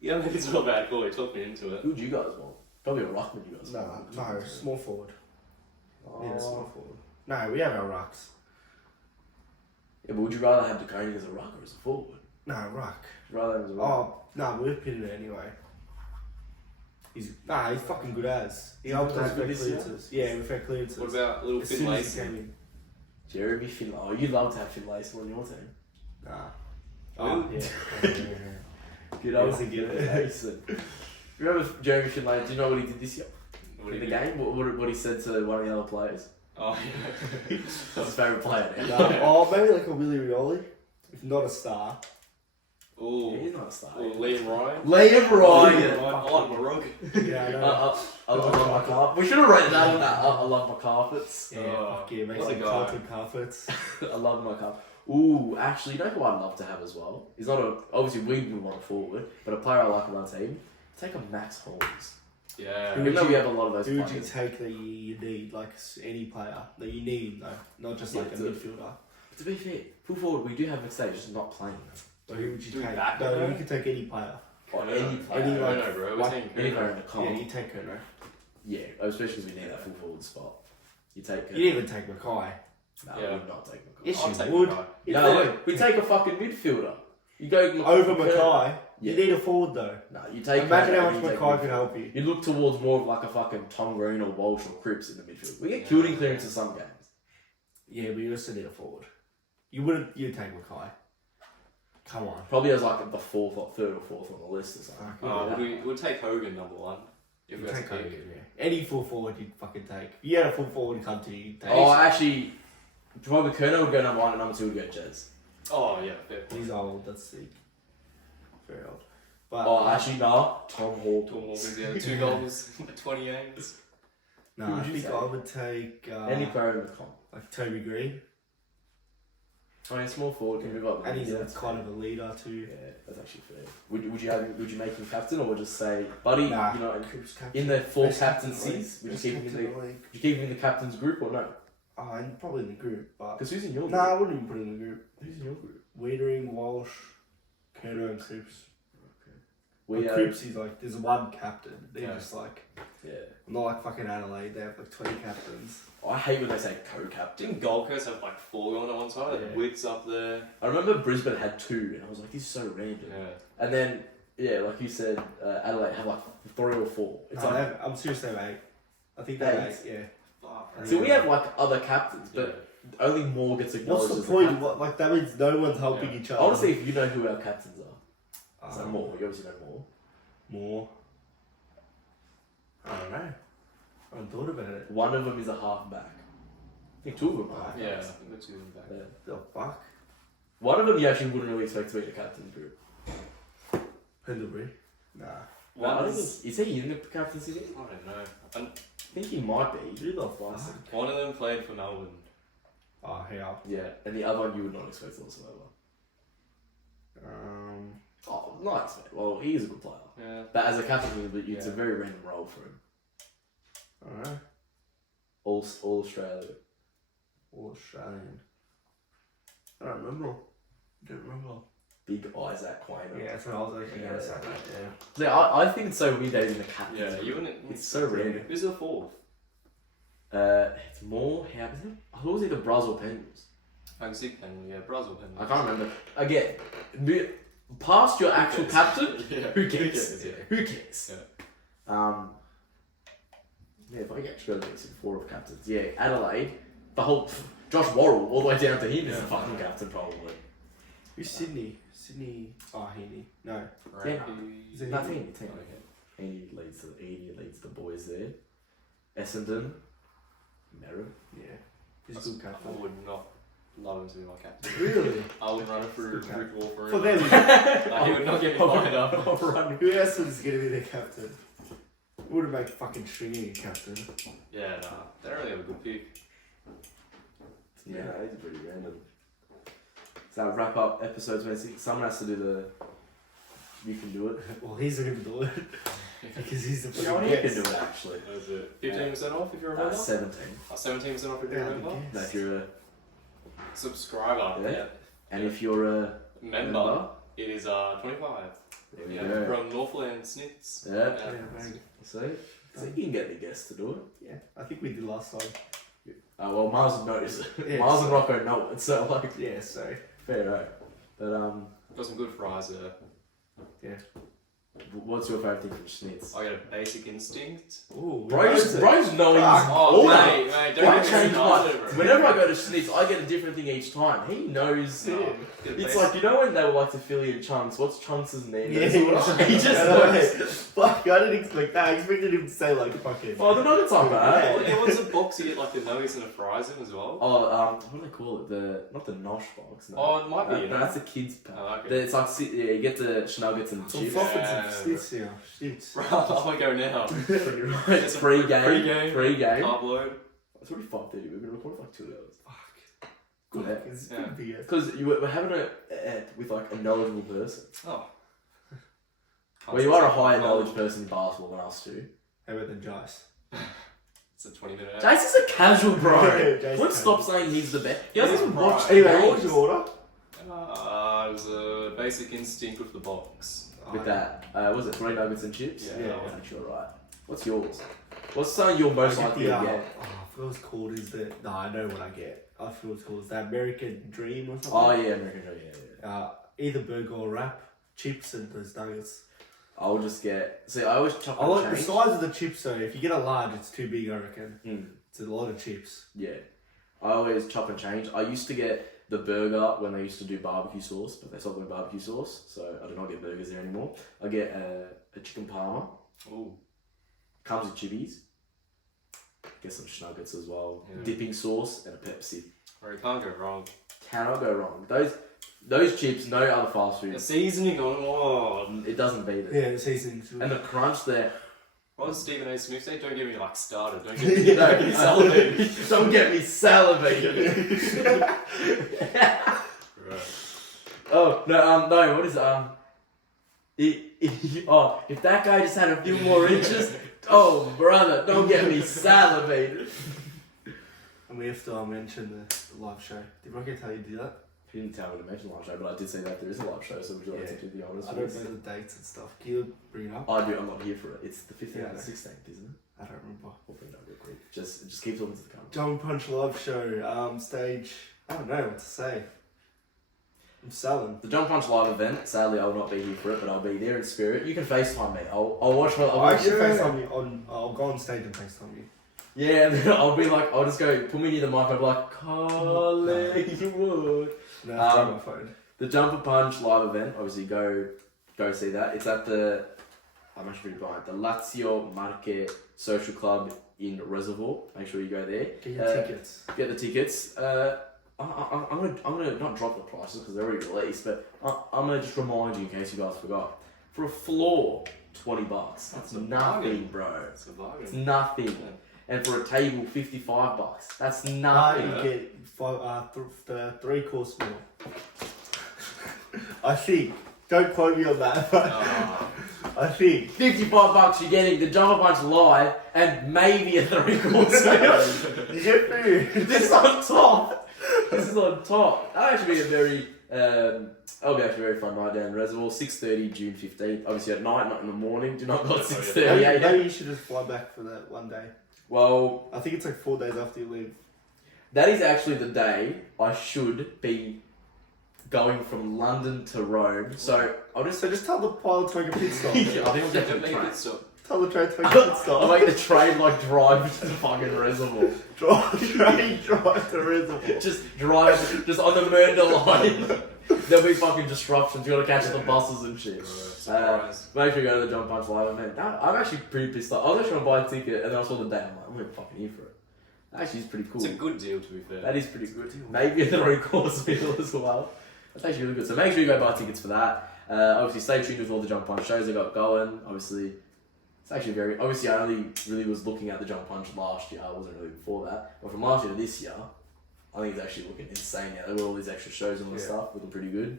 Yeah, I think it's not a bad call. He talked me into it. Who would you guys want? Probably a ruckman, you guys. No, small forward. Oh. Yeah, small forward. No, we have our rucks. Yeah, but would you rather have DeConey as a ruck or as a forward? No, ruck. Would you rather have him as a ruck? Oh, no, we're pitting it anyway. He's fucking good as. He helped was us good with this year? clearances. Yeah, we've had clearances. What about little as Finn soon as he Lacey? came in? Jeremy Finlay. Oh, you'd love to have Finlayson on your team. Nah. Oh, yeah. Good old Yes, he did. Finlayson. Remember Jeremy Finlay? Do you know what he did this year? What In do the you do? game? What he said to one of the other players? Oh, yeah. That's his favourite player now. Oh, maybe like a Willie Rioli. If not a star. Oh, He's not a star. Liam Ryan. Liam Ryan. I like my rug. Yeah, I know. I love my carpet. We should have written that on that. I love my carpets. Yeah, Oh, fuck yeah, makes what a like guy. cartoon carpets. I love my carpet. Ooh, actually, you know who I'd love to have as well? He's not a. Obviously, we would want a forward, but a player I like on our team. Take a Max Holmes. Yeah. Who Even though would we you- have a lot of those Who would players. you take that you need, like any player that you need, though, not just like a Yeah, midfielder? To be fair, full forward, we do have McStay, just not playing. So who would you Do take? back No, row? you can take any player. Or No, any no. player. Any, I like, don't know, bro. We're like, taking Any player Kerr. in the comp. Yeah, you take Kerno. Yeah, especially because we need that full forward spot. You take. You didn't even take Mackay. No, Yeah. we would not take McCall. Yes, I'll you take would. Mackay. No, wait, we take a fucking midfielder. You go Over Kerr. Mackay. Yeah. You need a forward though. No, you take. Imagine Kerr how and much you take Mackay midfield. could help you. You look towards more of like a fucking Tom Green or Walsh or Cripps in the midfield. We get killed in clearances some games. Yeah, but you also need a forward. You wouldn't. You take Mackay. Come on. Probably as like the fourth or third or fourth on the list or something. Fuck, We'll take Hogan number one. If You we have take to pick. Hogan, yeah. Any full forward you'd fucking take. If you had a full forward come to you, you'd take. Oh, actually, probably Kerno would go number one and number two would go Jez. Oh yeah, fair. He's old. That's sick. Very old. But Oh, actually, no. Tom Hall. Tom Morgan's yeah, 2 goals, 20 games. no, who I would you think take? I would take Any player in the comp. like Toby Green, I mean, small forward can move up. and he's yeah, a that's kind fair. of a leader too. Yeah, that's actually fair. Would you make him captain or would you just say, buddy, Nah. you know, Coops captain. in the four Best captain captaincies, would you Best keep him in captain the of the league. would you keep him in the captain's group or no? Oh, and probably in the group, but Because who's in your no, I group? wouldn't even put him in the group. Who's in your group? Wiedering, Walsh, Kerno, and Coops. We But Coops is like there's one captain. They're Yeah. just like yeah. not like fucking Adelaide. They have like 20 captains. I hate when they say co-captain. Didn't Gold Coast have like 4 going at one time? Yeah. Like Wicks up there. I remember Brisbane had 2, and I was like, this is so random. Yeah. And then, yeah, like you said, Adelaide have like 3 or 4. It's No, like, I'm serious. They have 8. I think they have 8. Eight? Yeah. Fuck. see, we have like other captains, but only more gets acknowledged. What's the as a point? captain. What, like that means no one's helping Yeah. each other. I want to see if you know who our captains are. So Um, more. You obviously know more. More. I don't know. I haven't thought about it. One of them is a half-back. I think 2 of them are half-backs. Yeah, I think the 2 of them back. Yeah. The fuck? One of them you actually wouldn't really expect to be the captain's group. Pendlebury? Nah. No, I don't One's- think, is he in the captaincy team? I don't know. And I think he might be. Who the fuck? one of them played for Melbourne. Oh, hell. Yeah, and the other one you would not expect whatsoever. Oh, not expect. Well, he is a good player. Yeah. But as a captain, it's a Yeah. very random role for him. Alright. All Australia. All Australian. I don't remember. Don't remember. Big Isaac Quainer. Yeah, that's what I was actually gonna say. Yeah. Yeah, I think it's so weird that he's in the captain's Yeah, group. you wouldn't. It's so random. Who's the 4th? It's more, how is it? I thought it was either Braz or Pendles. I can see Penguin, yeah, Brazil Penguin. I can't remember. Again, past your actual cares? captain, Yeah. who cares? Yeah. Who cares? Yeah, if I get actually got to mix in 4 of captains. Yeah, Adelaide, the whole Josh Worrell, all the way down to him is the fucking captain probably. Who's Sydney? Sydney. Oh, Heaney. No. Yeah. Is it Nothing. Okay. He leads the boys there. Essendon, Merritt. Yeah. He's a good I captain. would not love him to be my captain. Really? I would run it through Okay. brick wall for him. For them. Like, he would not get me fired up. Who else is going to be their captain? Wouldn't make fucking Stringy a captain. Yeah, nah. They don't really have a good pick. Yeah, he's pretty random. So I'll wrap up episode 26. Someone has to do the. You can do it. Well, he's not going to do it. Because he's the You know what? fucking You can do guest. it actually. What is it? 15% off if you're a member? 17. 17% off if you're Yeah, a member? I No, if you're a. Subscriber. Yeah. Yeah. And if you're a. Member, it is 25. There we Yeah, go. from Northland Snits. Yeah. Yeah, bang. See? So you can get the guests to do it. Yeah, I think we did last time. Well, Miles and notice it. Yeah, Miles and so- Rocco know it, so like, Yeah, so. fair, right? But Got some good fries there. what What's your favourite thing from Schnitz? I got a Basic Instinct. Ooh, Bro's knowing Oh, all mate, that. mate, don't I get me change started, my. bro. Whenever I go to Schnitz, I get a different thing each time. He knows. No, it. get a It's Basic- like, you know when they were like to fill in Chunks? What's Chunks' name? Yeah, He just yeah. knows. Fuck, I didn't expect that. I expected him to say like fucking. Oh, the nuggets aren't bad. Like, what's the box you get like the nuggets and the fries in as well? Oh, what do they call it? Not the Nosh box. No. Oh, it might be. No, that's a kids pack. Oh, okay. It's like you get the schnuggets and Some chips. profits Yeah. and Schnitz here. Schnitz. Bro, I might go now. Pretty right. Get some Free game. Free game. Carb Carb load. It's already 5:30. We've been recording for like 2 hours. Fuck. Good. Good. It's Yeah. gonna be it. Because we're having it with like a knowledgeable person. Oh. Well, you are a higher knowledge person in basketball than us two. How about than Jace? It's a 20-minute hour. Jace is a casual bro. Jace Let's is stop saying he's the best. He doesn't He's even watch right. the Anyway, what was games. your order? It was a Basic Instinct with the box. With that, was it 3 nuggets and chips? Yeah. That's actually alright. What's yours? What's something you're most I likely get to the, get? I forgot what it's called. Is the no? I know what I get. I forgot what it's called. Is that American Dream or something? Oh yeah, American Dream, yeah. Either burger or wrap, chips and those nuggets. I'll just get. See, I always chop I and like the change. size of the chips though. If you get a large, it's too big. I reckon. Mm, It's a lot of chips. yeah, I always chop and change. I used to get the burger when they used to do barbecue sauce, but they stopped doing barbecue sauce, so I do not get burgers there anymore. I get a chicken parma. Ooh. Comes with chibis. Get some schnuggets as well. Yeah. Dipping sauce and a Pepsi. Or you can't go wrong. Cannot go wrong. Those chips, no other fast The food. seasoning on. It doesn't beat it. Yeah, the seasoning. And the crunch there. What does Stephen A. Smith say? Don't get me like started. Don't get me, don't get me salivated. Don't get me salivated. Right. Oh no! What is if that guy just had a few more inches, oh brother, don't get me salivated. And we have to mention the live show. Did Rocky tell you to do that? He didn't tell me to mention the live show, but I did say that there is a live show. So would you like Yeah. to do the honors? I for don't this? know the dates and stuff. Can you bring it up? I do. I'm not here for it. It's the 15th Yeah, I and know. 16th, isn't it? I don't remember. We'll bring it up real quick. Just keep talking to the camera. Jump Punch live show. Stage. I don't know what to say. I'm selling. The Jump Punch live event. Sadly, I will not be here for it, but I'll be there in spirit. You can FaceTime me. I'll watch. I'll I watch should it. FaceTime you on. I'll go on stage and FaceTime you. Yeah, and then I'll be like, I'll just go put me near the mic. I'll be like, Hollywood. No, I'll throw my phone. The Jumper Punch live event. Obviously, go see that. It's at the. I'm actually blind. The Lazio Marche Social Club in Reservoir. Make sure you go there. Get your tickets. Get the tickets. I'm gonna not drop the prices because they're already released, but I'm gonna just remind you in case you guys forgot. For a floor, $20. That's a nothing, bargain. bro. It's a It's bargain. nothing. And for a table, $55. That's You nothing. get the 3-course meal. I think. Don't quote me on that, but I think. $55. You're getting the Jumper Punch live and maybe a 3-course meal. You get food. This is on top. This is on top. That'll actually be a very, that'll be actually a very fun night down in Reservoir. 6:30, June 15th. Obviously at night, not in the morning. Do not go at 6:30 a.m. Maybe you should just fly back for that one day. Well, I think it's like 4 days after you leave. that is actually the day I should be going from London to Rome. So I'll just. So just tell the pilot to make a pit stop. I think I'm Don't taking make the it train. stop. Tell the train to make a pit I'll stop. make the train like drive to the fucking reservoir. Train drive to Reservoir. Just drive, just on the murder line. There'll be fucking disruptions. You gotta catch the buses and shit. Surprise. Make sure you go to the Jump Punch live event. I'm actually pretty pissed off. I was actually gonna buy a ticket and then I saw the date. I'm like, I'm gonna fucking here for it. Actually, it's pretty cool. It's a good deal, to be fair. That is pretty good. Maybe a 3-course meal as well. That's actually really good. So make sure you go buy tickets for that. Obviously, stay tuned with all the Jump Punch shows they got going. Obviously, it's actually very. Obviously, I only really was looking at the Jump Punch last year. I wasn't really before that. But from last year to this year, I think it's actually looking insane now. They've got all these extra shows and all this stuff, looking pretty good.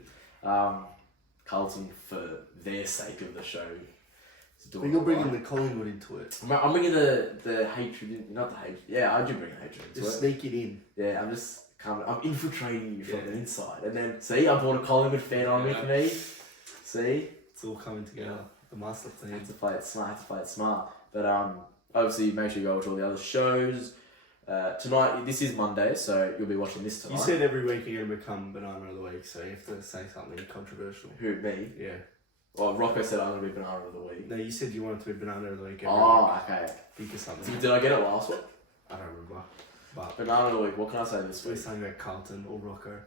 Carlton, for their sake of the show, is But doing you're all bringing right. the Collingwood into it. I'm bringing the hatred, not the hatred. Yeah, I do bring the hatred into Just it. sneak it in. Yeah, I'm infiltrating you from the inside. And then, see, I brought a Collingwood fan on with me. See? It's all coming together. The master I plan. have to play it smart. But obviously, make sure you go watch all the other shows. Tonight, this is Monday, so you'll be watching this tonight. You said every week you're going to become Banana of the Week, so you have to say something controversial. Who, me? Yeah. Well, Rocco said I'm gonna be banana of the week. No, you said you wanted to be banana of the week. Okay. Think of So something. did I get it last week? I don't remember. But Banana of the week. What can I say this we're week? saying about Carlton or Rocco.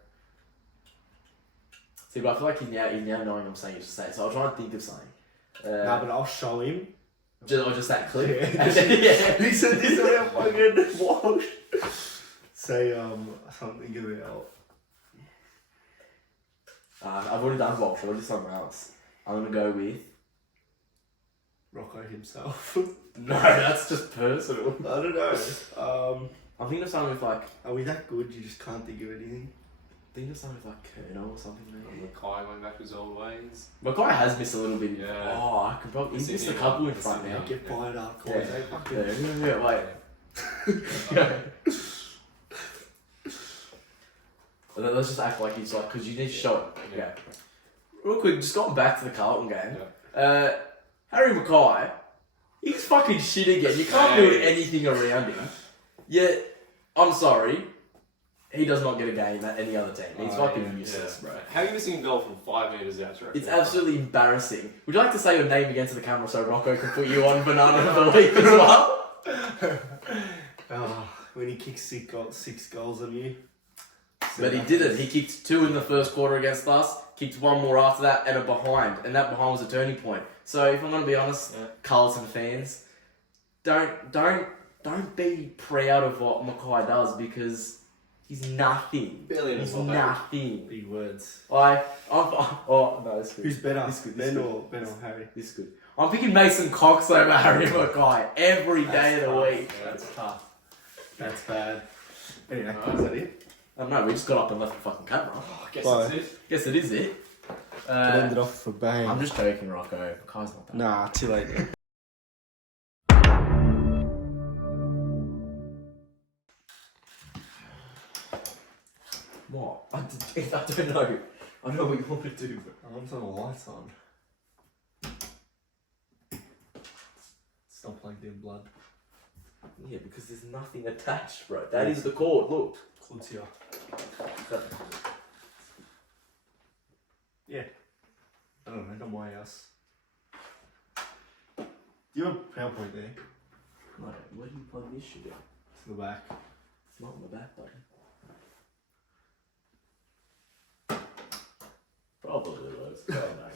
See, but I feel like he's now knowing I'm saying it to say it, so I'll try and think of something. Nah, but I'll show him. Just that clip. Yeah. And then, yeah. He said this about fucking Walsh. Say something about. I've already done Walsh, I'll do something else. I'm gonna go with. Rocco himself. No, that's just personal. I don't know. I'm thinking of something with like. Are we that good? You just can't think of anything. Think of something with like Kerno or something, maybe. Mackay going back to his old ways. Mackay has missed a little bit. Yeah. Oh, I could probably. He's missed a couple in front now. Get fired up, Yeah. guys. Wait. Let's just act like he's like, because you need to show it. Yeah. Real quick, just going back to the Carlton game. Harry Mackay, he's fucking shit again. You can't do anything around him. Yet, I'm sorry, he does not get a game at any other team. He's fucking useless, bro. How are you missing a goal from 5 metres out? It's absolutely embarrassing. Would you like to say your name again to the camera so Rocco can put you on Banana of the Week as well? When he kicks 6 goals on you. But he didn't. He kicked 2 in the first quarter against us, kicked 1 more after that, and a behind. And that behind was a turning point. So if I'm going to be honest, Carlton fans, don't be proud of what Mackay does because he's nothing. Barely in He's his nothing. Big words. Oh, no, this is good. Who's better? This good, Ben or Harry? This is good. I'm picking Mason Cox over Harry Mackay every day of the week. Yeah, that's tough. That's bad. Anyway, Alright. is that it? I don't know, we just got up and left the fucking camera. I guess Bye. that's it. Guess it is it. End it off for bang. I'm just joking, Rocco. Mackay's not that. Nah, too late. What? I don't know. I don't know what you want to do. I want to turn the lights on. Stop like them blood. Yeah, because there's nothing attached, bro. That is the cord, look. Club's here. Yeah. I don't know, not my house. Do you have a PowerPoint there? No, where do you plug this shit in? To the back. It's not on the back, buddy. Probably was. I don't know.